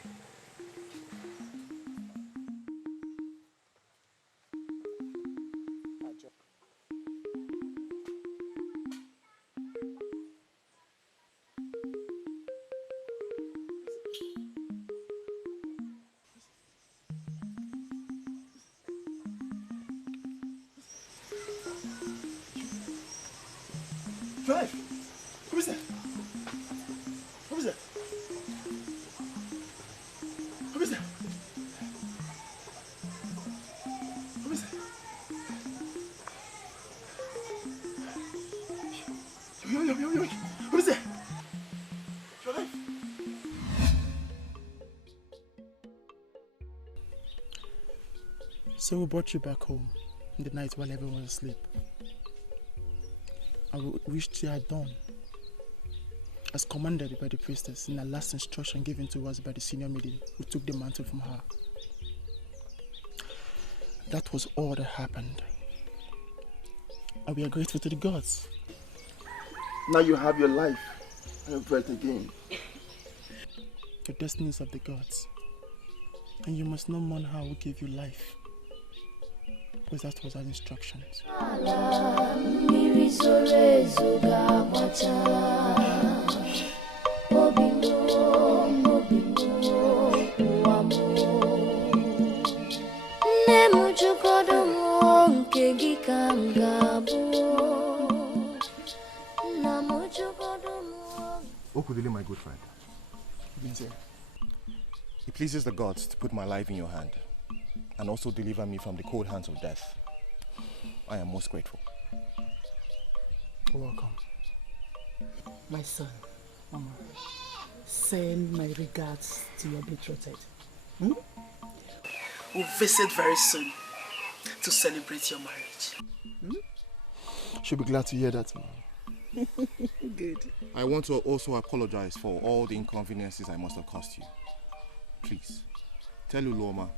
Drive! Who is that? Who is that? Who is that? Who is that? Yo. Who is that? Drive! So we brought you back home in the night while everyone was asleep. I wished you had done as commanded by the priestess in the last instruction given to us by the senior maiden who took the mantle from her. That was all that happened. And we are grateful to the gods. Now you have your life and breath again. The destinies of the gods. And you must not mourn her who gave you life. Because that was our instructions. Okudili, my good friend. It pleases the gods to put my life in your hand and also deliver me from the cold hands of death. I am most grateful. You're welcome. My son, Mama, send my regards to your betrothed. We'll visit very soon to celebrate your marriage. She'll be glad to hear that, man. Good. I want to also apologize for all the inconveniences I must have caused you. Please, tell Uloma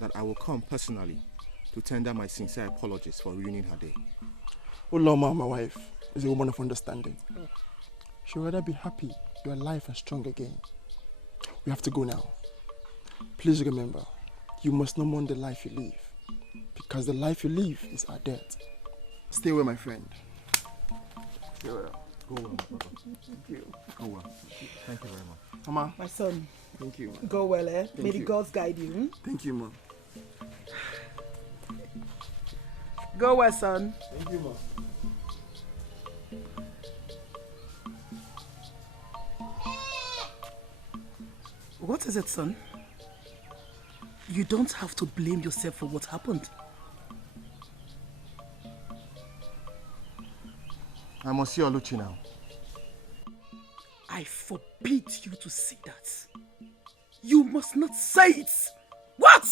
that I will come personally to tender my sincere apologies for ruining her day. Uloma, my wife, is a woman of understanding. She'll rather be happy you're alive and strong again. We have to go now. Please remember, you must not mourn the life you live, because the life you live is our death. Stay well, my friend. Stay well. Go well, Papa. Thank you. Go well. Thank you very much. Mama. My son. Thank you. Go well, eh? Thank May the you. gods guide you. Thank you, Mom. Go well, son. Thank you, Mom. What is it, son? You don't have to blame yourself for what happened. I must see Oluchi now. I forbid you to say that. You must not say it. What?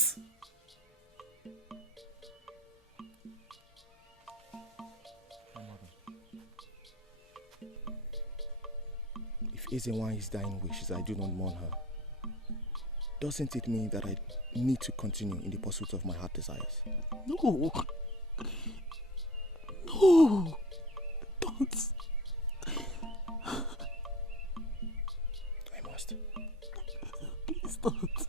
If Ezenwa's dying wishes I do not mourn her, doesn't it mean that I need to continue in the pursuit of my heart desires? No. No. Don't. I must. Please don't.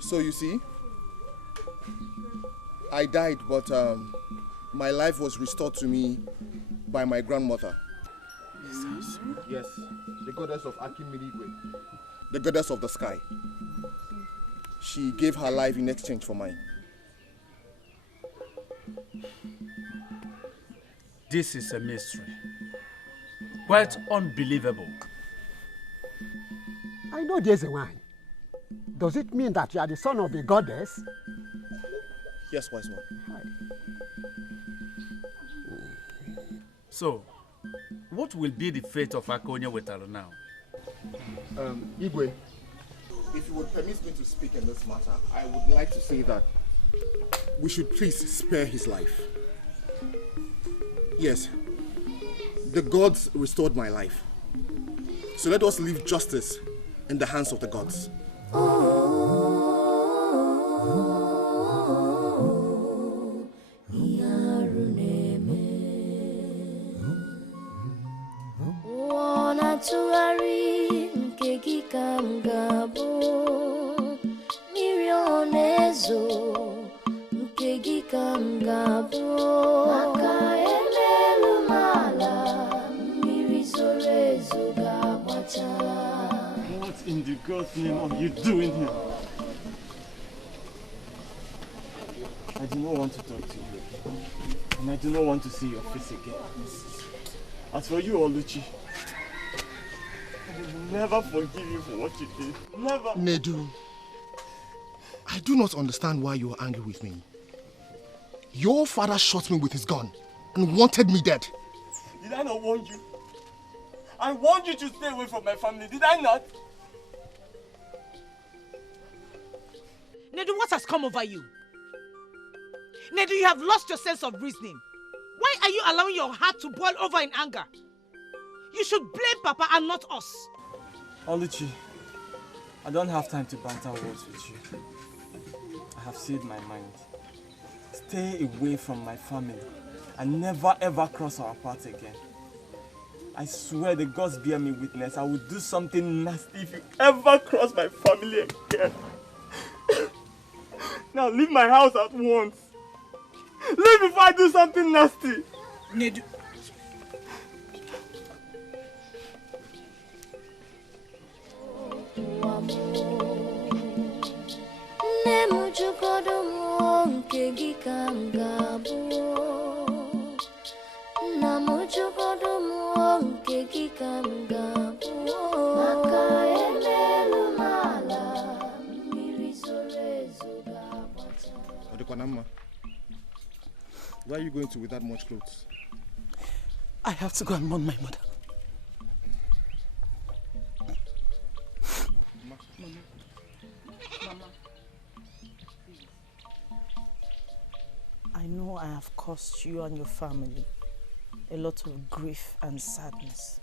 So you see, I died, but my life was restored to me by my grandmother. Yes, the goddess of Akimirigwe. The goddess of the sky. She gave her life in exchange for mine. This is a mystery. Quite unbelievable. I know there's a wine. Does it mean that you are the son of the goddess? Yes, wise one. So, what will be the fate of Akonya Wetalo now? Igwe, if you would permit me to speak in this matter, I would like to say that we should please spare his life. Yes, the gods restored my life. So let us leave justice in the hands of the gods. in the God's name are you doing here? I do not want to talk to you. And I do not want to see your face again. As for you, Oluchi, I will never forgive you for what you did. Never. Nedu, I do not understand why you are angry with me. Your father shot me with his gun and wanted me dead. Did I not warn you? I warned you to stay away from my family, did I not? Nedu, what has come over you? Nedu, you have lost your sense of reasoning. Why are you allowing your heart to boil over in anger? You should blame Papa and not us. Oluchi, I don't have time to banter words with you. I have said my mind. Stay away from my family and never ever cross our path again. I swear the gods bear me witness, I will do something nasty if you ever cross my family again. Now leave my house at once. Leave before I do something nasty. Nedu. Where are you going to with that much clothes? I have to go and mourn my mother. Mama. I know I have caused you and your family a lot of grief and sadness.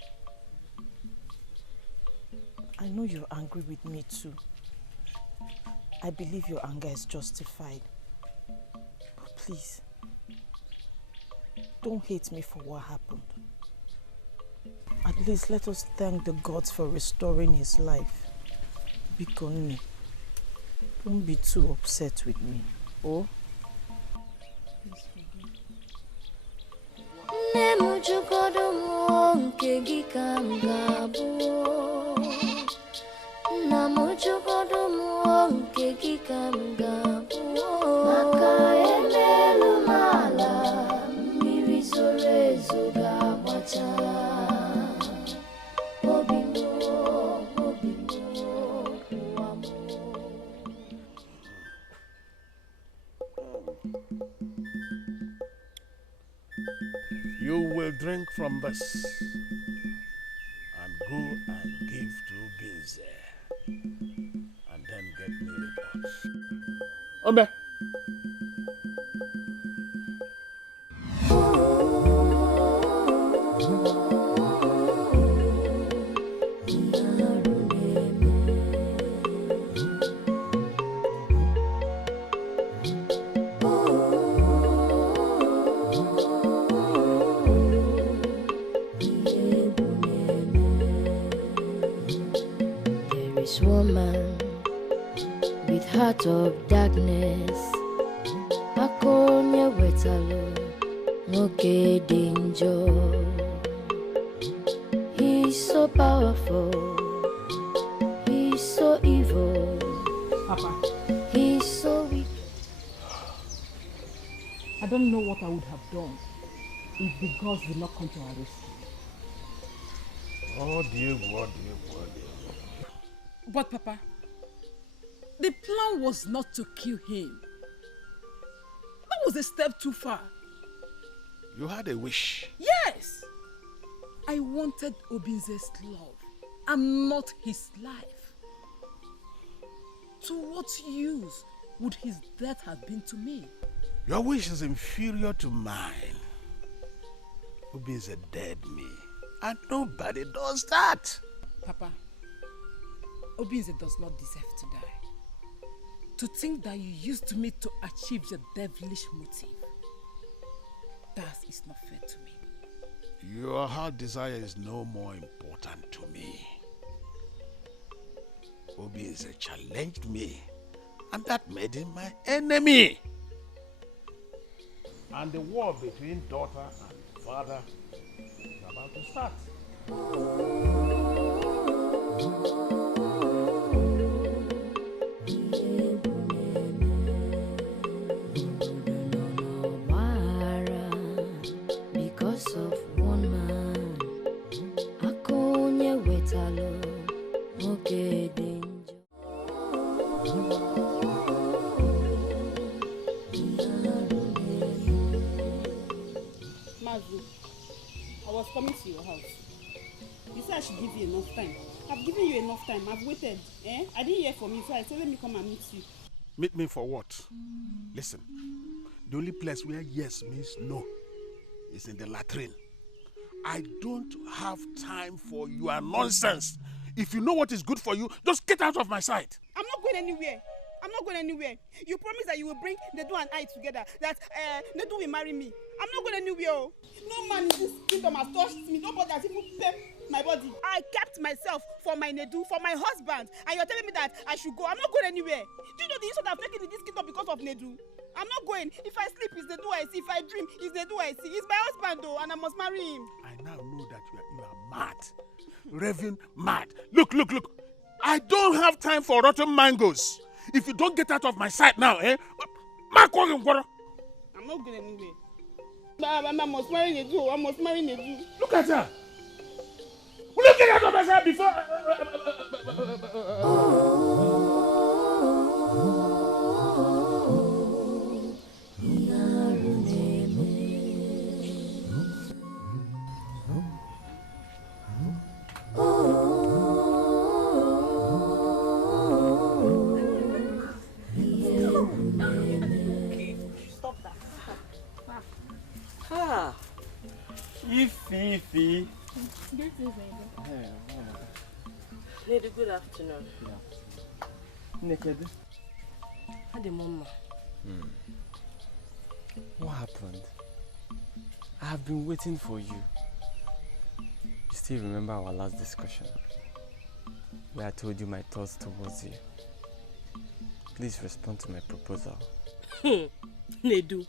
I know you're angry with me too. I believe your anger is justified. But please, don't hate me for what happened. At least let us thank the gods for restoring his life. Bikoni, don't be too upset with me. Oh? You will drink from this and go and give to Binze and then get me reports. Obe. Woman with heart of darkness, akonye wetalo noke danger. He's so powerful, he's so evil, Papa, he's so weak. I don't know what I would have done if the gods did not come to our rescue. Oh dear, oh dear, oh dear. But Papa, the plan was not to kill him. That was a step too far. You had a wish. Yes! I wanted Obinze's love and not his life. To what use would his death have been to me? Your wish is inferior to mine. Obinze dead me, and nobody does that. Papa, Obinze does not deserve to die. To think that you used me to achieve your devilish motive, that is not fair to me. Your heart desire is no more important to me. Obinze challenged me, and that made him my enemy. And the war between daughter and father is about to start. Mazu, I was coming to your house. You said I should give you enough time. I've given you enough time. I've waited. I didn't hear from you, so I said let me come and meet you. Meet me for what? Listen, the only place where yes means no is in the latrine. I don't have time for your nonsense. If you know what is good for you, just get out of my sight. I'm not going anywhere. I'm not going anywhere. You promised that you will bring Nedu and I together. That Nedu will marry me. I'm not going anywhere. Oh. No man in this kingdom has touched me. Nobody has even pepped my body. I kept myself for my Nedu, for my husband. And you're telling me that I should go. I'm not going anywhere. Do you know the insult I've taken in this kingdom because of Nedu? I'm not going. If I sleep, it's Nedu I see. If I dream, it's Nedu I see. He's my husband though, and I must marry him. I now know that you are mad. Raving mad. Look. I don't have time for rotten mangoes. If you don't get out of my sight now, I'm not going anywhere. I must marry Nedu. I must marry Nedu. Look at her. Will you get out of my sight before? Ify. Lady, good afternoon. Naked. How the mama? What happened? I have been waiting for you. You still remember our last discussion? Where I told you my thoughts towards you. Please respond to my proposal. Nedu,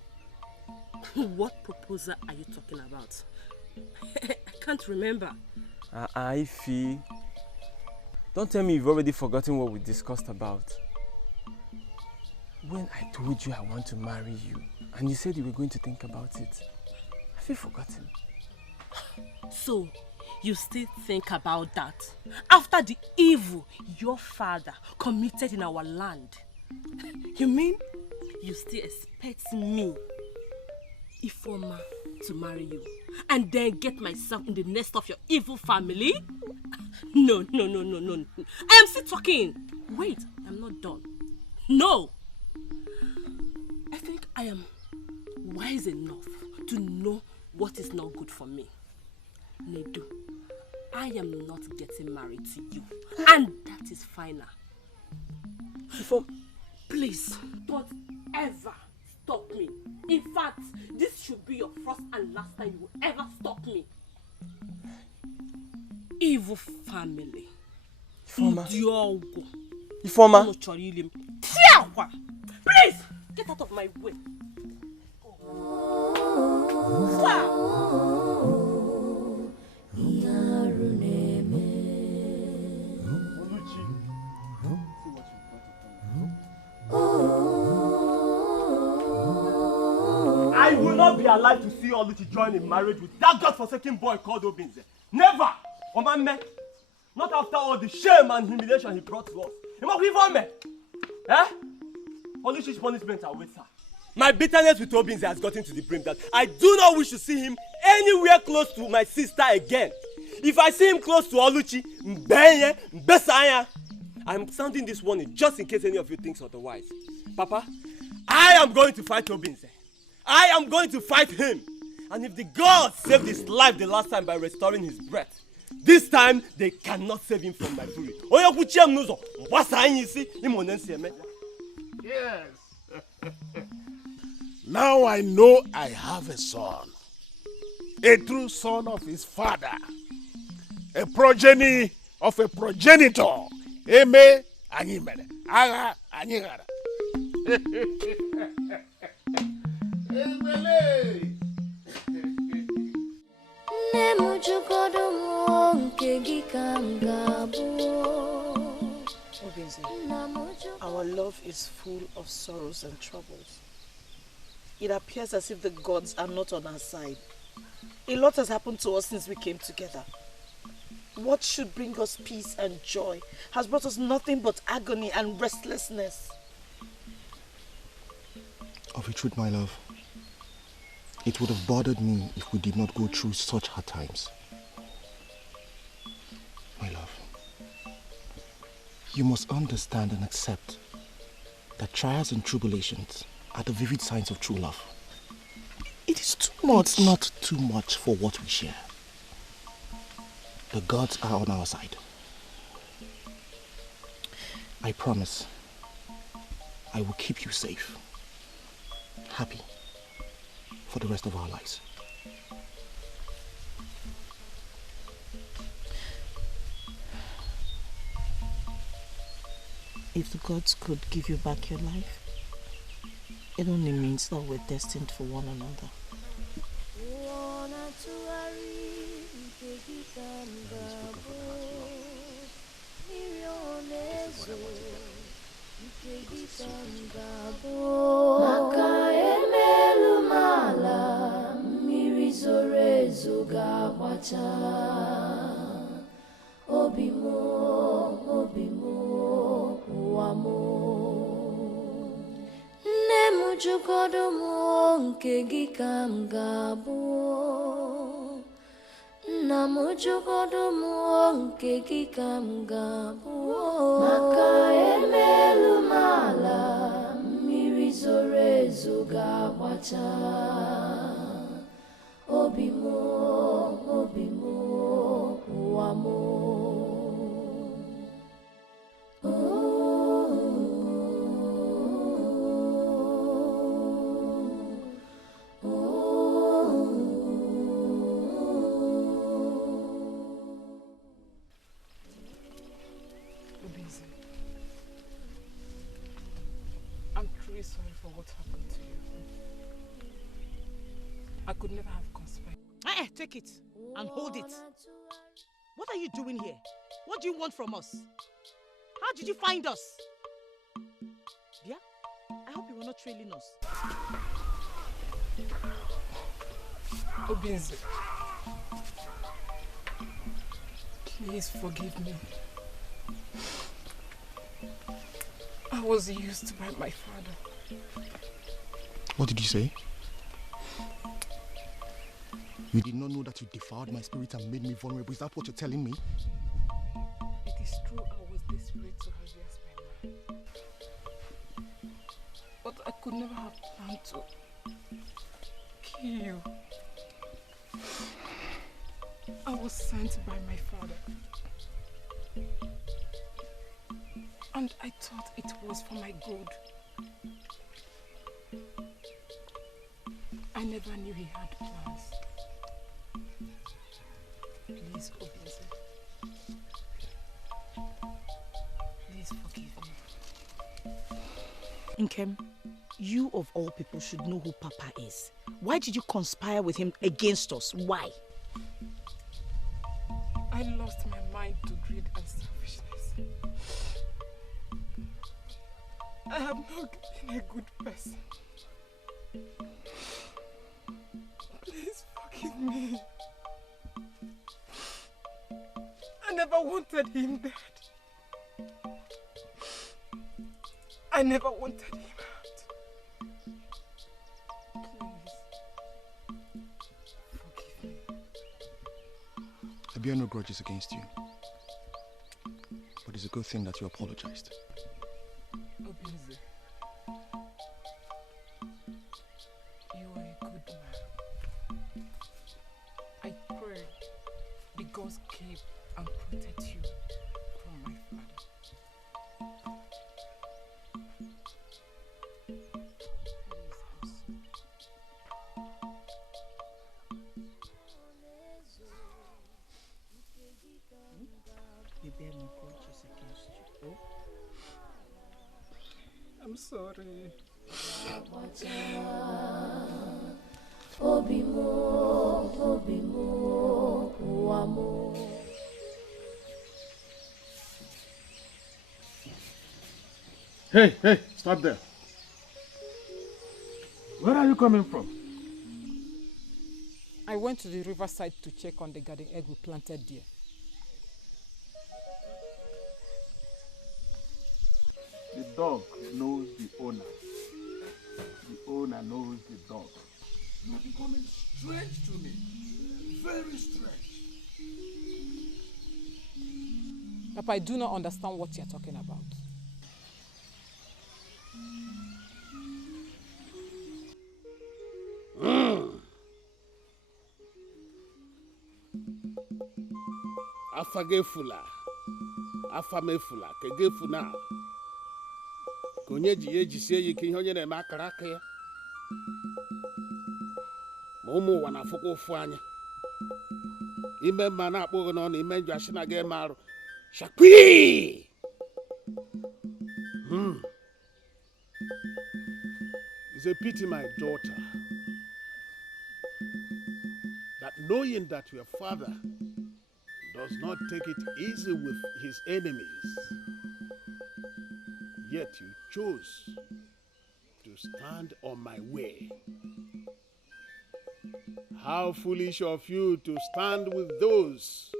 what proposal are you talking about? I can't remember. Ify. Don't tell me you've already forgotten what we discussed about. When I told you I want to marry you, and you said you were going to think about it, have you forgotten? So, you still think about that? After the evil your father committed in our land? You mean you still expect me, Ifoma, to marry you and then get myself in the nest of your evil family? No. I am still talking. Wait, I'm not done. No. I think I am wise enough to know what is not good for me. Nedu, I am not getting married to you. And that is final. Please, don't ever stop me. In fact, this should be your first and last time you will ever stop me. Evil family. Ifoma. Please, get out of my way. I will not be alive to see Oluchi join in marriage with that godforsaken boy called Obinze. Never! Omame! Not after all the shame and humiliation he brought to us. Oluchi's punishment awaits her. My bitterness with Obinze has gotten to the brim that I do not wish to see him anywhere close to my sister again. If I see him close to Oluchi, I'm sounding this warning just in case any of you thinks otherwise. Papa, I am going to fight Obinze. I am going to fight him. And if the gods saved his life the last time by restoring his breath, this time they cannot save him from my fury. Yes. Now I know I have a son. A true son of his father. A progeny of a progenitor. Eme anyimere. Aga anyigara. Our love is full of sorrows and troubles. It appears as if the gods are not on our side. A lot has happened to us since we came together. what should bring us peace and joy has brought us nothing but agony and restlessness. Of a truth, my love, it would have bothered me if we did not go through such hard times. My love, you must understand and accept that trials and tribulations are the vivid signs of true love. It is too much. It's not too much for what we share. The gods are on our side. I promise I will keep you safe, happy for the rest of our lives. If the gods could give you back your life, it only means that we're destined for one another. Maka emelu mala mmiri zoro ezo ga-agbacha obi mo ụwa mo nne m jụgodo m nke gị ka m ga-abụ nna m jụgodo m nke gị ka m ga-abụ maka emelu mala mmiri zoro ezo ga-agbacha obi mo ụwa mo I'm truly sorry for what happened to you. I could never have conspired. Take it and hold it. What are you doing here? What do you want from us? How did you find us? Yeah? I hope you were not trailing us. Obinze, please forgive me. I was used by my father. What did you say? You did not know that you devoured my spirit and made me vulnerable. Is that what you're telling me? It is true I was desperate to have you as my man. But I could never have planned to kill you. I was sent by my father. And I thought it was for my good. I never knew he had plans. Please, Obinze. Please forgive me. Nkem, you of all people should know who Papa is. Why did you conspire with him against us? Why? I lost my mind to greed and selfishness. I have not been a good person. Please forgive me. I never wanted him dead. I never wanted him out. Please, forgive me. I bear no grudges against you. But it's a good thing that you apologized. Obinze, you are a good man. I pray the gods keep and protect you from my father. We bear no grudges against you. I'm sorry. Obi mo, ụwa mo. Hey, stop there. Where are you coming from? I went to the riverside to check on the garden egg we planted there. The dog knows the owner. The owner knows the dog. You are becoming strange to me. Very strange. Papa, I do not understand what you're talking about. Afagefula. Afamefula. Kegefuna. Konye ji sie yike ihe onye na-eme akara aka ya. Ma ụmụ ụwa na-afụkwa ụfụ anya. Ime mma na-akpọghị n'ọnụ ime njọ asị na ga-eme arụ. Shakwi! It's a pity, my daughter, that knowing that your father does not take it easy with his enemies, yet you chose to stand on my way. How foolish of you to stand with those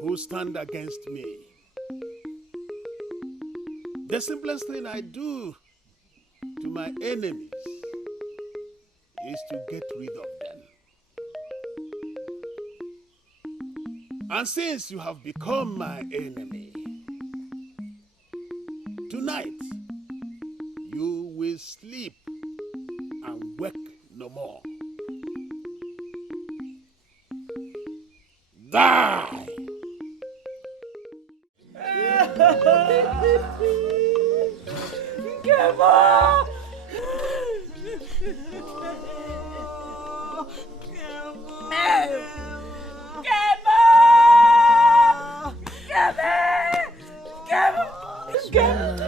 who stand against me. The simplest thing I do to my enemies is to get rid of them. And since you have become my enemy, tonight you will sleep and wake no more. Die! Come on!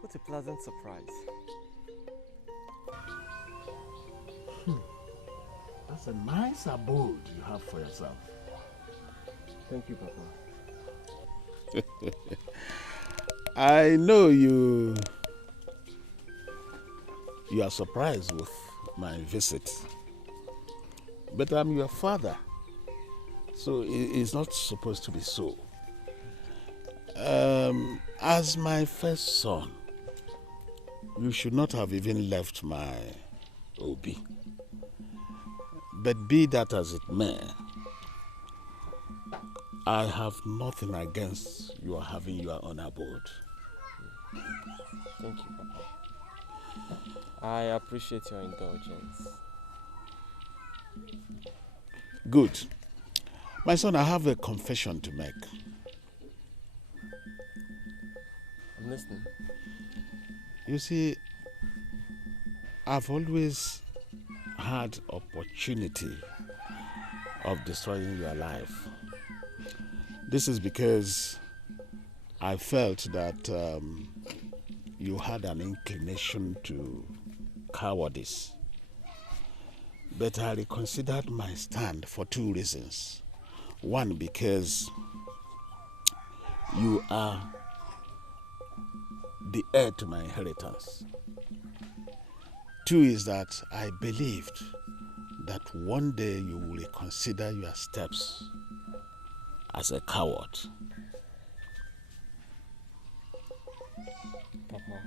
What a pleasant surprise. That's a nice abode you have for yourself. Thank you, Papa. I know you are surprised with my visit, but I'm your father, so it's not supposed to be so. As my first son, you should not have even left my Obi. But be that as it may, I have nothing against your having your own abode. Thank you, Papa. I appreciate your indulgence. Good. My son, I have a confession to make. I'm listening. You see, I've always had opportunity of destroying your life. This is because I felt that you had an inclination to cowardice. But I reconsidered my stand for two reasons. One, because you are the heir to my inheritance. Two is that I believed that one day you will reconsider your steps as a coward. Papa.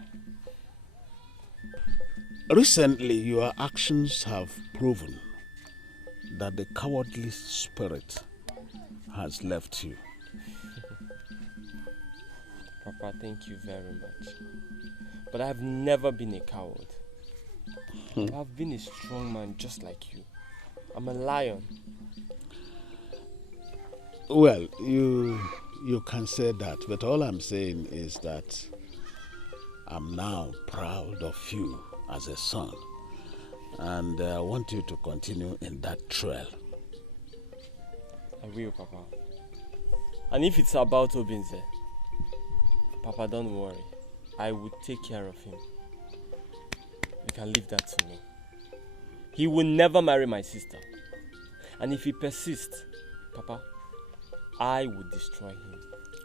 Recently, your actions have proven that the cowardly spirit has left you. Papa, thank you very much. But I've never been a coward. I've been a strong man just like you. I'm a lion. Well, you can say that, but all I'm saying is that I'm now proud of you as a son. And I want you to continue in that trail. I will, Papa. And if it's about Obinze, Papa, don't worry. I will take care of him. You can leave that to me. He will never marry my sister. And if he persists, Papa, I will destroy him.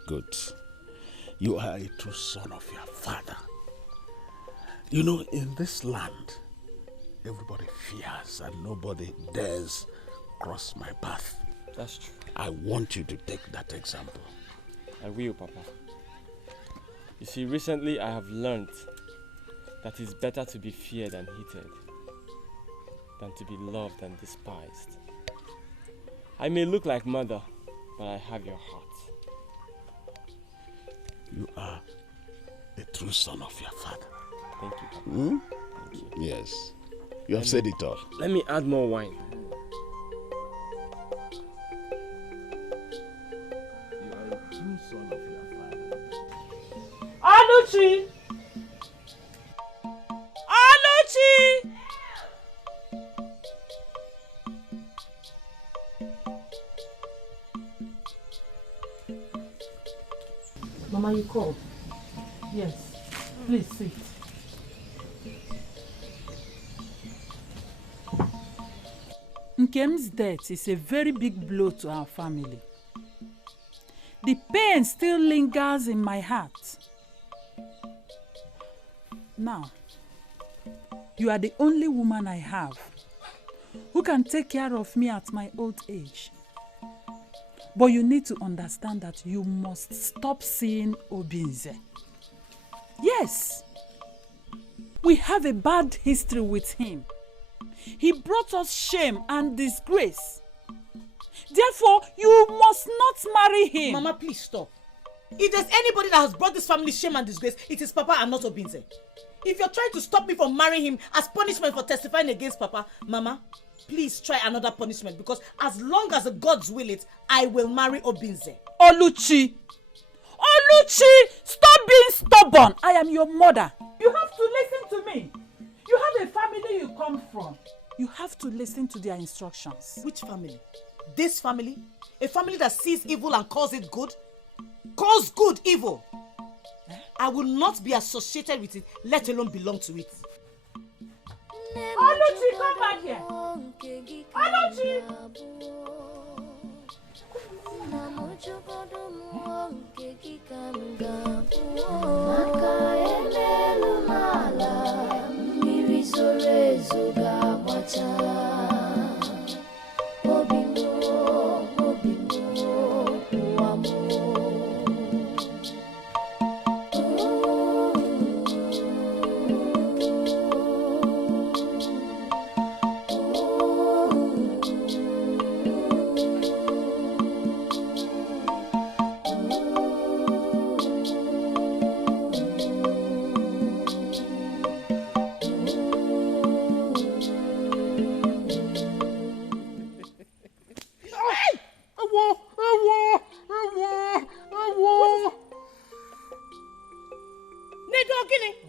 Good. You are a true son of your father. You know, in this land, everybody fears and nobody dares cross my path. That's true. I want you to take that example. I will, Papa. You see, recently I have learned that it's better to be feared and hated than to be loved and despised. I may look like mother, but I have your heart. You are a true son of your father. Thank you, Papa. Hmm? Thank you. Yes. You have said it all. Let me add more wine. You are a true son of your father. Anuchi! Anuchi! Mama, you called? Yes. Please sit. Nkem's death is a very big blow to our family. The pain still lingers in my heart. Now, you are the only woman I have who can take care of me at my old age. But you need to understand that you must stop seeing Obinze. Yes, we have a bad history with him. He brought us shame and disgrace. Therefore, you must not marry him. Mama, please stop. If there's anybody that has brought this family shame and disgrace, it is Papa and not Obinze. If you're trying to stop me from marrying him as punishment for testifying against Papa, Mama, please try another punishment, because as long as the gods will it, I will marry Obinze. Oluchi! Oluchi! Stop being stubborn! I am your mother. You have to listen to me. You have a family you come from. You have to listen to their instructions. Which family? This family? A family that sees evil and calls it good? Calls good evil? I will not be associated with it, let alone belong to it. Oluchi, come back here. Oluchi!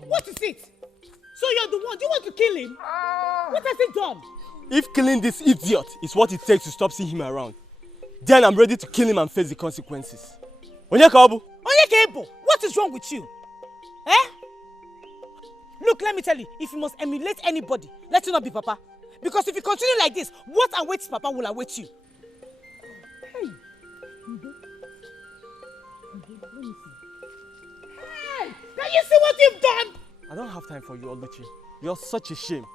What is it? So you're the one. Do you want to kill him? What has he done? If killing this idiot is what it takes to stop seeing him around, then I'm ready to kill him and face the consequences. Onyekabu! Onyekabu! What is wrong with you? Eh? Look, let me tell you, if you must emulate anybody, let it not be Papa. Because if you continue like this, what awaits Papa will await you. Hey! Hey! Can you see what you've done? I don't have time for you, Oluchi. You're such a shame.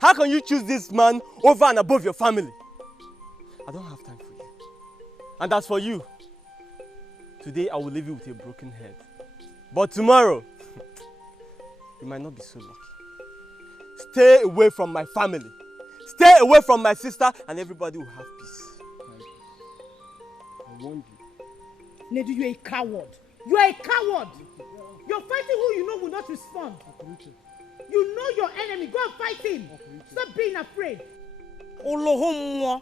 How can you choose this man over and above your family? I don't have time for you. And as for you, today I will leave you with a broken head. But tomorrow, you might not be so lucky. Stay away from my family. Stay away from my sister, and everybody will have peace. I warned you. Nedu, you're a coward. You're a coward. You're fighting who you know will not respond. You know your enemy. Go and fight him. Stop being afraid. Olohomwa.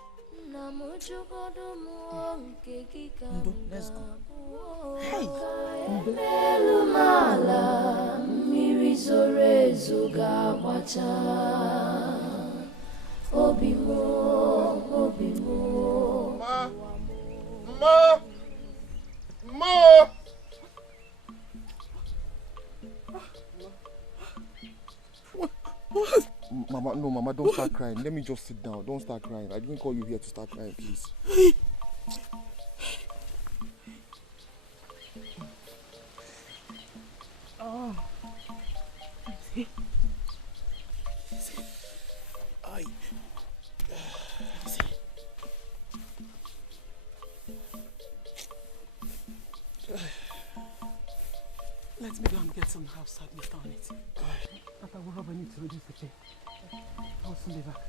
Ndo, let's go. Hey. Elumala mmiri zoro ezo ga-agbacha. Obi mo. Ma! What? Mama, no, Mama, don't start crying. Let me just sit down. Don't start crying. I didn't call you here to start crying, please. Oh. Let me go and get some house sadness on it. After we rub, I need to reduce the pain. I'll soon be back.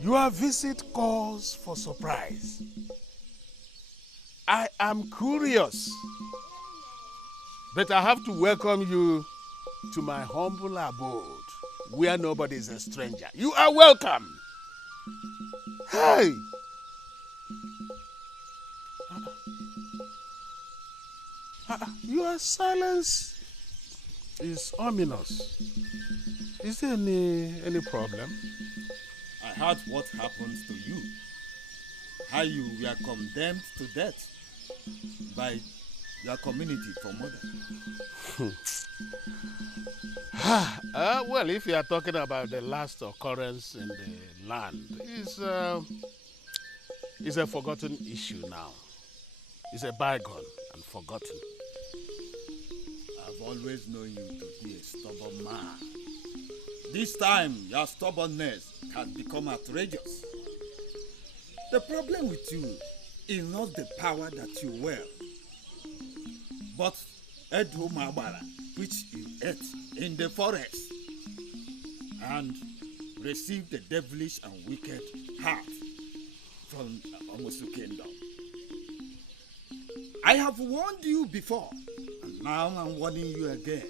Your visit calls for surprise. I am curious, but I have to welcome you to my humble abode, where nobody is a stranger. You are welcome. Hey! Your silence is ominous. Is there any problem? I heard what happened to you. How you were condemned to death by your community for murder. Well, if you are talking about the last occurrence in the land, it's a forgotten issue now. It's a bygone and forgotten. I've always known you to be a stubborn man. This time, your stubbornness can become outrageous. The problem with you is not the power that you wield, but Edu Mabara, which you ate in the forest and received the devilish and wicked heart from Amosu Kingdom. I have warned you before, and now I'm warning you again.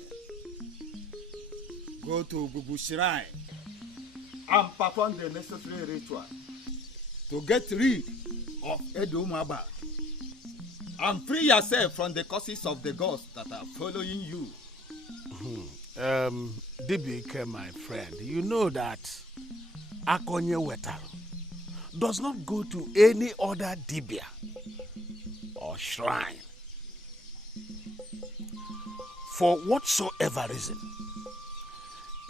Go to Bubu Shrine and perform the necessary ritual to get rid of Edu Maba and free yourself from the curses of the gods that are following you. Dibike, my friend, you know that Akonye Wetal does not go to any other Dibia or shrine for whatsoever reason.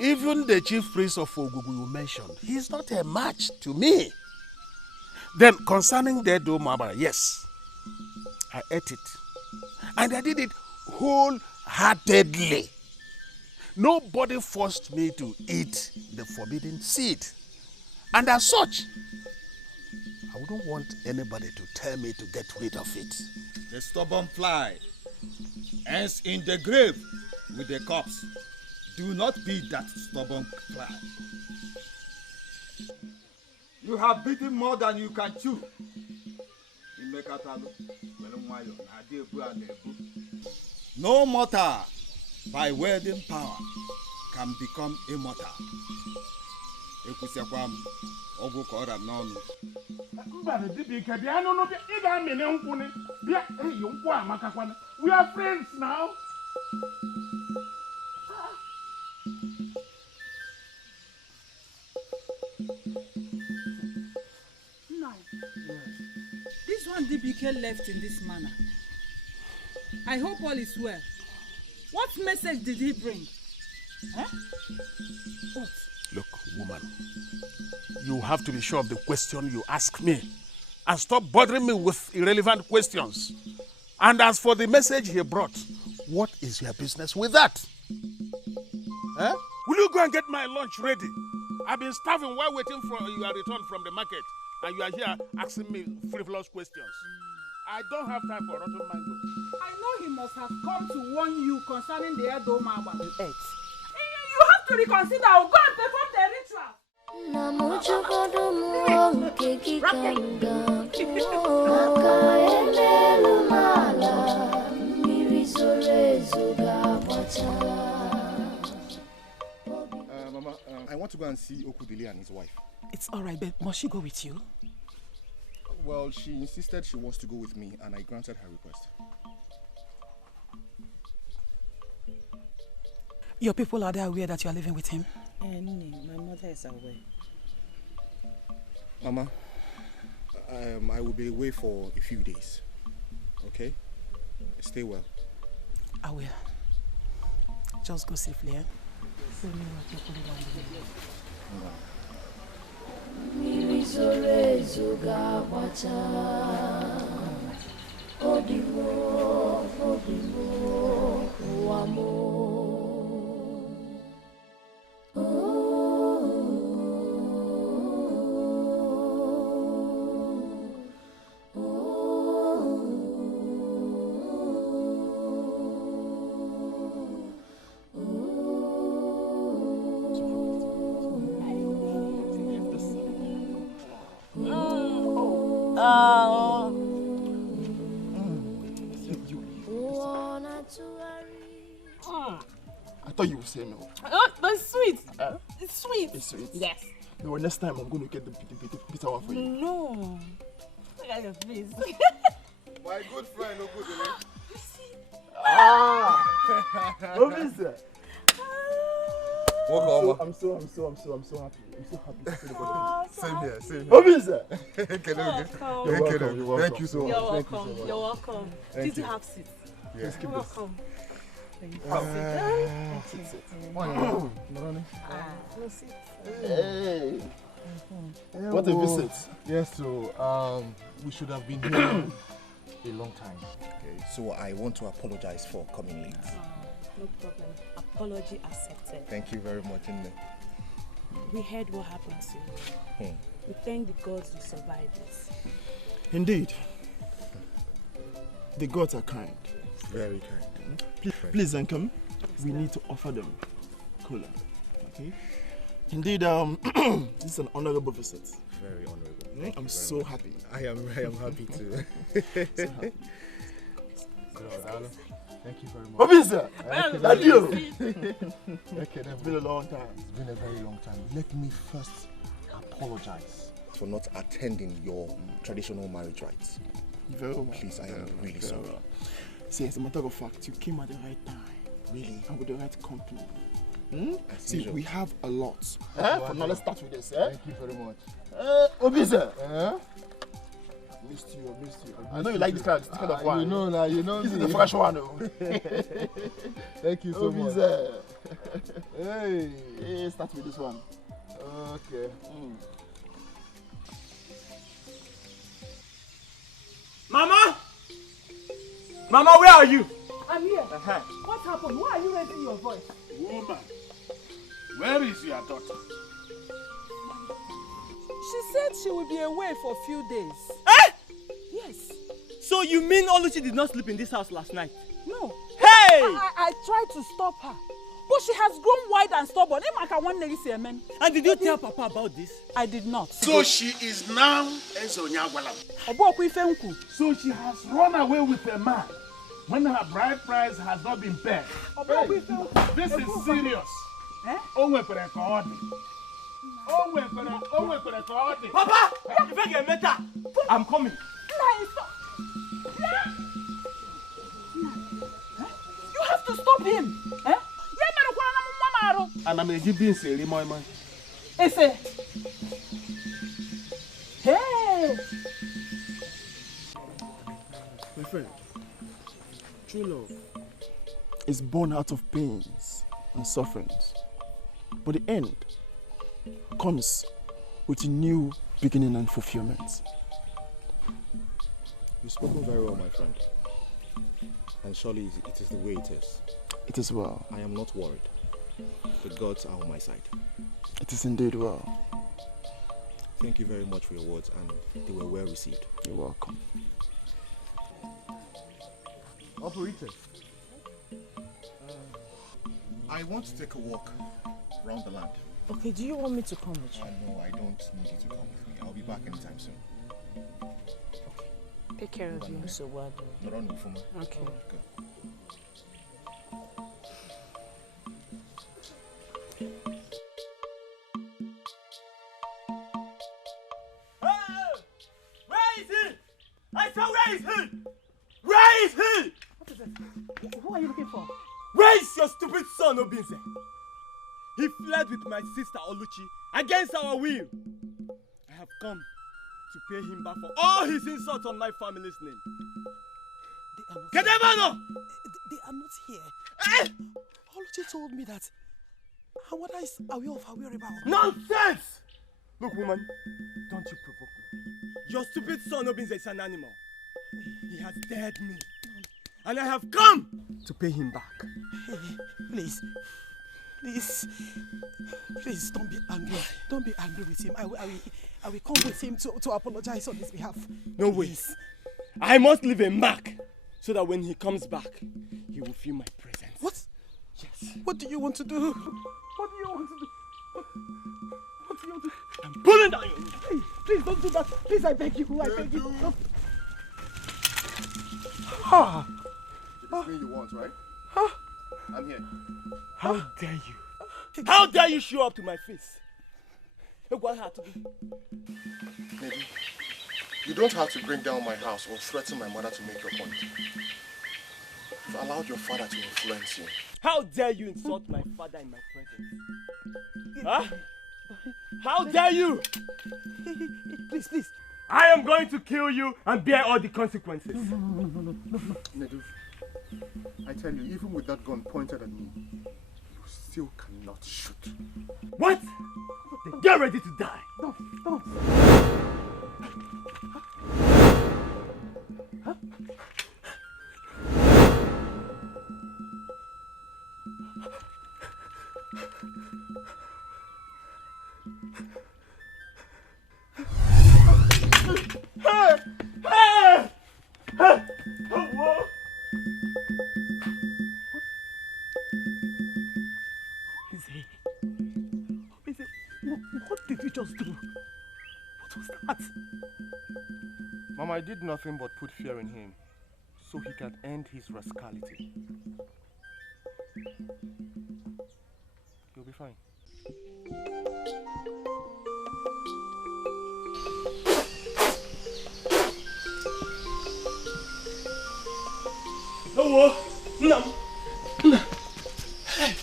Even the chief priest of Ogugu you mentioned, he's not a match to me. Then concerning the Edu Maba, yes, I ate it. And I did it wholeheartedly. Nobody forced me to eat the forbidden seed. And as such, I wouldn't want anybody to tell me to get rid of it. The stubborn fly ends in the grave with the corpse. Do not be that stubborn fly. You have beaten more than you can chew. No mortal by wielding power can become immortal. We are friends now. This one DBK left in this manner. I hope all is well. What message did he bring? Eh? What? Look, woman, you have to be sure of the question you ask me and stop bothering me with irrelevant questions. And as for the message he brought, what is your business with that? Eh? Will you go and get my lunch ready? I've been starving while waiting for your return from the market, and you are here asking me frivolous questions. I don't have time for rotten mangoes. I know he must have come to warn you concerning the Edoma on earth. You have to reconsider. Go and perform the ritual. Mama, I want to go and see Okudili and his wife. It's all right, but must she go with you? Well, she insisted she wants to go with me, and I granted her request. Your people, are they aware that you are living with him? My mother is aware. Mama, I will be away for a few days. Okay? Stay well. I will. Just go safely, eh? I thought you would say no. That's sweet. It's sweet. It's sweet? Yes. No, next time I'm going to get the bitter one for you. No. Look at your face. My good friend, Okudili. Obisa. Welcome. I'm so happy. I'm so happy to see the body. Same here, same here. Obisa. You're welcome. Thank you so much. You're welcome. You're welcome. Did you have seats? Yes. You're welcome. Thank you. Hey. What a visit. Yes, so we should have been here a long time. Okay, so I want to apologize for coming late. No problem. Apology accepted. Thank you very much, Nne. We heard what happened to you. We thank the gods you survived this. Indeed. The gods are kind. Very kind. Please, Zenkem, we need to offer them cola. Okay? Indeed, this is an honorable visit. Very honorable. I'm so happy. I am happy too. So happy. Thank you very much. Obisa! Love you! Okay, it's been a long time. It's been a very long time. Let me first apologize for not attending your traditional marriage rites. Very well. Please, I am really sorry. Well. See, as a matter of fact, you came at the right time. Really? And with the right company. See, we have a lot. Now let's start with this. Thank you very much. Obisa! Missed you. I know you like this kind of wine. You know now, This is the fresh one. Thank you so much. Hey, start with this one. Okay. Mama! Mama, where are you? I'm here. What happened? Why are you raising your voice? Woman, where is your daughter? She said she will be away for a few days. Eh? Yes. So you mean Oluchi did not sleep in this house last night? No. Hey! I tried to stop her, but she has grown wide and stubborn. And did you tell Papa about this? I did not. So she is now Ezonyagwalam. So she has run away with a man when her bride price has not been paid. Hey, this is serious. Papa! I'm coming. You have to stop him. And I'm a giving Siri, my man. Hey! My friend, true love is born out of pains and sufferings. But the end comes with a new beginning and fulfillment. You've spoken very well, my friend. And surely it is the way it is. It is well. I am not worried. The gods are on my side. It is indeed well. Thank you very much for your words, and they were well received. You're welcome. Operator. I want to take a walk around the land. Okay, do you want me to come with you? No, I don't need you to come with me. I'll be back anytime soon. Take care of you. So what? Okay. Good. Where is he? I said, where is he? Where is he? What is it? Who are you looking for? Where is your stupid son, Obinze? He fled with my sister Oluchi against our will. I have come to pay him back for all his insults on my family's name. They are not Kedemano! They are not here. Oluchi told me that Awada is aware of her whereabouts. Nonsense! Look, woman, don't you provoke me. Your stupid son Obinze is an animal. He has dared me. And I have come to pay him back. Hey, please, don't be angry. Don't be angry with him. I will come with him to apologize on his behalf. No way. I must leave a mark so that when he comes back, he will feel my presence. What? Yes. What do you want to do? What do you want to do? What do you want to do? I'm pulling down your roof. Hey, please don't do that. Please, I beg you. I beg you. Don't. Ah. It's me you want, right? I'm here. How dare you? How dare you show up to my face? What had to be? Maybe. You don't have to bring down my house or threaten my mother to make your point. You've allowed your father to influence you. How dare you insult my father in my presence? Huh? How dare you? Please. I am going to kill you and bear all the consequences. No. Nedu, I tell you, even with that gun pointed at me, you still cannot shoot. What? Then get ready to die. Don't. Huh? What did you just do? What was that? Mama, I did nothing but put fear in him so he can end his rascality. You'll be fine. No. Hey,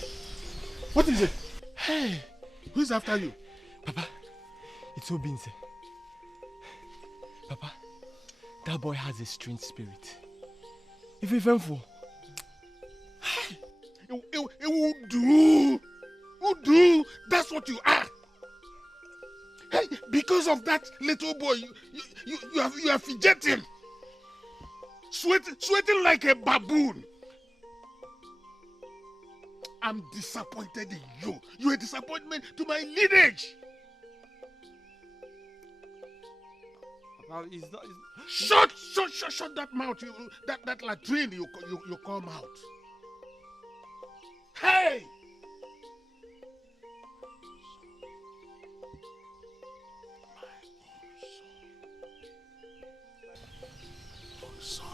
what is it? Hey, who's after you? Papa, it's Obinze. Papa, that boy has a strange spirit. If eventful. It will do. Will do. That's what you are. Hey, because of that little boy, you are fidgeting. Sweating like a baboon. I'm disappointed in you. You're a disappointment to my lineage. It's not. Shut that mouth. That latrine you come out. Hey! Son.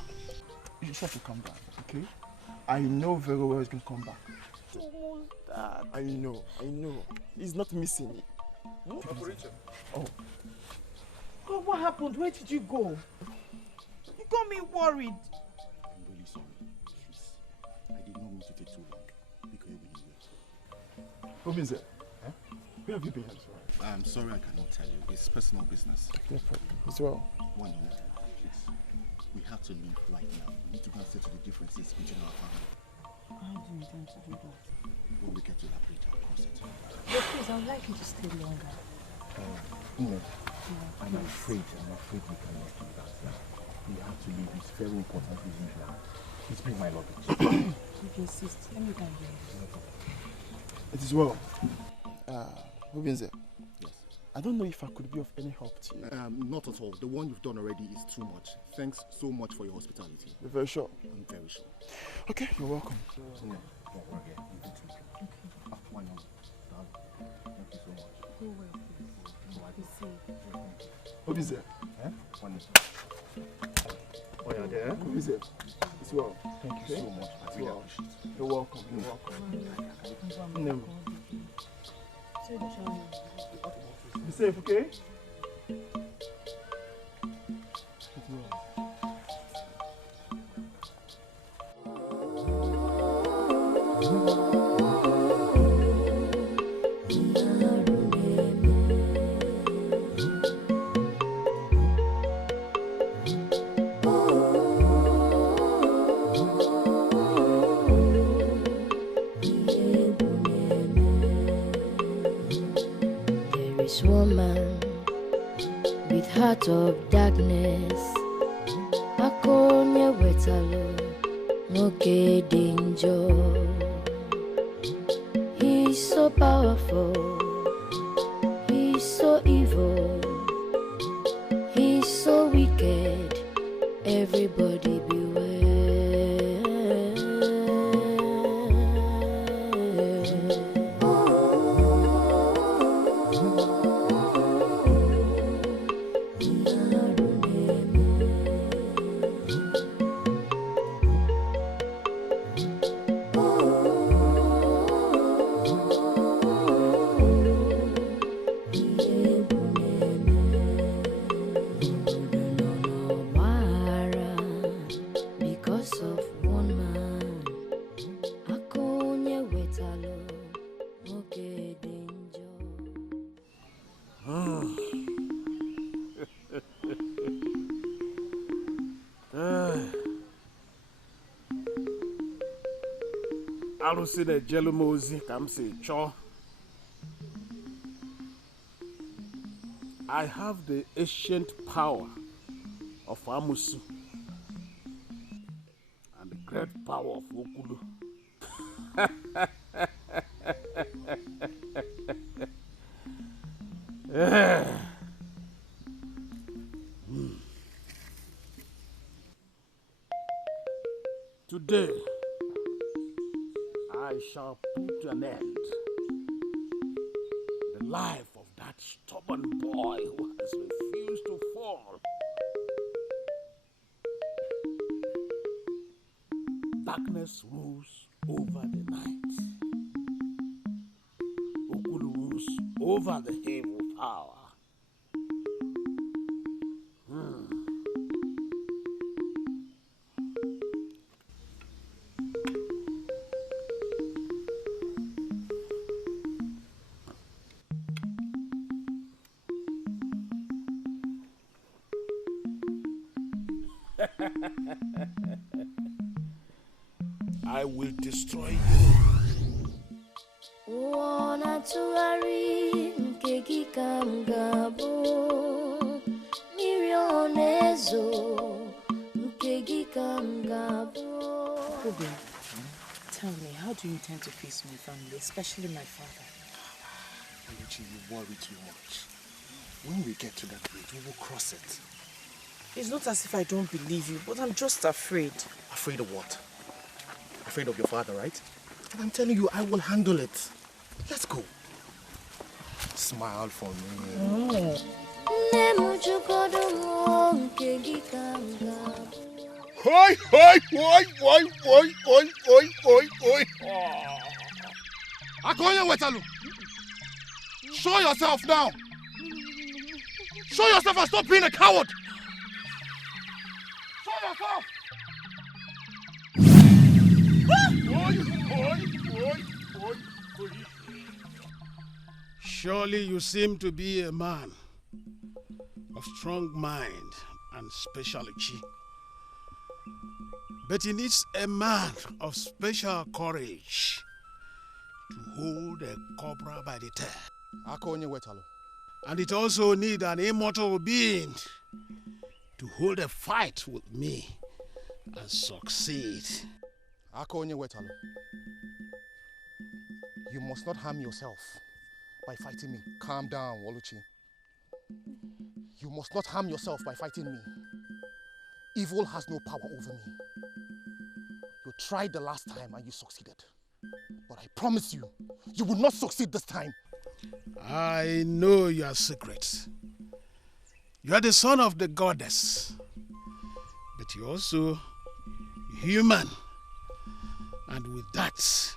You just have to come back, okay? I know very well he's gonna come back. Almost that. I know. He's not missing it. Oh. God, what happened? Where did you go? You got me worried. I'm really sorry. Please. I did not mean to take too long. Obinze, where have you been? I'm sorry I cannot tell you. It's personal business. No problem. As well. One minute, please. We have to leave right now. We need to go and settle the differences between our family. How do you intend to do that? When we get to that bridge, I'll cross it. But please, I would like you to stay longer. I'm afraid we cannot do that. We have to leave. It's very important we leave now. Please bring my luggage. If you insist, let me down here. It is well. Rubinze. Yes. I don't know if I could be of any help to you. Not at all. The one you've done already is too much. Thanks so much for your hospitality. You're very sure? I'm very sure. Okay, you're welcome. Thank you so much. Go well, please. Be safe. Oh, yeah, there. Rubinze. It's well. Thank you so much. I really appreciate it. You're welcome. You're welcome. Be safe, okay? Woman with heart of darkness, akonye wetalo moke danger. He's so powerful, he's so evil, he's so wicked. Everybody beware. Alusi na jelumozi kam si cho. I have the ancient power of Amusu and the great power of Okulu. Today, I shall put an end to the life of that stubborn boy who has refused to fall. Darkness rules over the night. Okulu rules over the evil power. I will destroy you. Wanna tuari nkegi kamgabo mirionezo nkegi kamgabo. Ruben, tell me, how do you intend to face my family, especially my father? Oluchi, you worry too much. When we get to that bridge, we will cross it. It's not as if I don't believe you, but I'm just afraid. Afraid of what? Afraid of your father, right? And I'm telling you, I will handle it. Let's go. Smile for me. Hoi, hoi, hoi, hoi, hoi, hoi, hoi, hoi, hoi. Akonya Wetalu, show yourself now. Show yourself and stop being a coward. Show yourself. Surely you seem to be a man of strong mind and speciality. But he needs a man of special courage to hold a cobra by the tail. Wetalo. And it also needs an immortal being to hold a fight with me and succeed. Wetalo. You must not harm yourself by fighting me. Calm down, Oluchi. You must not harm yourself by fighting me. Evil has no power over me. You tried the last time and you succeeded. But I promise you, you will not succeed this time. I know your secret. You are the son of the goddess. But you're also human. And with that,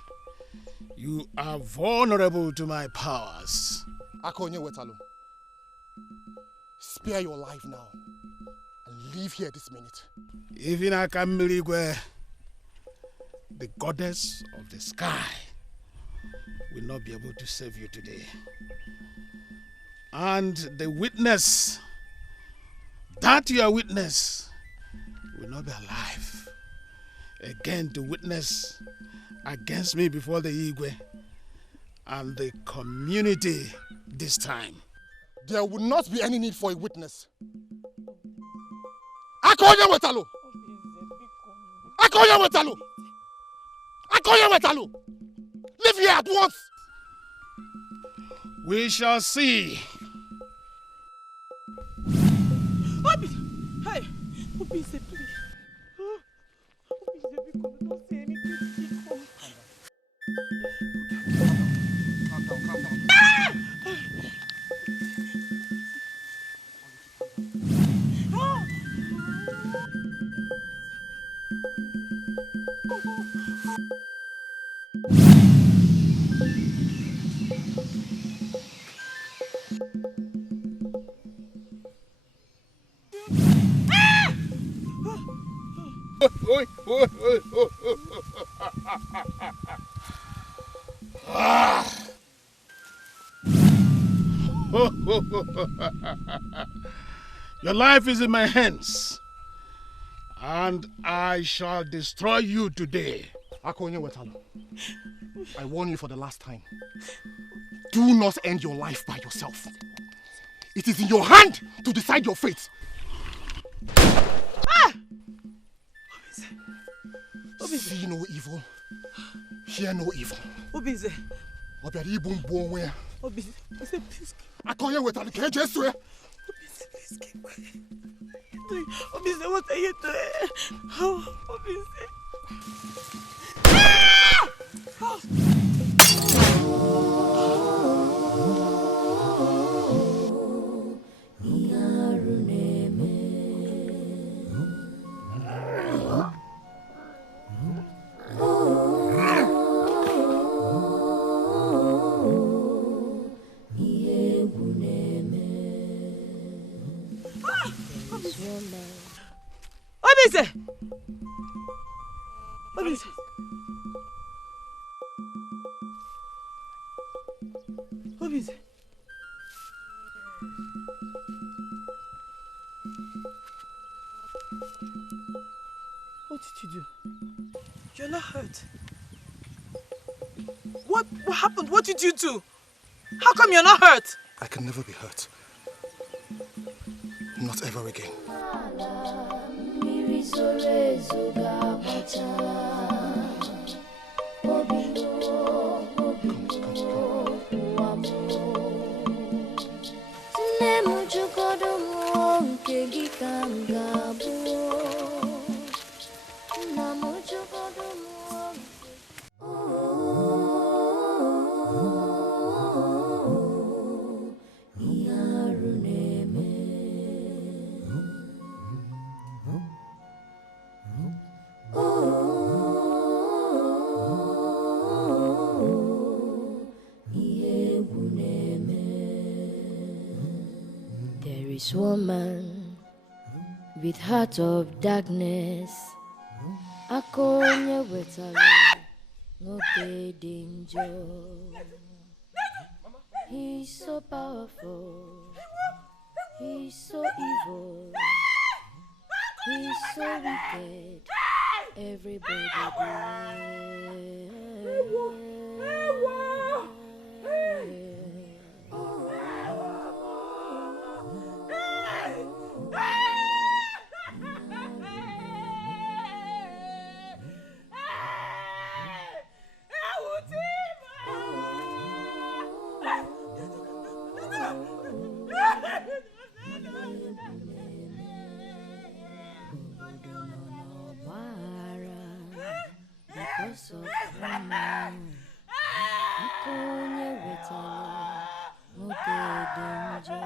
you are vulnerable to my powers. Akonye Wetalo, spare your life now and leave here this minute. Even Akammiligwe, the goddess of the sky, will not be able to save you today. And the witness, that your witness, will not be alive again to witness against me before the Igwe and the community this time. There will not be any need for a witness. Akonya Wetalo! Akonya Wetalo! Akonya Wetalo! Leave here at once! We shall see. Obi! Hey! Obi, say please. Obi, say because don't say anything. Calm down, calm down. Your life is in my hands, and I shall destroy you today. Akonye Wetalo, I warn you for the last time. Do not end your life by yourself. It is in your hand to decide your fate. See no evil, hear no evil. Obize. Obiari bumbo where? Obize, please. Akonye Wetalo, can you just swear? Obize, please keep quiet. Obize, what are you doing? How, Obize? Obize! Obize! Obize! What did you do? You're not hurt. What happened? What did you do? How come you're not hurt? I can never be hurt. Not ever again. Woman with heart of darkness, Akonye Wetalo, no danger. He's so powerful, he's so evil, he's so wicked. Everybody. voice of woman. Nkonye wetalo danger.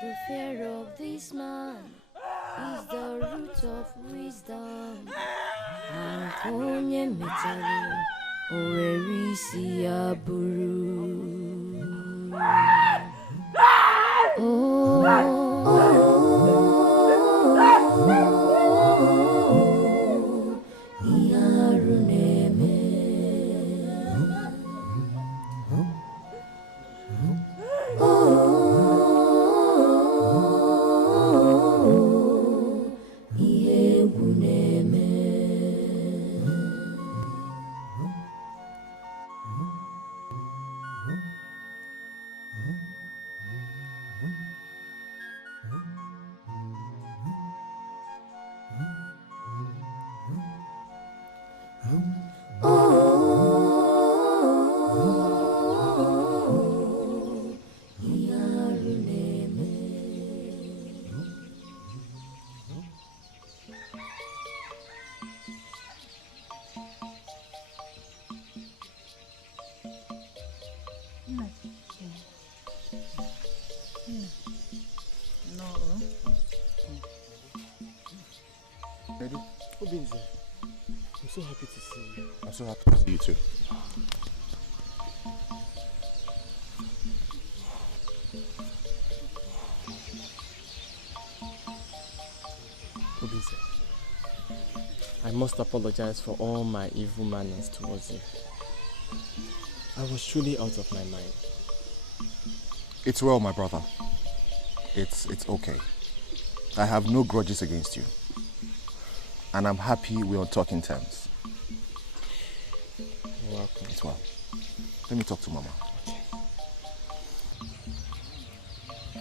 The fear of this man is the root of wisdom. Nkonye metalo owerisi aburu. I'm so happy to see you. I'm so happy to see you too. Obinze, I must apologize for all my evil manners towards you. I was truly out of my mind. It's well, my brother. It's okay. I have no grudges against you. And I'm happy we're on talking terms. You're welcome. It's well. Let me talk to Mama. Okay.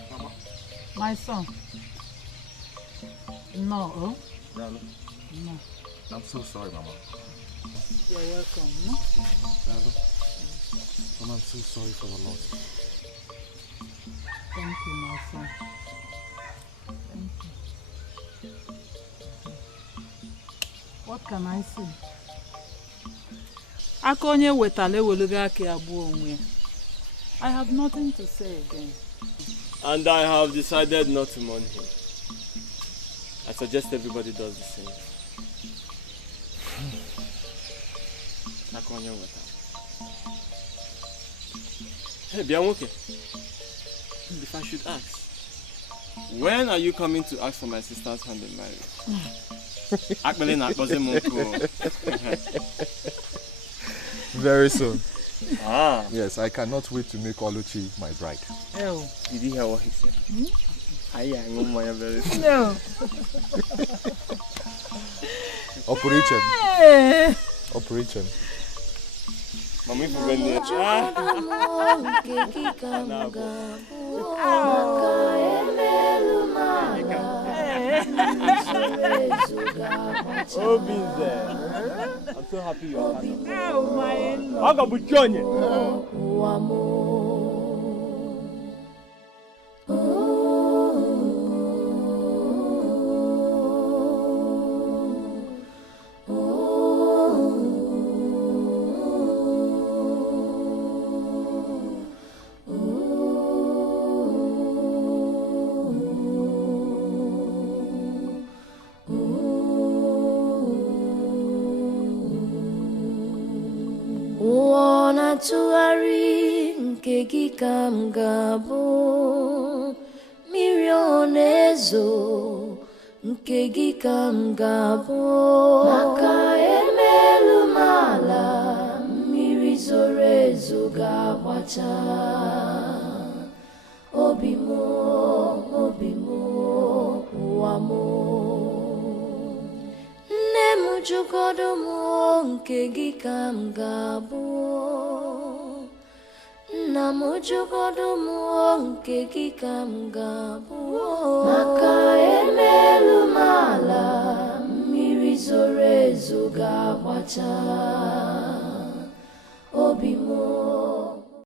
Mama. My son. No. No. No. I'm so sorry, Mama. You're welcome. No? Mama, I'm so sorry for the loss. Thank you, my son. Thank you. What can I say? Akonye wetale weluga ke abu onwe. I have nothing to say again. And I have decided not to mourn him. I suggest everybody does the same. Akonye wetale. Hey, Bianwoke. If I should ask, when are you coming to ask for my sister's hand in marriage? Very soon. Ah. Yes, I cannot wait to make Oluchi my bride. Oh. Did you hear what he said? I am very soon. No. Operation. Operation. Mami fugani. Obinze, I'm so happy you are happy. Oh my Lord. Aga buchonye. Tụgharị nke gị ka m ga-abụ mmiri ọ na-ezo nke gị ka m ga-abụ maka emelu m ala mmiri zoro ezo ga-agbacha obi m ụwa m nne m jụgodo m nke gị ka m ga-abụ nna m jụgodo m nke gị ka m ga-abụ maka emelu m ala mmiri zoro ezo ga-agbacha